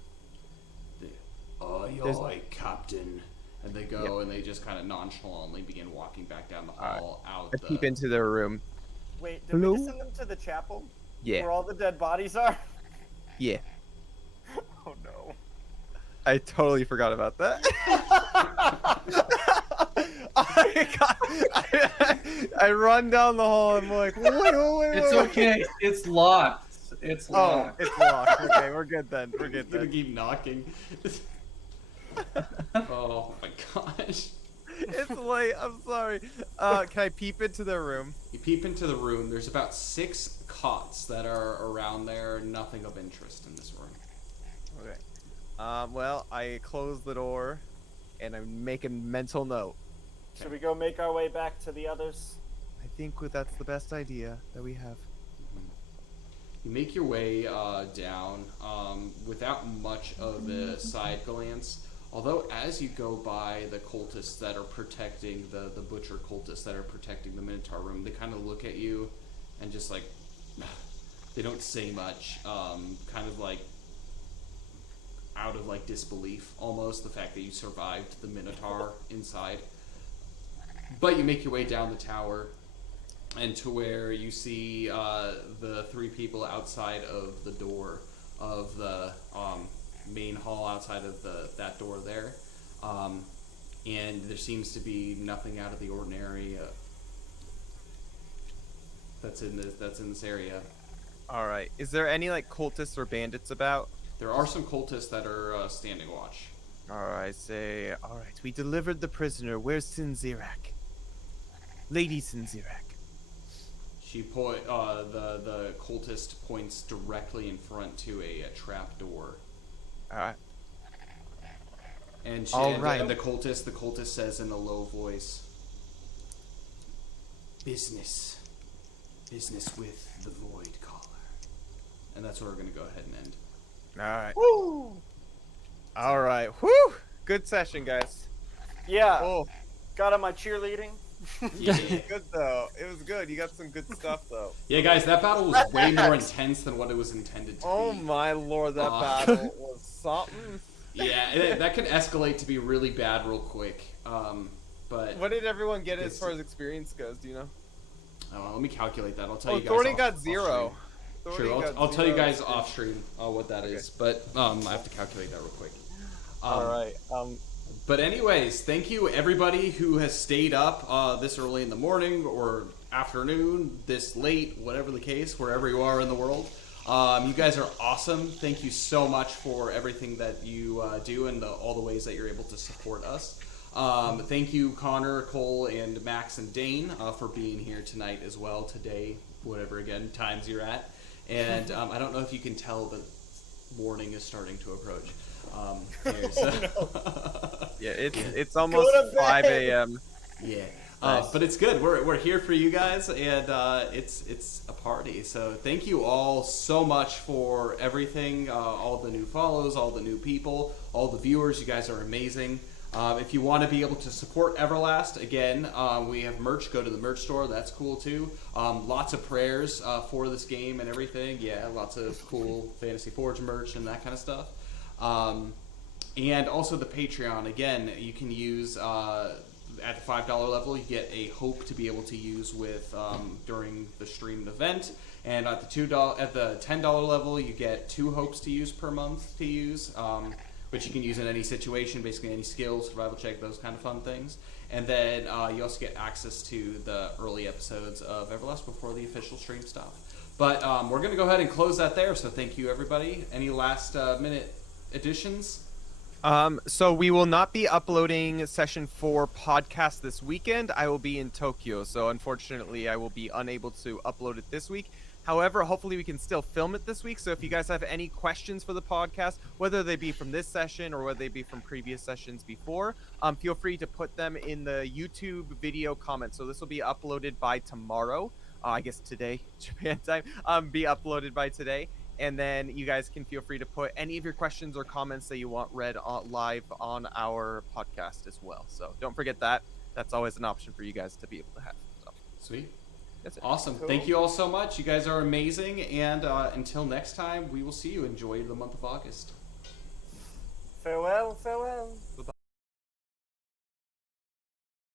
Aye, Captain. And they go and they just kind of nonchalantly begin walking back down the hall out I peep into their room. Wait, did Hello? we just send them to the chapel? Yeah. Where all the dead bodies are? Yeah. Oh no. I totally forgot about that. I run down the hall and I'm like, wait. It's okay. It's locked. It's Oh, locked. it's locked. Okay, we're good then. We're good Gonna then. keep knocking. Oh my gosh. It's late. I'm sorry. Can I peep into their room? You peep into the room. There's about 6 cots that are around there. Nothing of interest in this room. Okay. Well, I close the door, and I'm making mental note. Should we go make our way back to the others? I think that's the best idea that we have. You make your way down without much of a side glance. Although as you go by the cultists that are protecting the butcher cultists that are protecting the Minotaur room, they kind of look at you and just like they don't say much. Kind of like out of like disbelief almost, the fact that you survived the Minotaur inside. But you make your way down the tower and to where you see the three people outside of the door of the main hall, outside of that door there. And there seems to be nothing out of the ordinary that's in this area. All right. Is there any like cultists or bandits about? There are some cultists that are standing watch. All right. Say. All right. We delivered the prisoner. Where's Sinzirak? Lady Sinzirak. The cultist points directly in front to a trap door. All right. And the cultist says in a low voice, business with the Void Caller. And that's where we're going to go ahead and end. All right. Woo! All right. Whew. Good session, guys. Yeah. Oh, Got on my cheerleading. Yeah. good though. It was good. You got some good stuff though. Yeah, guys, that battle was way more intense than what it was intended to Oh be. my lord, that battle was something. Yeah, that can escalate to be really bad real quick. But What did everyone get as far as experience goes? Do you know? let me calculate that. I'll tell you guys. Thorny off- got off 0. stream. Thorny True. got I'll tell you 0 guys experience. off stream what that is. But I have to calculate that real quick. All right. But anyways, thank you everybody who has stayed up this early in the morning or afternoon, this late, whatever the case, wherever you are in the world. You guys are awesome. Thank you so much for everything that you do and all the ways that you're able to support us. Thank you, Connor, Cole, and Max and Dane for being here tonight as well, today, whatever again times you're at. And I don't know if you can tell that morning is starting to approach. Here, so. Yeah, it's almost to bed. 5 a.m. Yeah. Nice. But it's good. We're here for you guys, and it's a party. So thank you all so much for everything, all the new follows, all the new people, all the viewers. You guys are amazing. If you want to be able to support Everlast, again, we have merch. Go to the merch store. That's cool too. Lots of prayers for this game and everything. Yeah, lots of cool Fantasy Forge merch and that kind of stuff. And also the Patreon. Again, you can use at the $5 level, you get a hope to be able to use with during the streamed event. And at the $10 level, you get 2 hopes to use per month to use, which you can use in any situation, basically any skill, survival check, those kind of fun things. And then you also get access to the early episodes of Everlast before the official stream stuff. But we're going to go ahead and close that there. So thank you, everybody. Any last minute additions? So we will not be uploading session 4 podcast this weekend. I will be in Tokyo, so unfortunately I will be unable to upload it this week. However, hopefully we can still film it this week. So if you guys have any questions for the podcast, whether they be from this session or whether they be from previous sessions before, feel free to put them in the YouTube video comments. So this will be uploaded by tomorrow. I guess today, Japan time, be uploaded by today. And then you guys can feel free to put any of your questions or comments that you want read live on our podcast as well. So don't forget that. That's always an option for you guys to be able to have. So Sweet. that's it. Awesome. Cool. Thank you all so much. You guys are amazing. And until next time, we will see you. Enjoy the month of August. Farewell, farewell. Bye-bye.